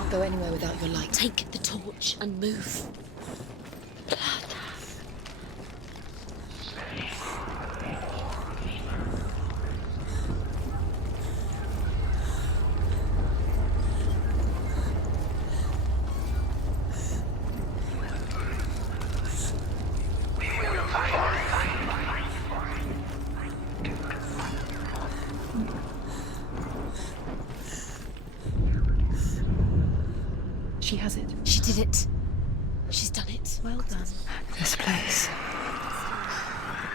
Go anywhere without your light. Take the torch and move. She has it. She did it. She's done it. Well done. This place.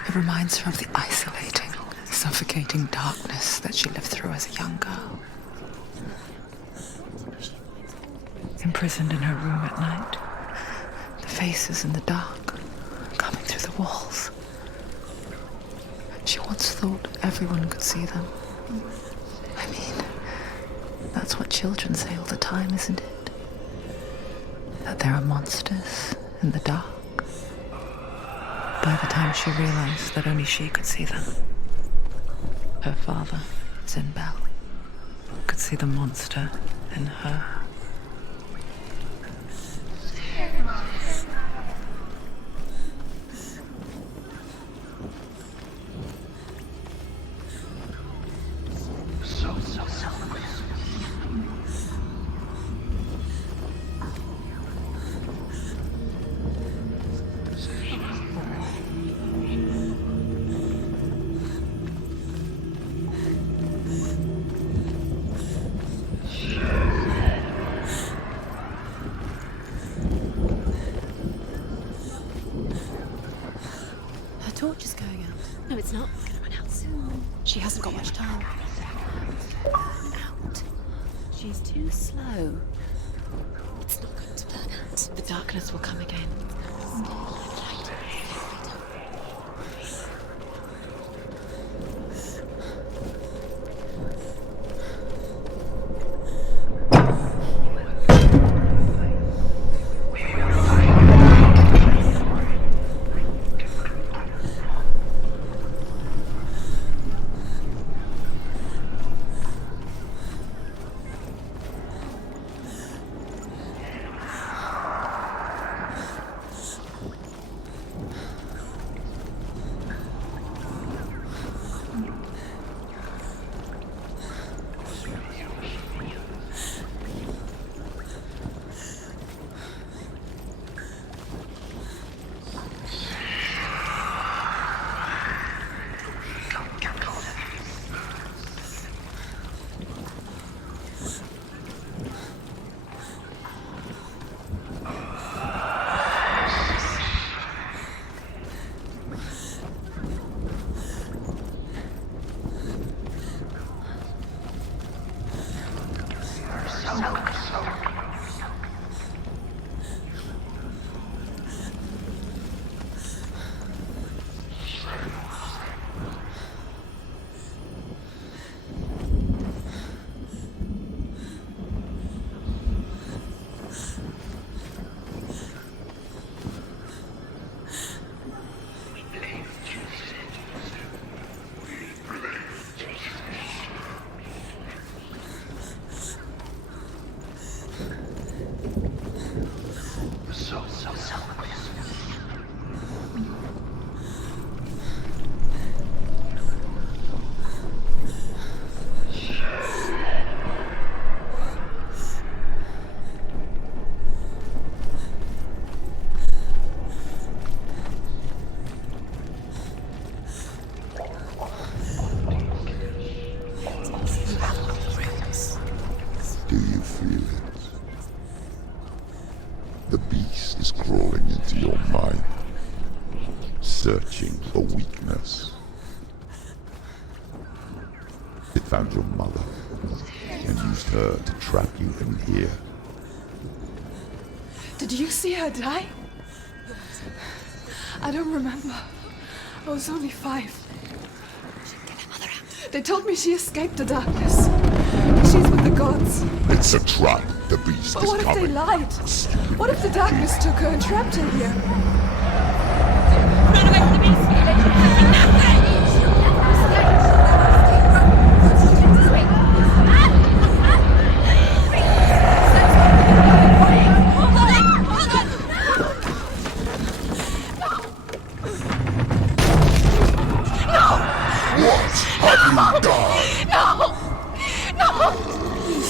It reminds her of the isolating, suffocating darkness that she lived through as a young girl. Imprisoned in her room at night. The faces in the dark, coming through the walls. She once thought everyone could see them. I mean, that's what children say all the time, isn't it? That there are monsters in the dark. By the time she realized that only she could see them, her father, Zinbel, could see the monster in her. Her torch is going out. No, it's not. It's gonna run out soon. She hasn't got much time. Out. She's too slow. It's not going to burn out. The darkness will come again. Searching for weakness. It found your mother and used her to trap you in here. Did you see her die? I don't remember. I was only 5. They told me she escaped the darkness. She's with the gods. It's a trap. The beast But is what if coming. they lied? What if the darkness took her and trapped her here? Run away from the beast!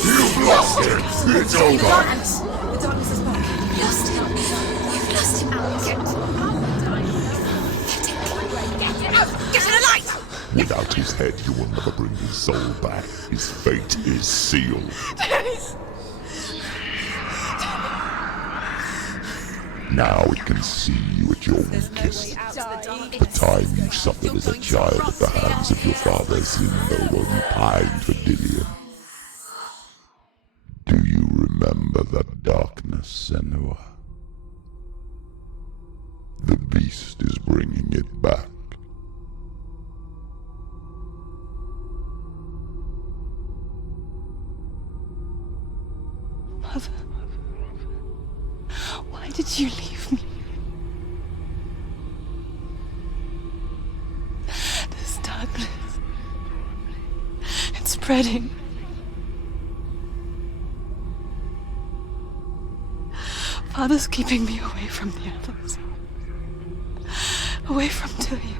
You've lost it! It's over! The darkness is back. You lost him. You've lost him. Get it out! Get to the light! Without his head, you will never bring his soul back. His fate is sealed. Now it can see you at your weakest. The time you suffered as a child at the hands of your father Zindo while you pined for Dillion. Do you remember that darkness, Senua? The beast is bringing it back. Mother, why did you leave me? This darkness, it's spreading. Father's keeping me away from the others. Away from Dillion.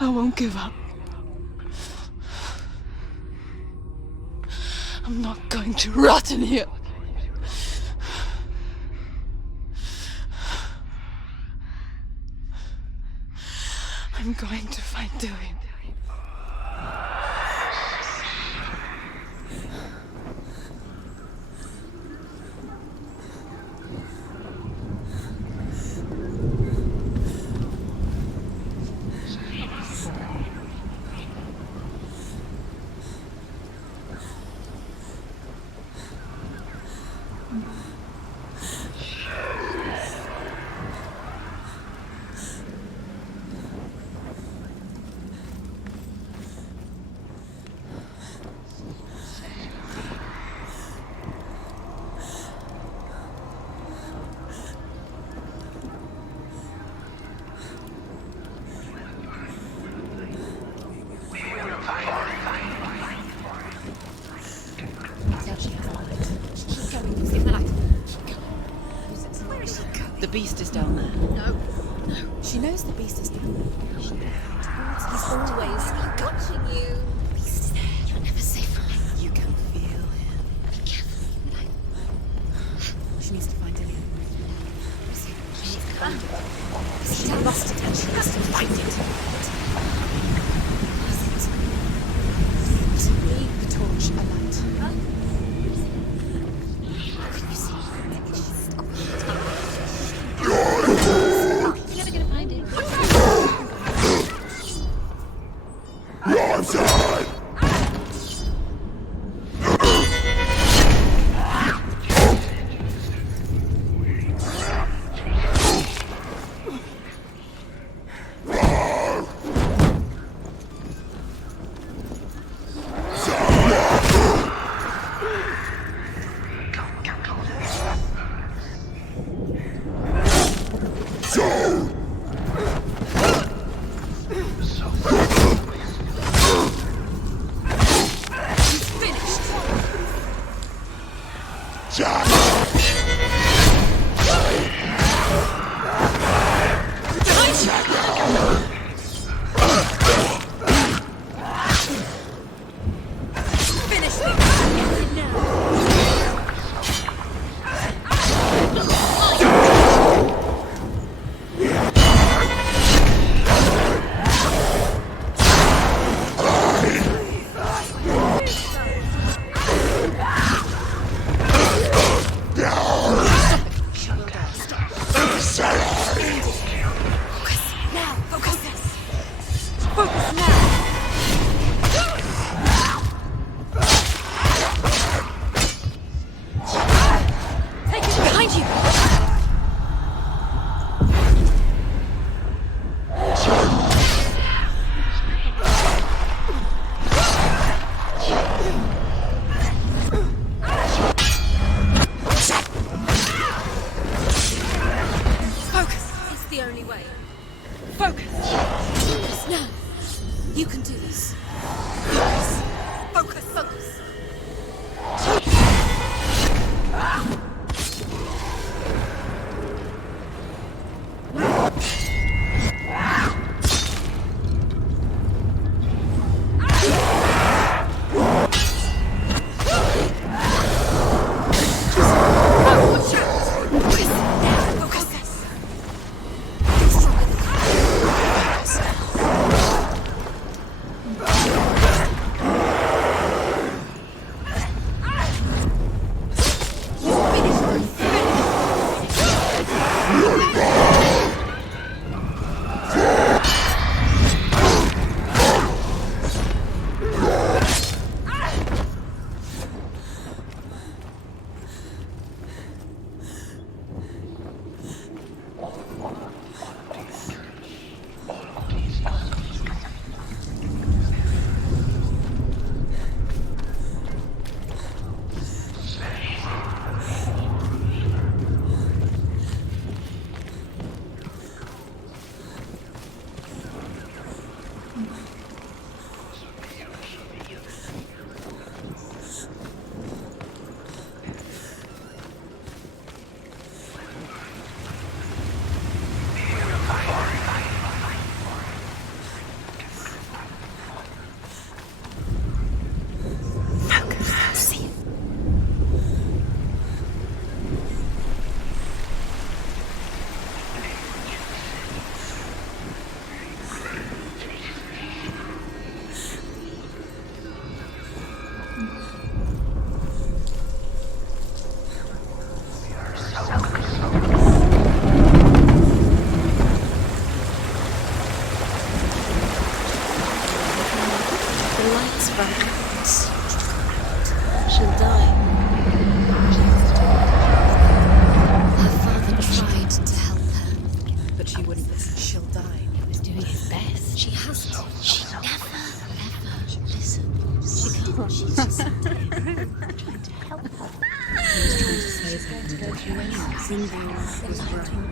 I won't give up. I'm not going to rot in here. I'm going to find Dillion. The beast is down there. No. She knows the beast is down there. He's always watching you. The beast is there. You're never safe from him. You can feel him. Be careful. She needs to find Dillion. She needs to find it. She lost it and she has to find it. Leave the torch alight. Can you see? You're never gonna find it. Your time!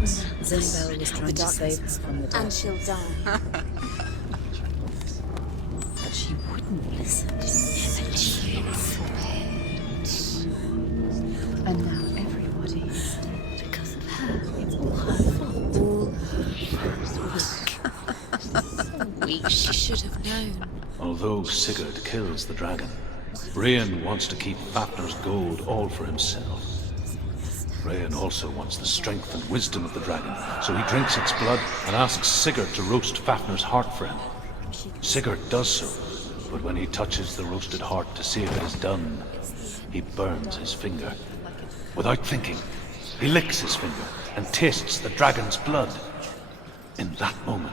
Zinabella was trying to save her from the dark. And she'll die. But she wouldn't listen. And now everybody is dead. Because of her. It's all her fault. All her fault. Weak. She should have known. Although Sigurd kills the dragon, Rain wants to keep Fafnir's gold all for himself. Rain also wants the strength and wisdom of the dragon, so he drinks its blood and asks Sigurd to roast Fafnir's heart for him. Sigurd does so, but when he touches the roasted heart to see if it is done, he burns his finger. Without thinking, he licks his finger and tastes the dragon's blood. In that moment,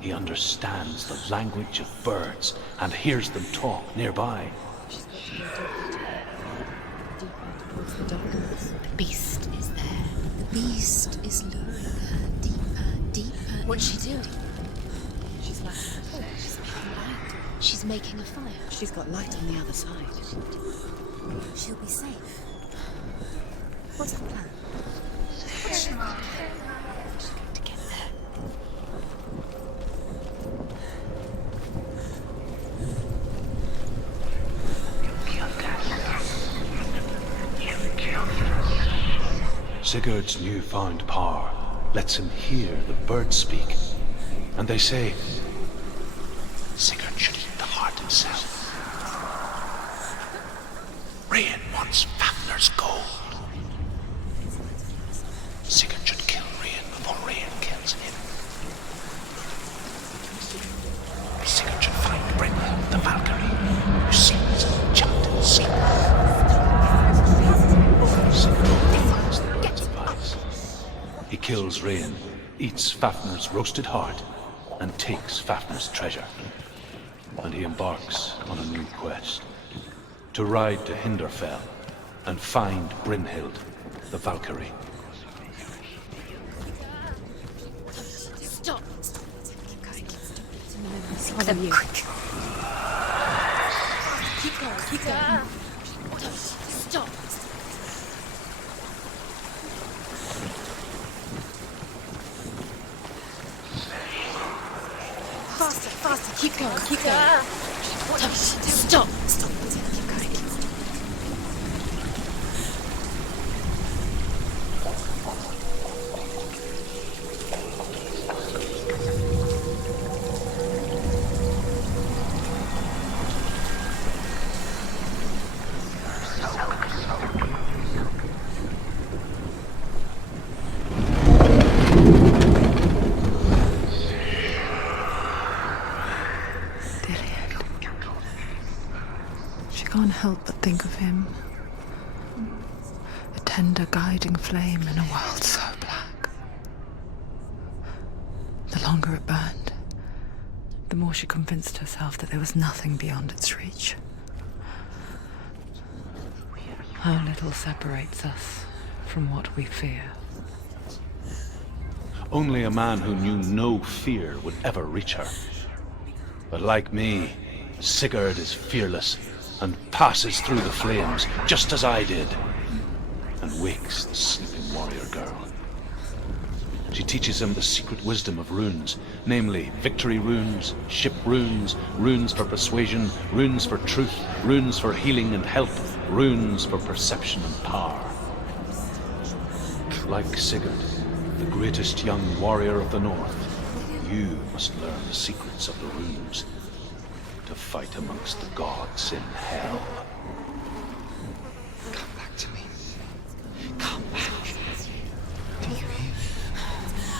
he understands the language of birds and hears them talk nearby. The beast is there. The beast is luring her deeper, deeper. What's she doing? She's like, she's making light. She's making a fire. She's got light on the other side. She'll be safe. What's the plan? What's she going to get there? Sigurd's newfound power lets him hear the birds speak, and they say, Sigurd should eat the heart himself. Rain wants Fafnir's gold. Sigurd should kill Rain before Rain kills him. Sigurd should find Brynhild the Valkyrie, who sings enchanted songs. Sigurd follows the bird's advice. He kills Rain, eats Fafnir's roasted heart, and takes Fafnir's treasure. And he embarks on a new quest, to ride to Hinderfell and find Brynhild the Valkyrie. Stop! Follow you. Keep going, keep going. Stop! Faster, faster, keep going, keep going. Stop! Stop! Keep going. Can't help but think of him. A tender guiding flame in a world so black. The longer it burned, the more she convinced herself that there was nothing beyond its reach. How little separates us from what we fear. Only a man who knew no fear would ever reach her. But like me, Sigurd is fearless and passes through the flames, just as I did, and wakes the sleeping warrior girl. She teaches him the secret wisdom of runes, namely victory runes, ship runes, runes for persuasion, runes for truth, runes for healing and help, runes for perception and power. Like Sigurd, the greatest young warrior of the North, you must learn the secrets of the runes to fight amongst the gods in Hell. Come back to me. Come back. Do you hear me?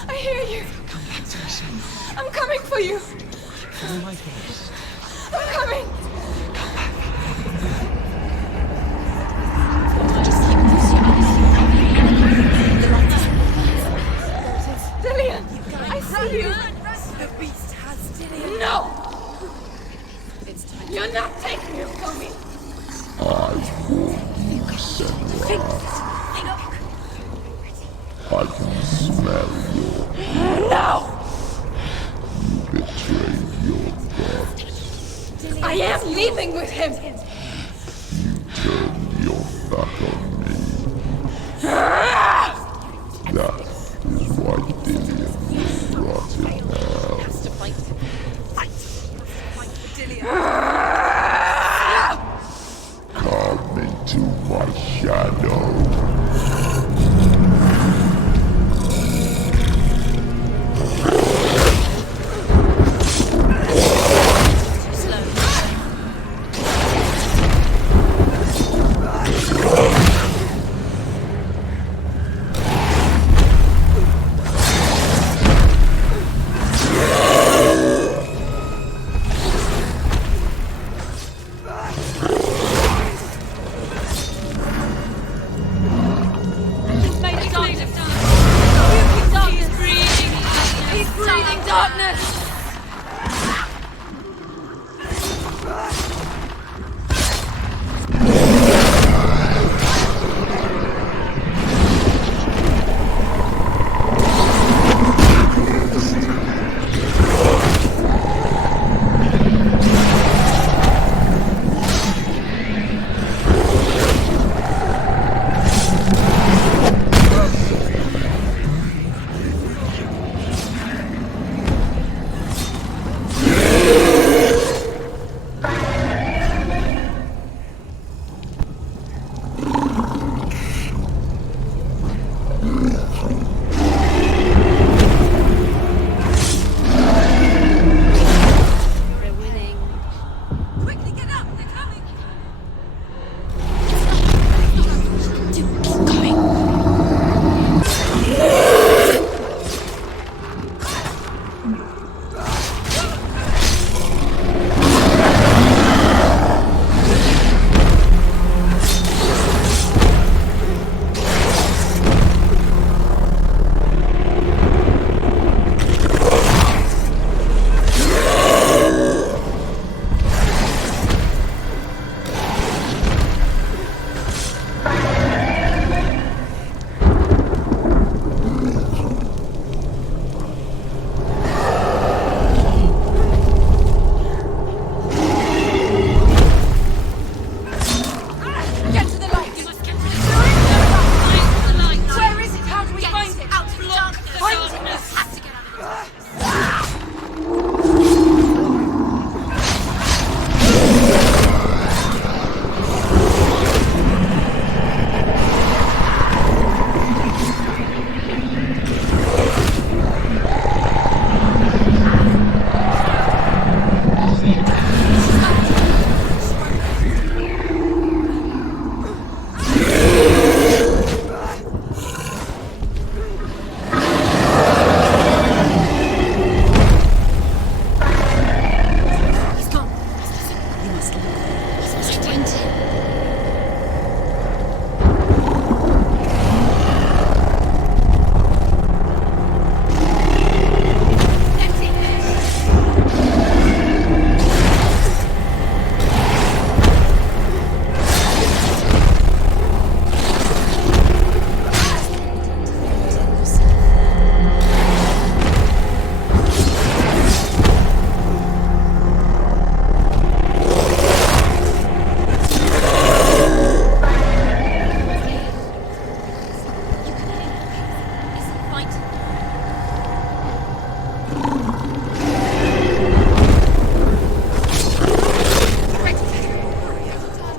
I hear you. Come back to me, son. I'm coming for you. Follow my voice. I'm coming. Come back. Just keep close your eyes. The light is Dillian, I see you. The beast has Dillian. No! You're not taking him from me. I warn you, Senua. I can smell your No! You betrayed your god. I am leaving with him. You turned your back on me. That is Dillion will rot in hell. Has to fight. Fight. Fight for Dillion. Come into my shadow.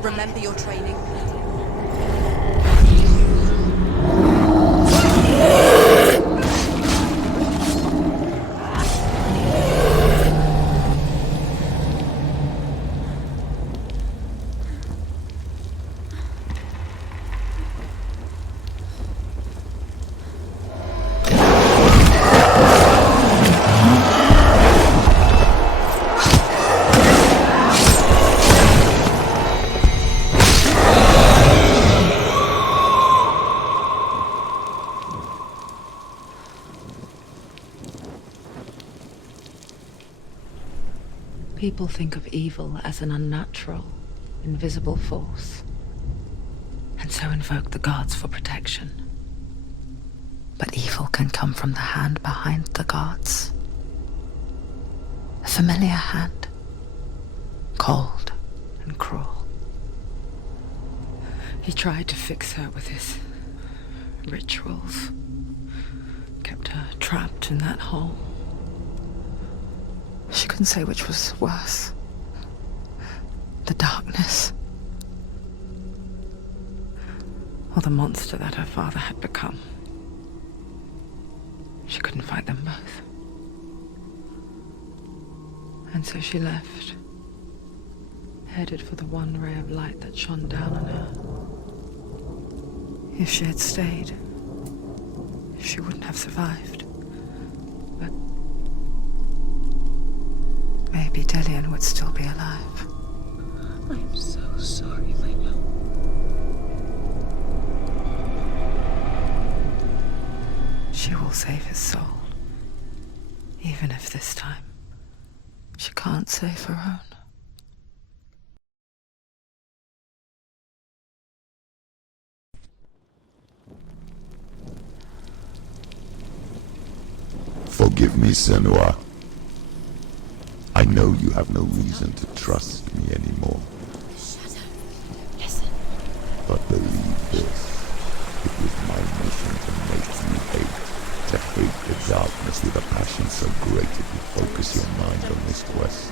Remember your training. People think of evil as an unnatural, invisible force, and so invoke the gods for protection. But evil can come from the hand behind the gods. A familiar hand, cold and cruel. He tried to fix her with his rituals, kept her trapped in that hole. She couldn't say which was worse. The darkness, or the monster that her father had become. She couldn't fight them both. And so she left, headed for the one ray of light that shone down on her. If she had stayed, she wouldn't have survived. But maybe Delian would still be alive. I'm so sorry, Layla. She will save his soul, even if this time she can't save her own. Forgive me, Senua. I know you have no reason to trust me anymore. Shadow, listen. But believe this, it was my mission to make you hate the darkness with a passion so great it would focus your mind on this quest.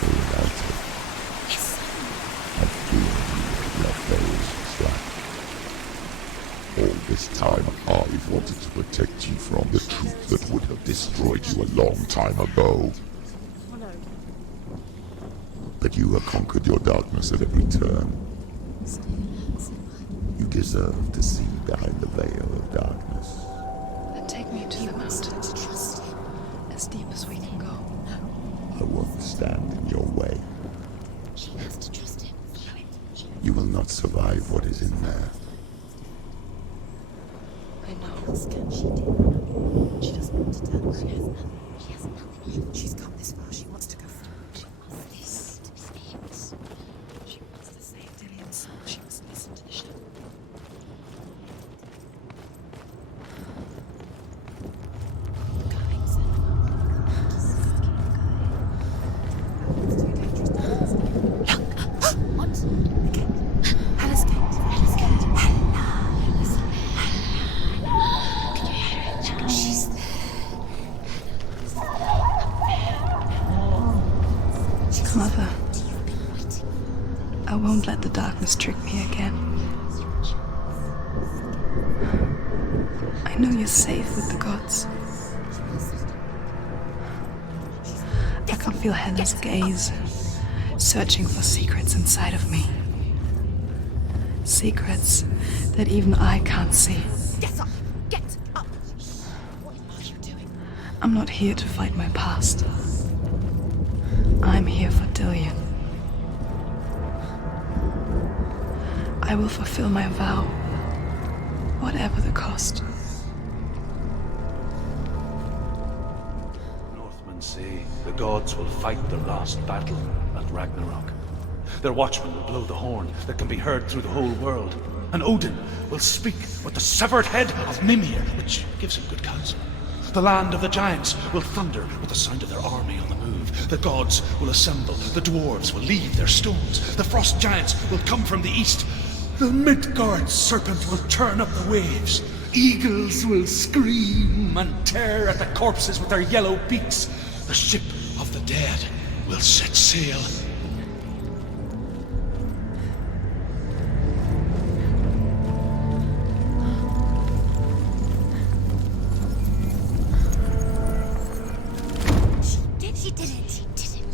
Without it, I fear you would let those slack. All this time, I've wanted to protect you from the truth that would have destroyed you a long time ago. But you have conquered your darkness at every turn. You deserve to see behind the veil of darkness. Then take me to the mountain. As deep as we can go. I won't stand in your way. She has to trust him. You will not survive what is in there. I know. She doesn't want to tell. She has nothing. She has nothing. She's come this far. She wants to go further. She wants this to be it. She wants to save Delian's soul. She must listen to the shadow. Going, Senua. Just keep going. It's too dangerous. Look! What? Okay. Hella's gate. Hella's gate. She's there. Mother, I won't let the darkness trick me again. I know you're safe with the gods. I can feel Hella's gaze, searching for secrets inside of me. Secrets that even I can't see. Get up! Get up! What are you doing? I'm not here to fight my past. I'm here for Delian. I will fulfill my vow, whatever the cost. Northmen say the gods will fight their last battle at Ragnarok. Their watchmen will blow the horn that can be heard through the whole world. And Odin will speak with the severed head of Mimir, which gives him good counsel. The land of the giants will thunder with the sound of their army on the move. The gods will assemble. The dwarves will leave their stones. The frost giants will come from the east. The Midgard serpent will turn up the waves. Eagles will scream and tear at the corpses with their yellow beaks. The ship of the dead will set sail. She did it. She did it. She did it.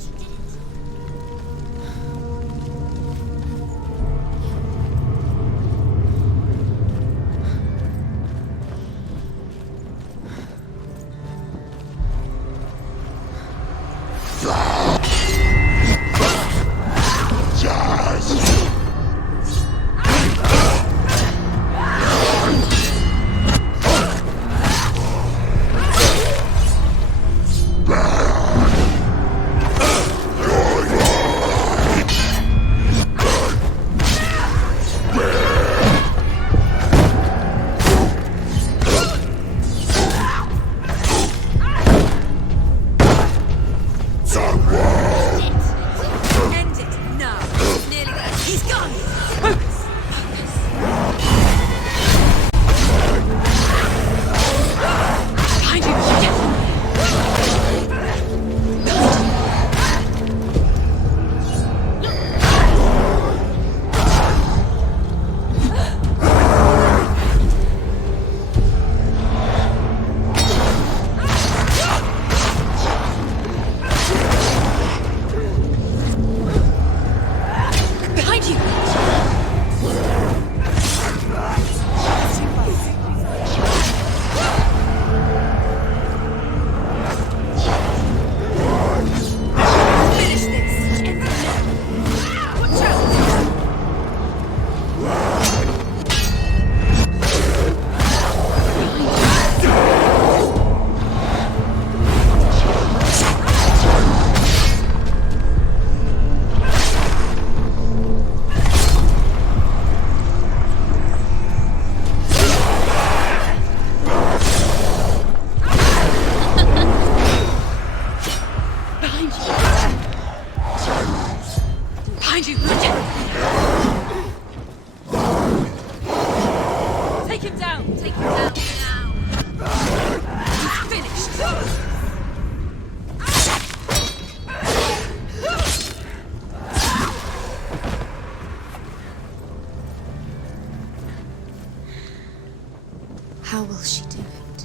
How will she do it?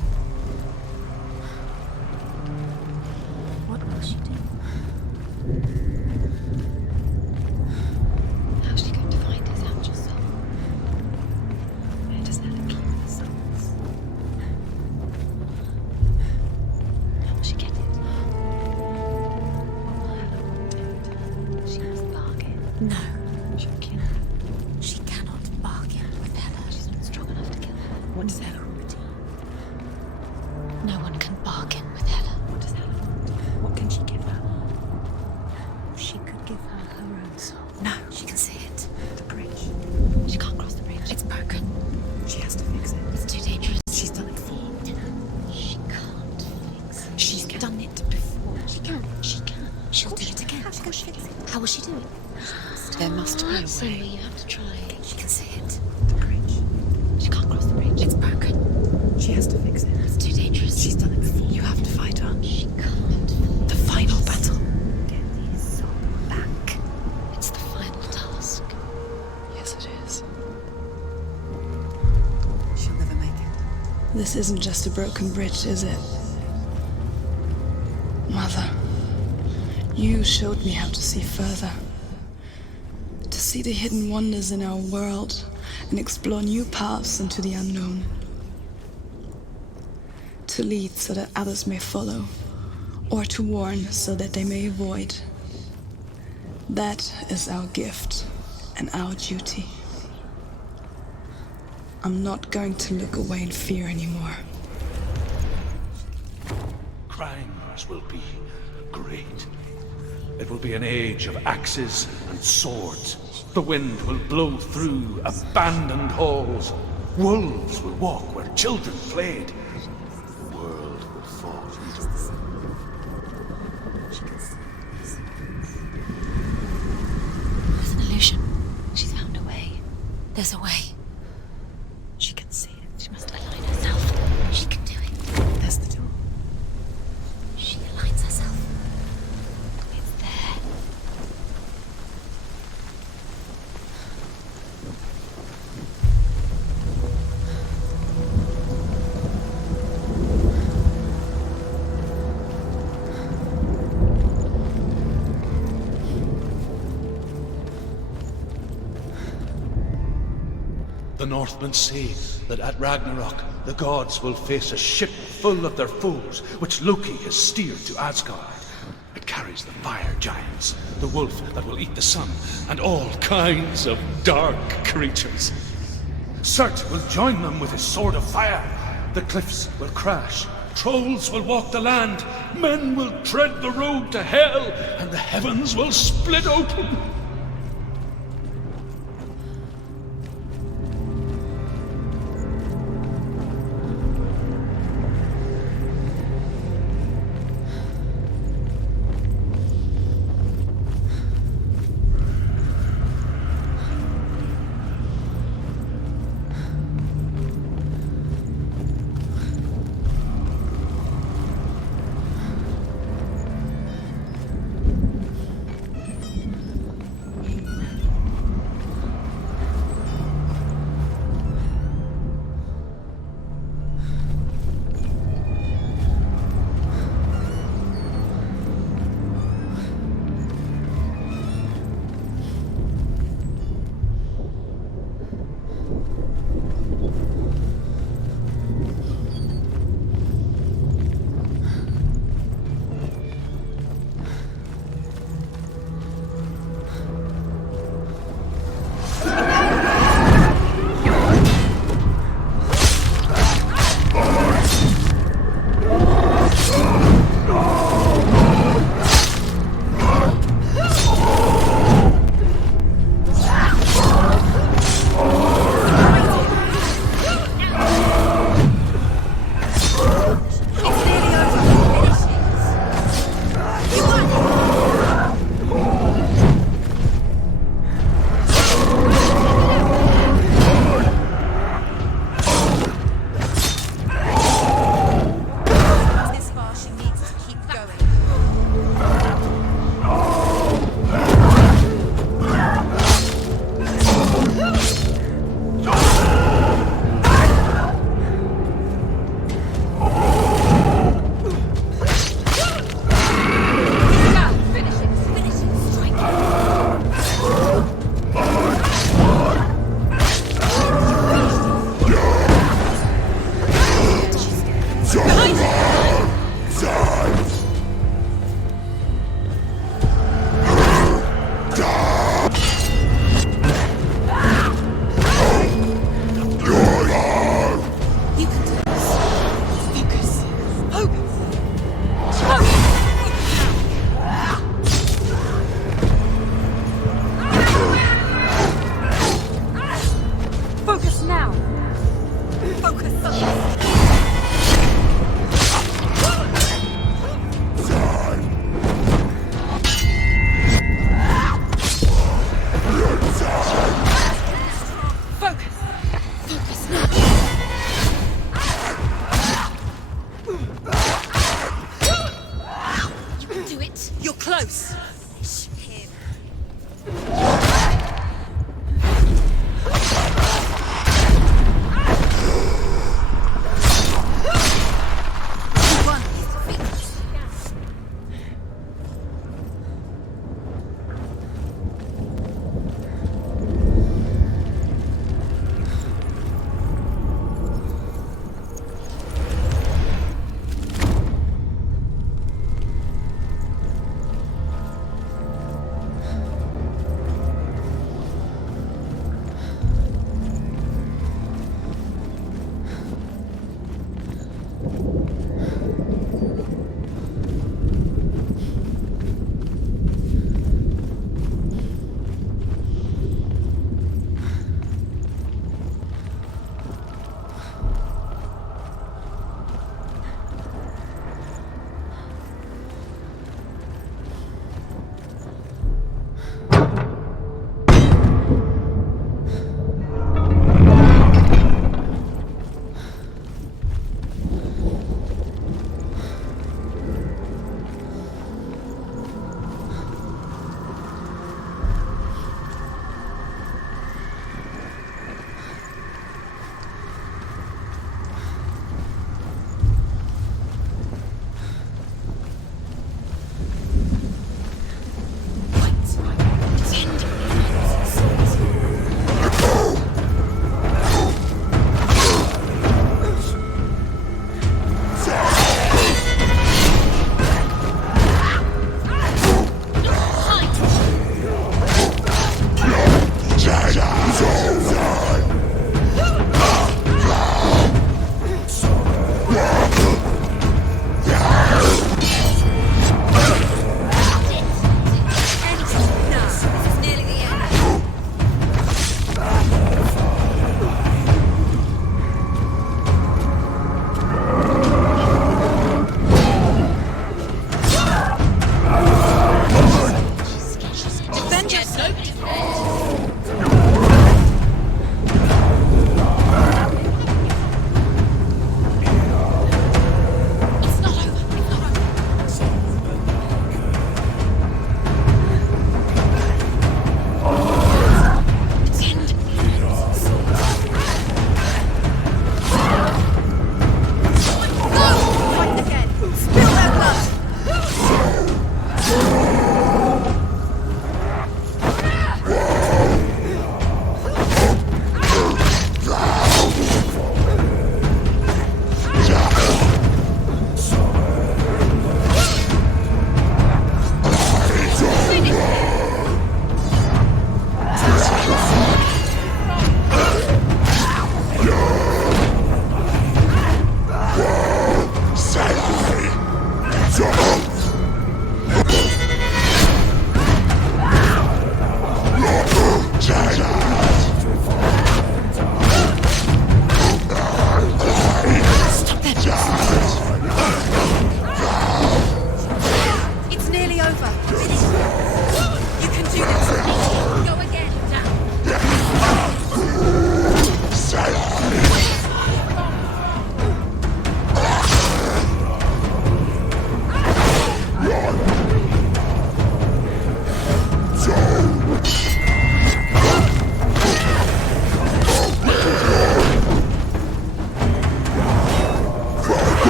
What will she do? How's she going to find his angel soul? Where does Hella keep the souls? How will she get it? What will Hella want it? She must bargain. No. She'll kill her. She cannot bargain with Hella. She's not strong enough to kill her. What does Hella want? No one can bargain with Hella. What does Hella want? What can she give her? She could give her her own soul. No, she can see it. The bridge. She can't cross the bridge. It's broken. She has to fix it. It's too dangerous. She's done it before. She can't fix it. She's done it before. She can. She can. She'll do it again. Of course she can. How will she do it? There must be a way. Senua, you have to try. She can see it. The bridge. She can't cross the bridge. It's broken. She has to fix it. It's too dangerous. She's done it before. You have to fight her. She can't. The final battle. Get his soul back. It's the final task. Yes, it is. She'll never make it. This isn't just a broken bridge, is it? Mother, you showed me how to see further. To see the hidden wonders in our world and explore new paths into the unknown. To lead so that others may follow, or to warn so that they may avoid. That is our gift and our duty. I'm not going to look away in fear anymore. Crimes will be great. It will be an age of axes and swords. The wind will blow through abandoned halls. Wolves will walk where children played. The world will fall into ruin. There's an illusion. She's found a way. There's a way. She can see it. She must align herself. She can do it. There's the door. She aligns herself. It's there. The Northmen say that at Ragnarok, the gods will face a ship full of their foes, which Loki has steered to Asgard. It carries the fire giants, the wolf that will eat the sun, and all kinds of dark creatures. Surtr will join them with his sword of fire. The cliffs will crash, trolls will walk the land, men will tread the road to hell, and the heavens will split open.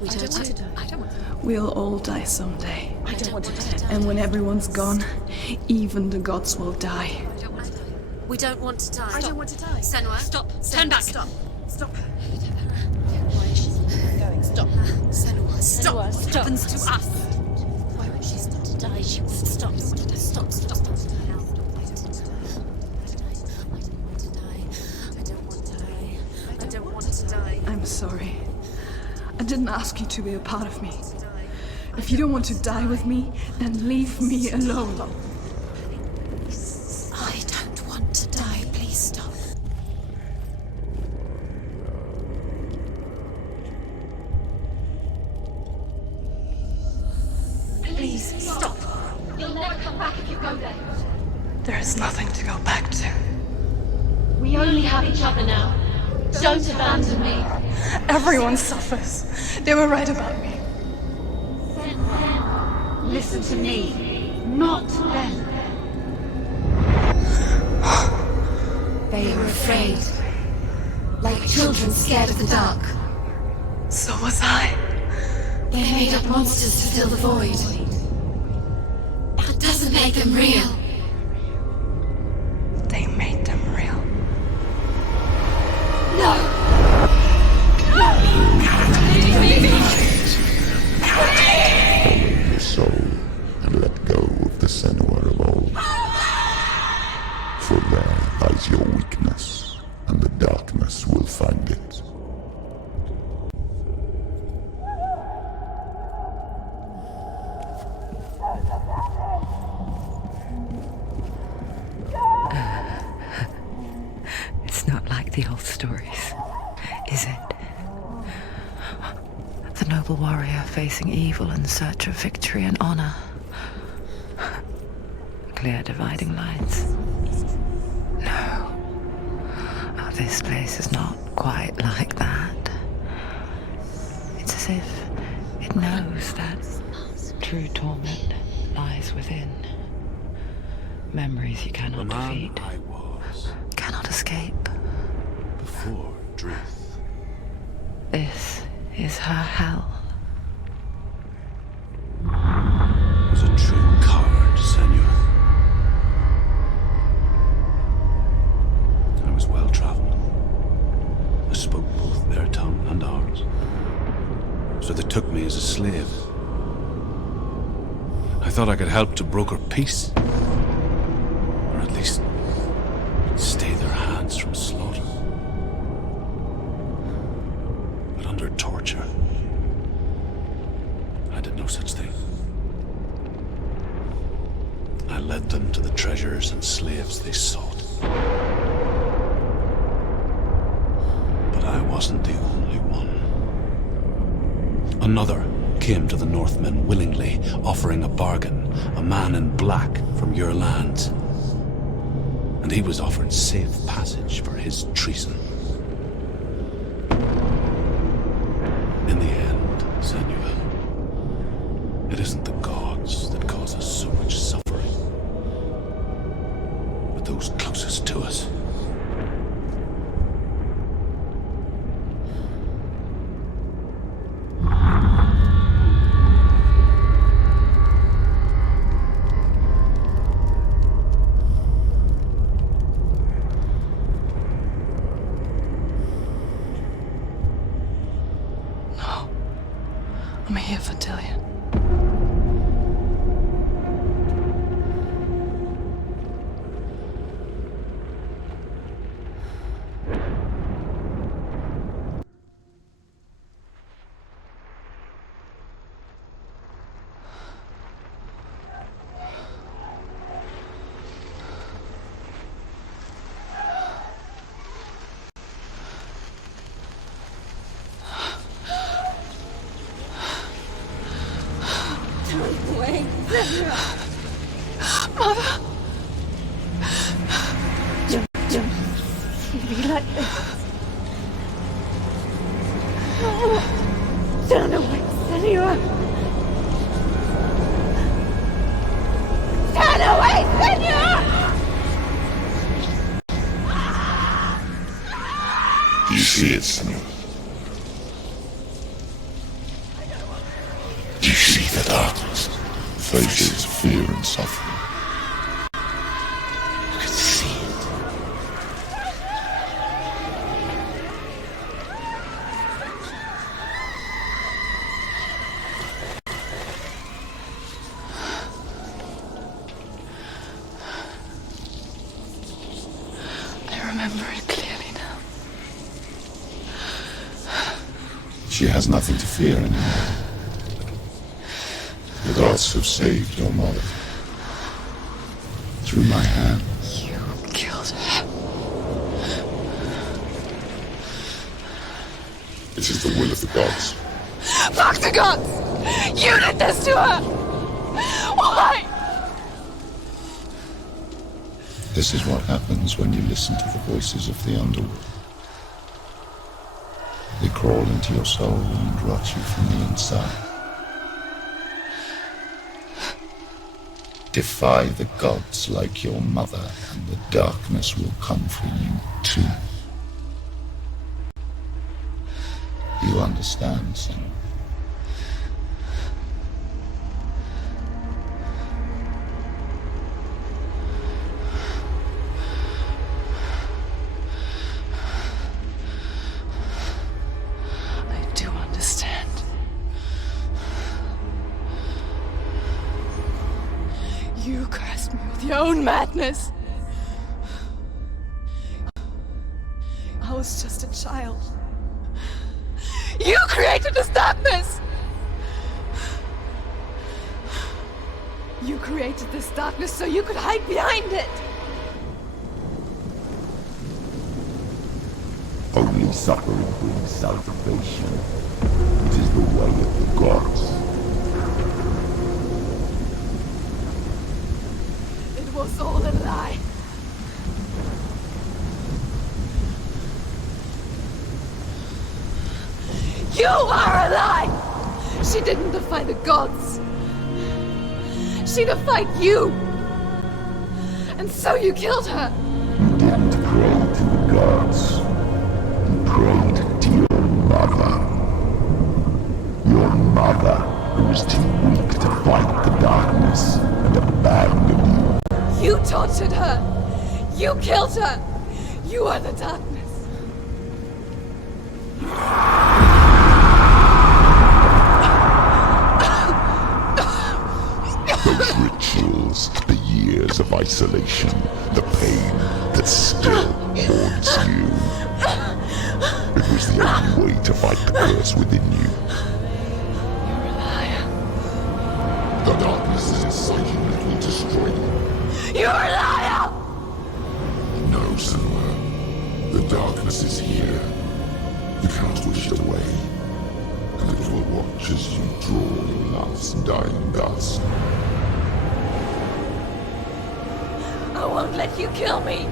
We don't want to die. I don't want to die. We'll all die someday. I don't want to die. And when everyone's gone, even the gods will die. We don't want to die. I don't want to die. Senua, Stop. Turn back. Stop. Stop her. Why is she going? Stop. Senua, stop. What happens to us? Why would she stop to die? She won't stop. Stop. I don't want to die. I'm sorry. I didn't ask you to be a part of me. If you don't want to die with me, then leave me alone. I don't want to die. Please stop. Please stop. You'll never come back if you go there. There is nothing to go back to. We only have each other now. Don't abandon me. Everyone suffers. They were right about me. Listen to me, not them. They were afraid. Like children scared of the dark. So was I. They made up monsters to fill the void. That doesn't make them real. They made them real. No! Follow your soul and let go of the Senua of old. For there lies your weakness, and the darkness will find it. It's not like the old stories, is it? The noble warrior facing evil in search of victory and honor. Clear dividing lines. No. Oh, this place is not quite like that. It's as if it knows that true torment lies within. Memories you cannot defeat. I was Cannot escape. before Druth. This is her hell. Was a true coward, Senua. I was well traveled. I spoke both their tongue and ours. So they took me as a slave. I thought I could help to broker peace. Or at least stay their hands from slaughter. But under torture, I did no such thing. I led them to the treasures and slaves they sought. But I wasn't the only one. Another came to the Northmen willingly, offering a bargain, a man in black from your lands. And he was offered safe passage for his treason. In the end, Senua, it isn't the gods that cause us so much suffering, but those closest to us. I'm here for Dillian. Mother! Don't be like this. Turn away, Senua! Turn away, Senua! You see it, Senua. The darkness faces fear and suffering. You can see it. I remember it clearly now. She has nothing to fear anymore. The gods have saved your mother. Through my hand. You killed her. This is the will of the gods. Fuck the gods! You did this to her! Why? This is what happens when you listen to the voices of the underworld. They crawl into your soul and rot you from the inside. Defy the gods like your mother, and the darkness will come for you too. You understand, Senua? I do understand. You cursed me with your own madness. I was just a child. You created this darkness! You created this darkness so you could hide behind it! Only suffering brings salvation. It is the way of the gods. It was all a lie. You are a lie! She didn't defy the gods. She defied you! And so you killed her! You didn't pray to the gods. You prayed to your mother. Your mother, who was too weak to fight the darkness and abandoned you. You tortured her! You killed her! You are the darkness! Those rituals, the years of isolation, the pain that still haunts you. It was the only way to fight the curse within you. You're a liar. The darkness is inside you and it will destroy you. You're a liar! No, Senua. The darkness is here. You cannot wish it away. And it will watch as you draw your last dying gasp. I won't let you kill me!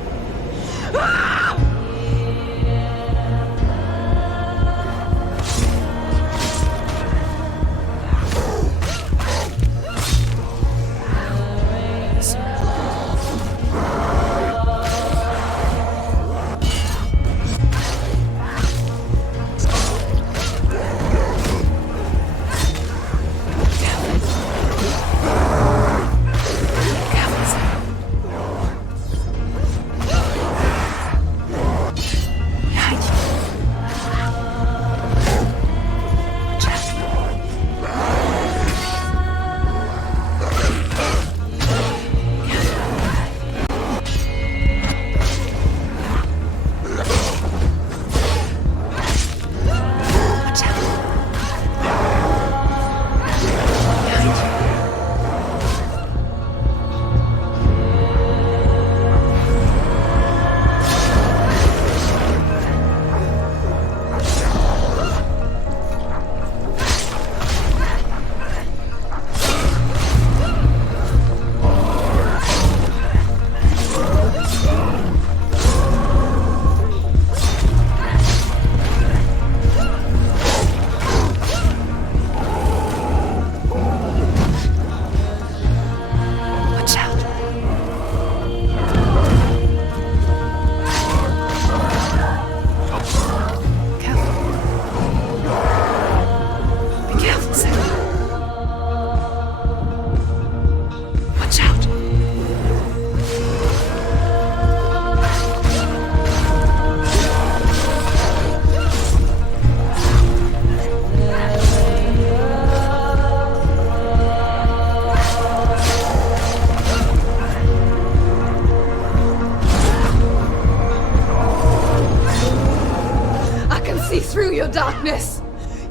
darkness!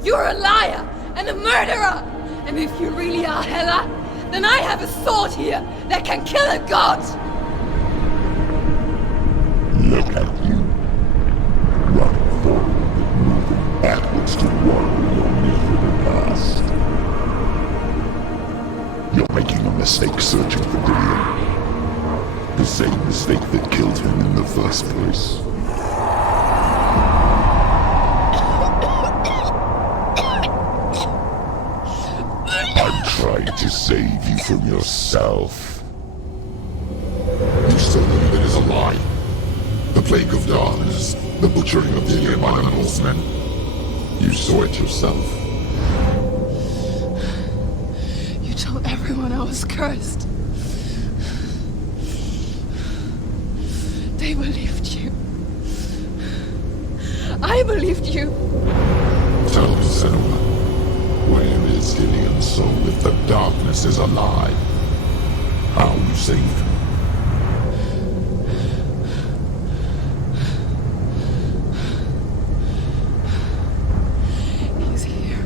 You're a liar and a murderer! And if you really are Hela, then I have a sword here that can kill a god! Look at you. Running forward, moving backwards to one you'll never the past. You're making a mistake searching for Dillion. The same mistake that killed him in the first place. I'm trying to save you from yourself. You still believe it is a lie? The plague of darkness, the butchering of Dillion by the Northmen. You saw it yourself. You told everyone I was cursed. They believed you. I believed you. Tell me, Senua, where is Dillion's soul if the darkness is a lie? How you saved him? He's here.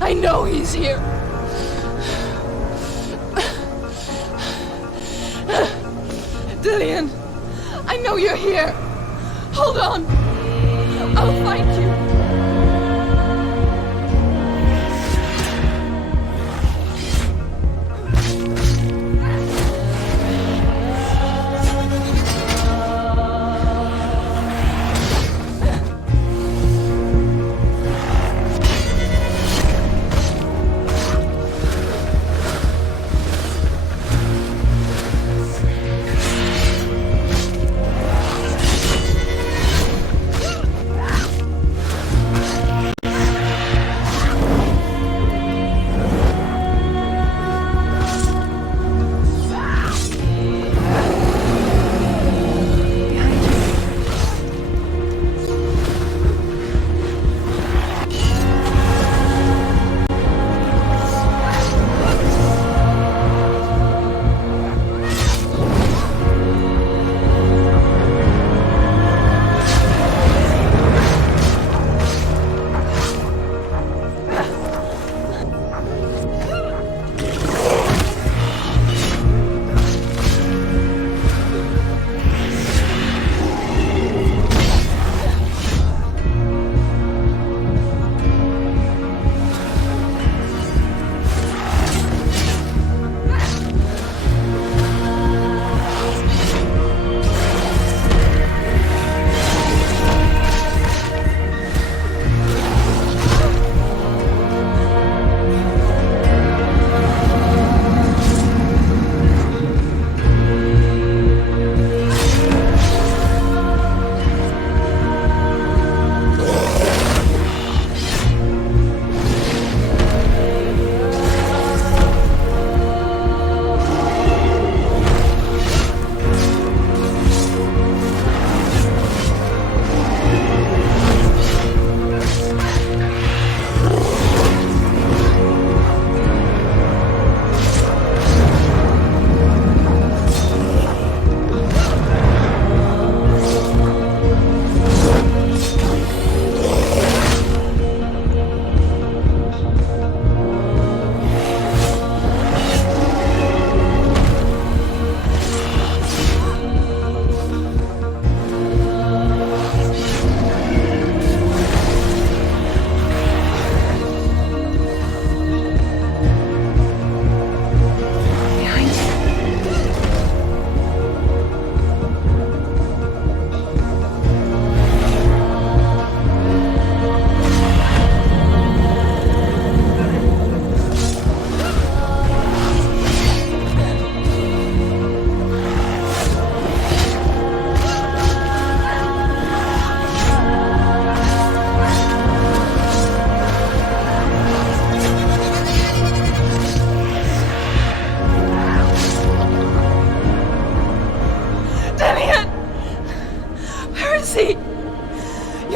I know he's here. Dillion, I know you're here. Hold on. I'll find you.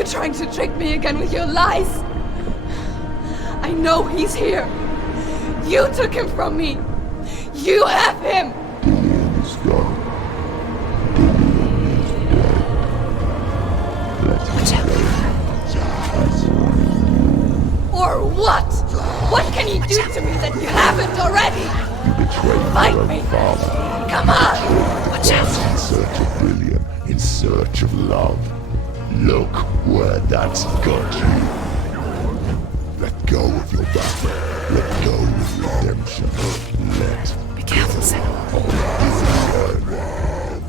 trying to trick me again with your lies. I know he's here. You took him from me. You have him. He's gone. Let him go. For what? What can you do to me that you haven't already? You betrayed Fight your own me! father. Come on! Watch out! In search of brilliance, in search of love. Look where that's got you. Let go of your battle. Let go of redemption. Let Be careful, Senua.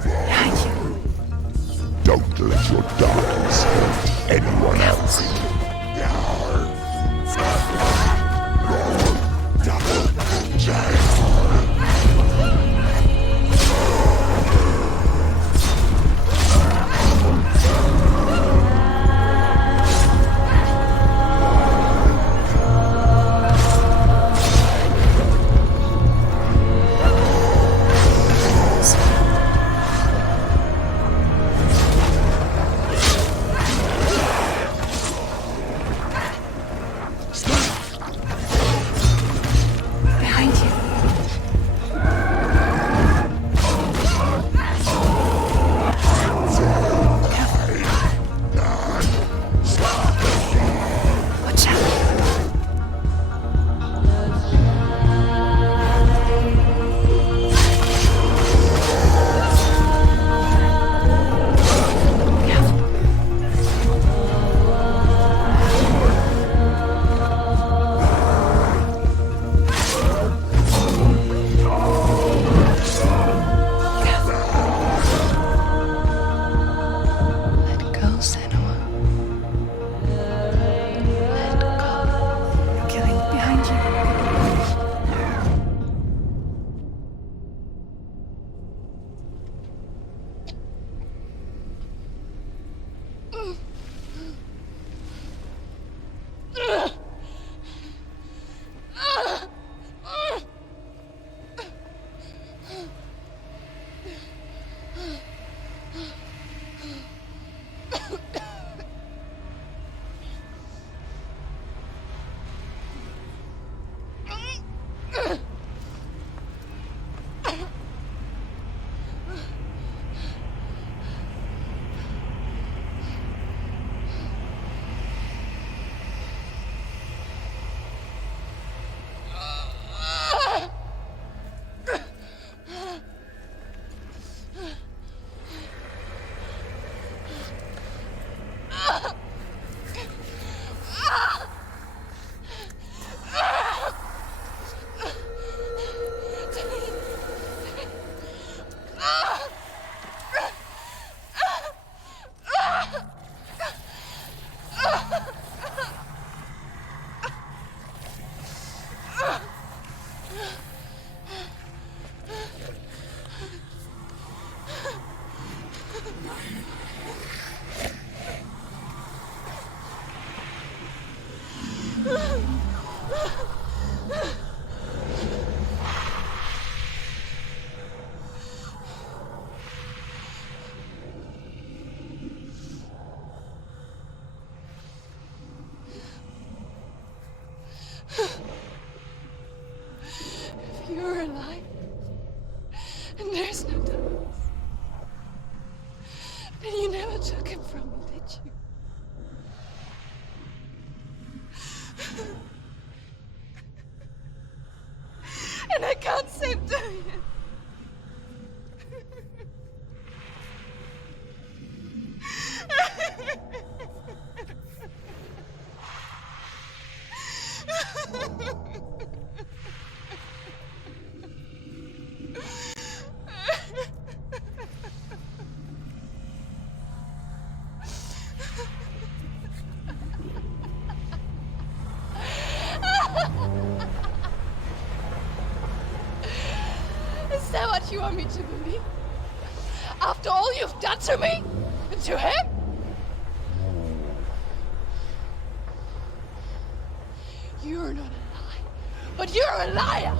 Behind you. Don't let your darkness hurt anyone else. If you're alive, and there's no darkness, then you never took him from me, did you? And I can't save doing it. Is that what you want me to believe? After all you've done to me? And to him? You're not a lie, but you're a liar!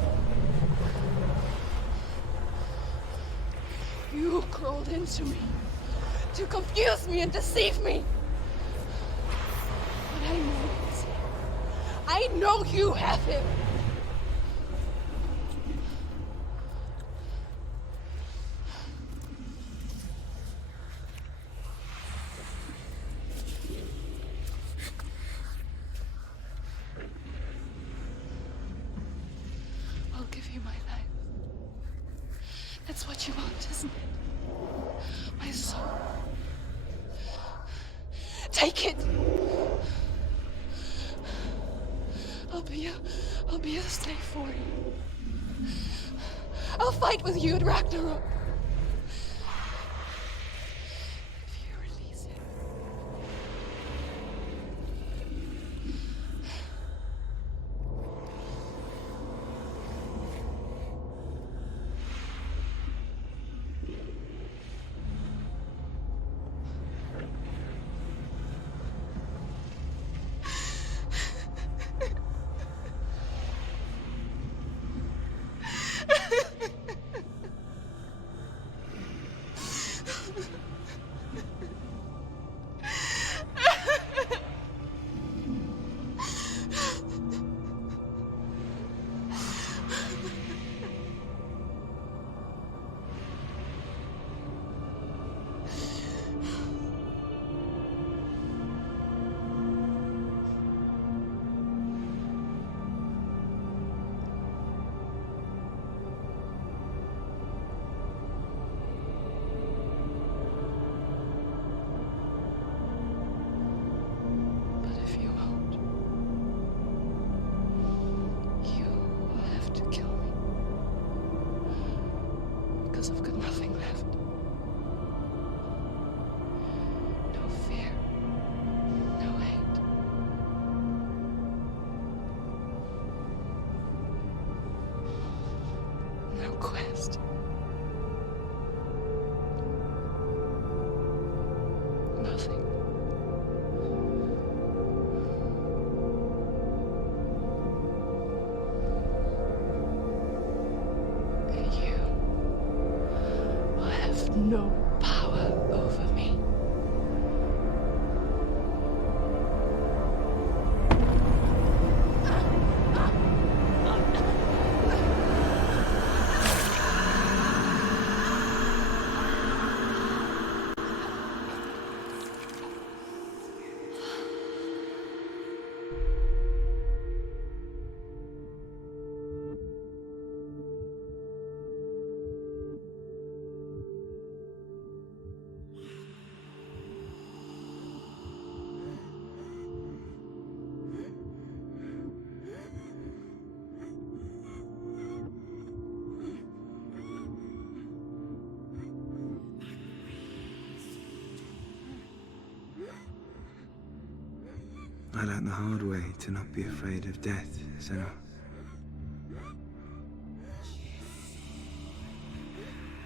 You crawled into me to confuse me and deceive me. But I know he's here. I know you have him. That's what you want, isn't it? My soul. Take it! I'll be a slave for you. I'll fight with you at Ragnarok. If you release it. I've got nothing left. No fear. No hate. No quest. Nothing. No power over me. I learned the hard way to not be afraid of death, Senua.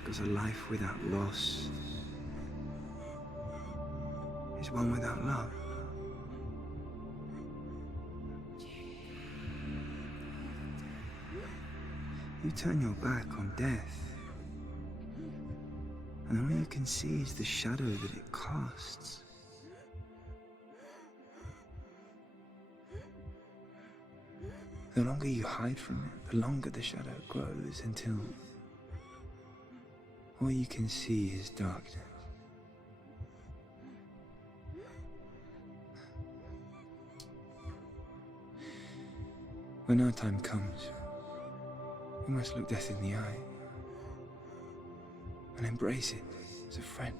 Because a life without loss is one without love. You turn your back on death, and all you can see is the shadow that it casts. The longer you hide from it, the longer the shadow grows until all you can see is darkness. When our time comes, we must look death in the eye and embrace it as a friend.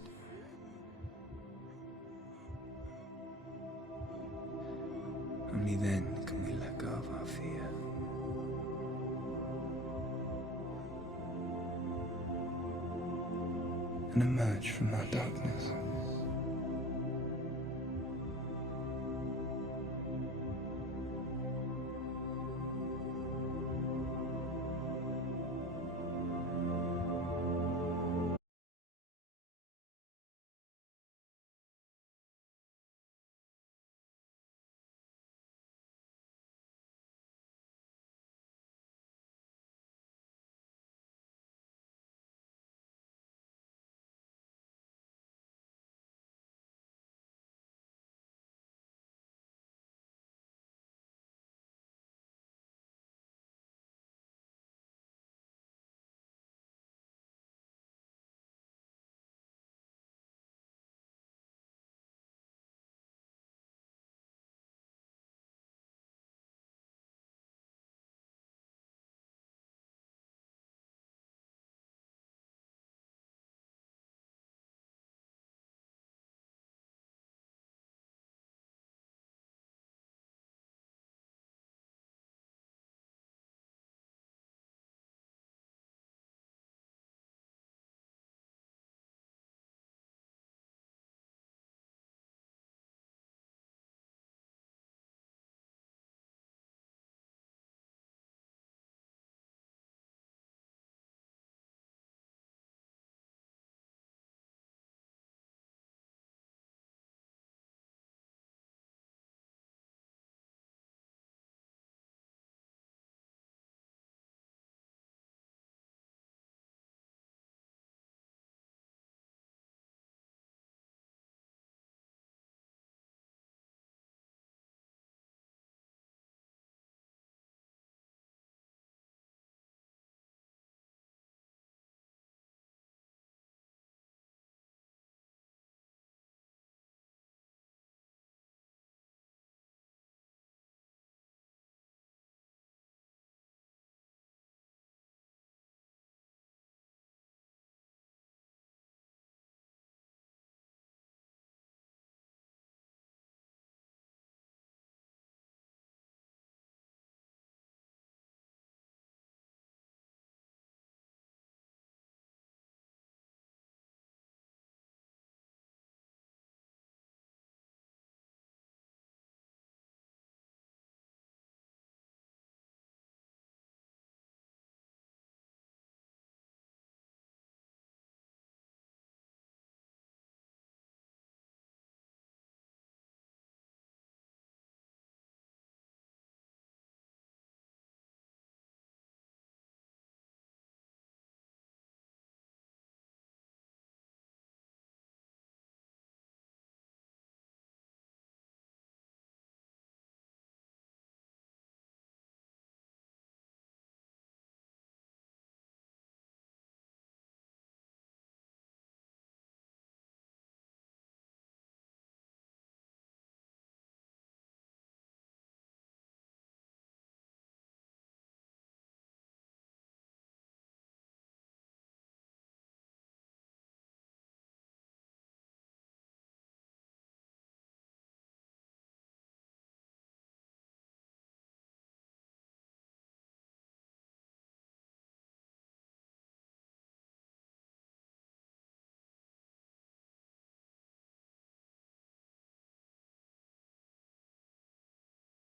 Only then can we let go of our fear. And emerge from our darkness.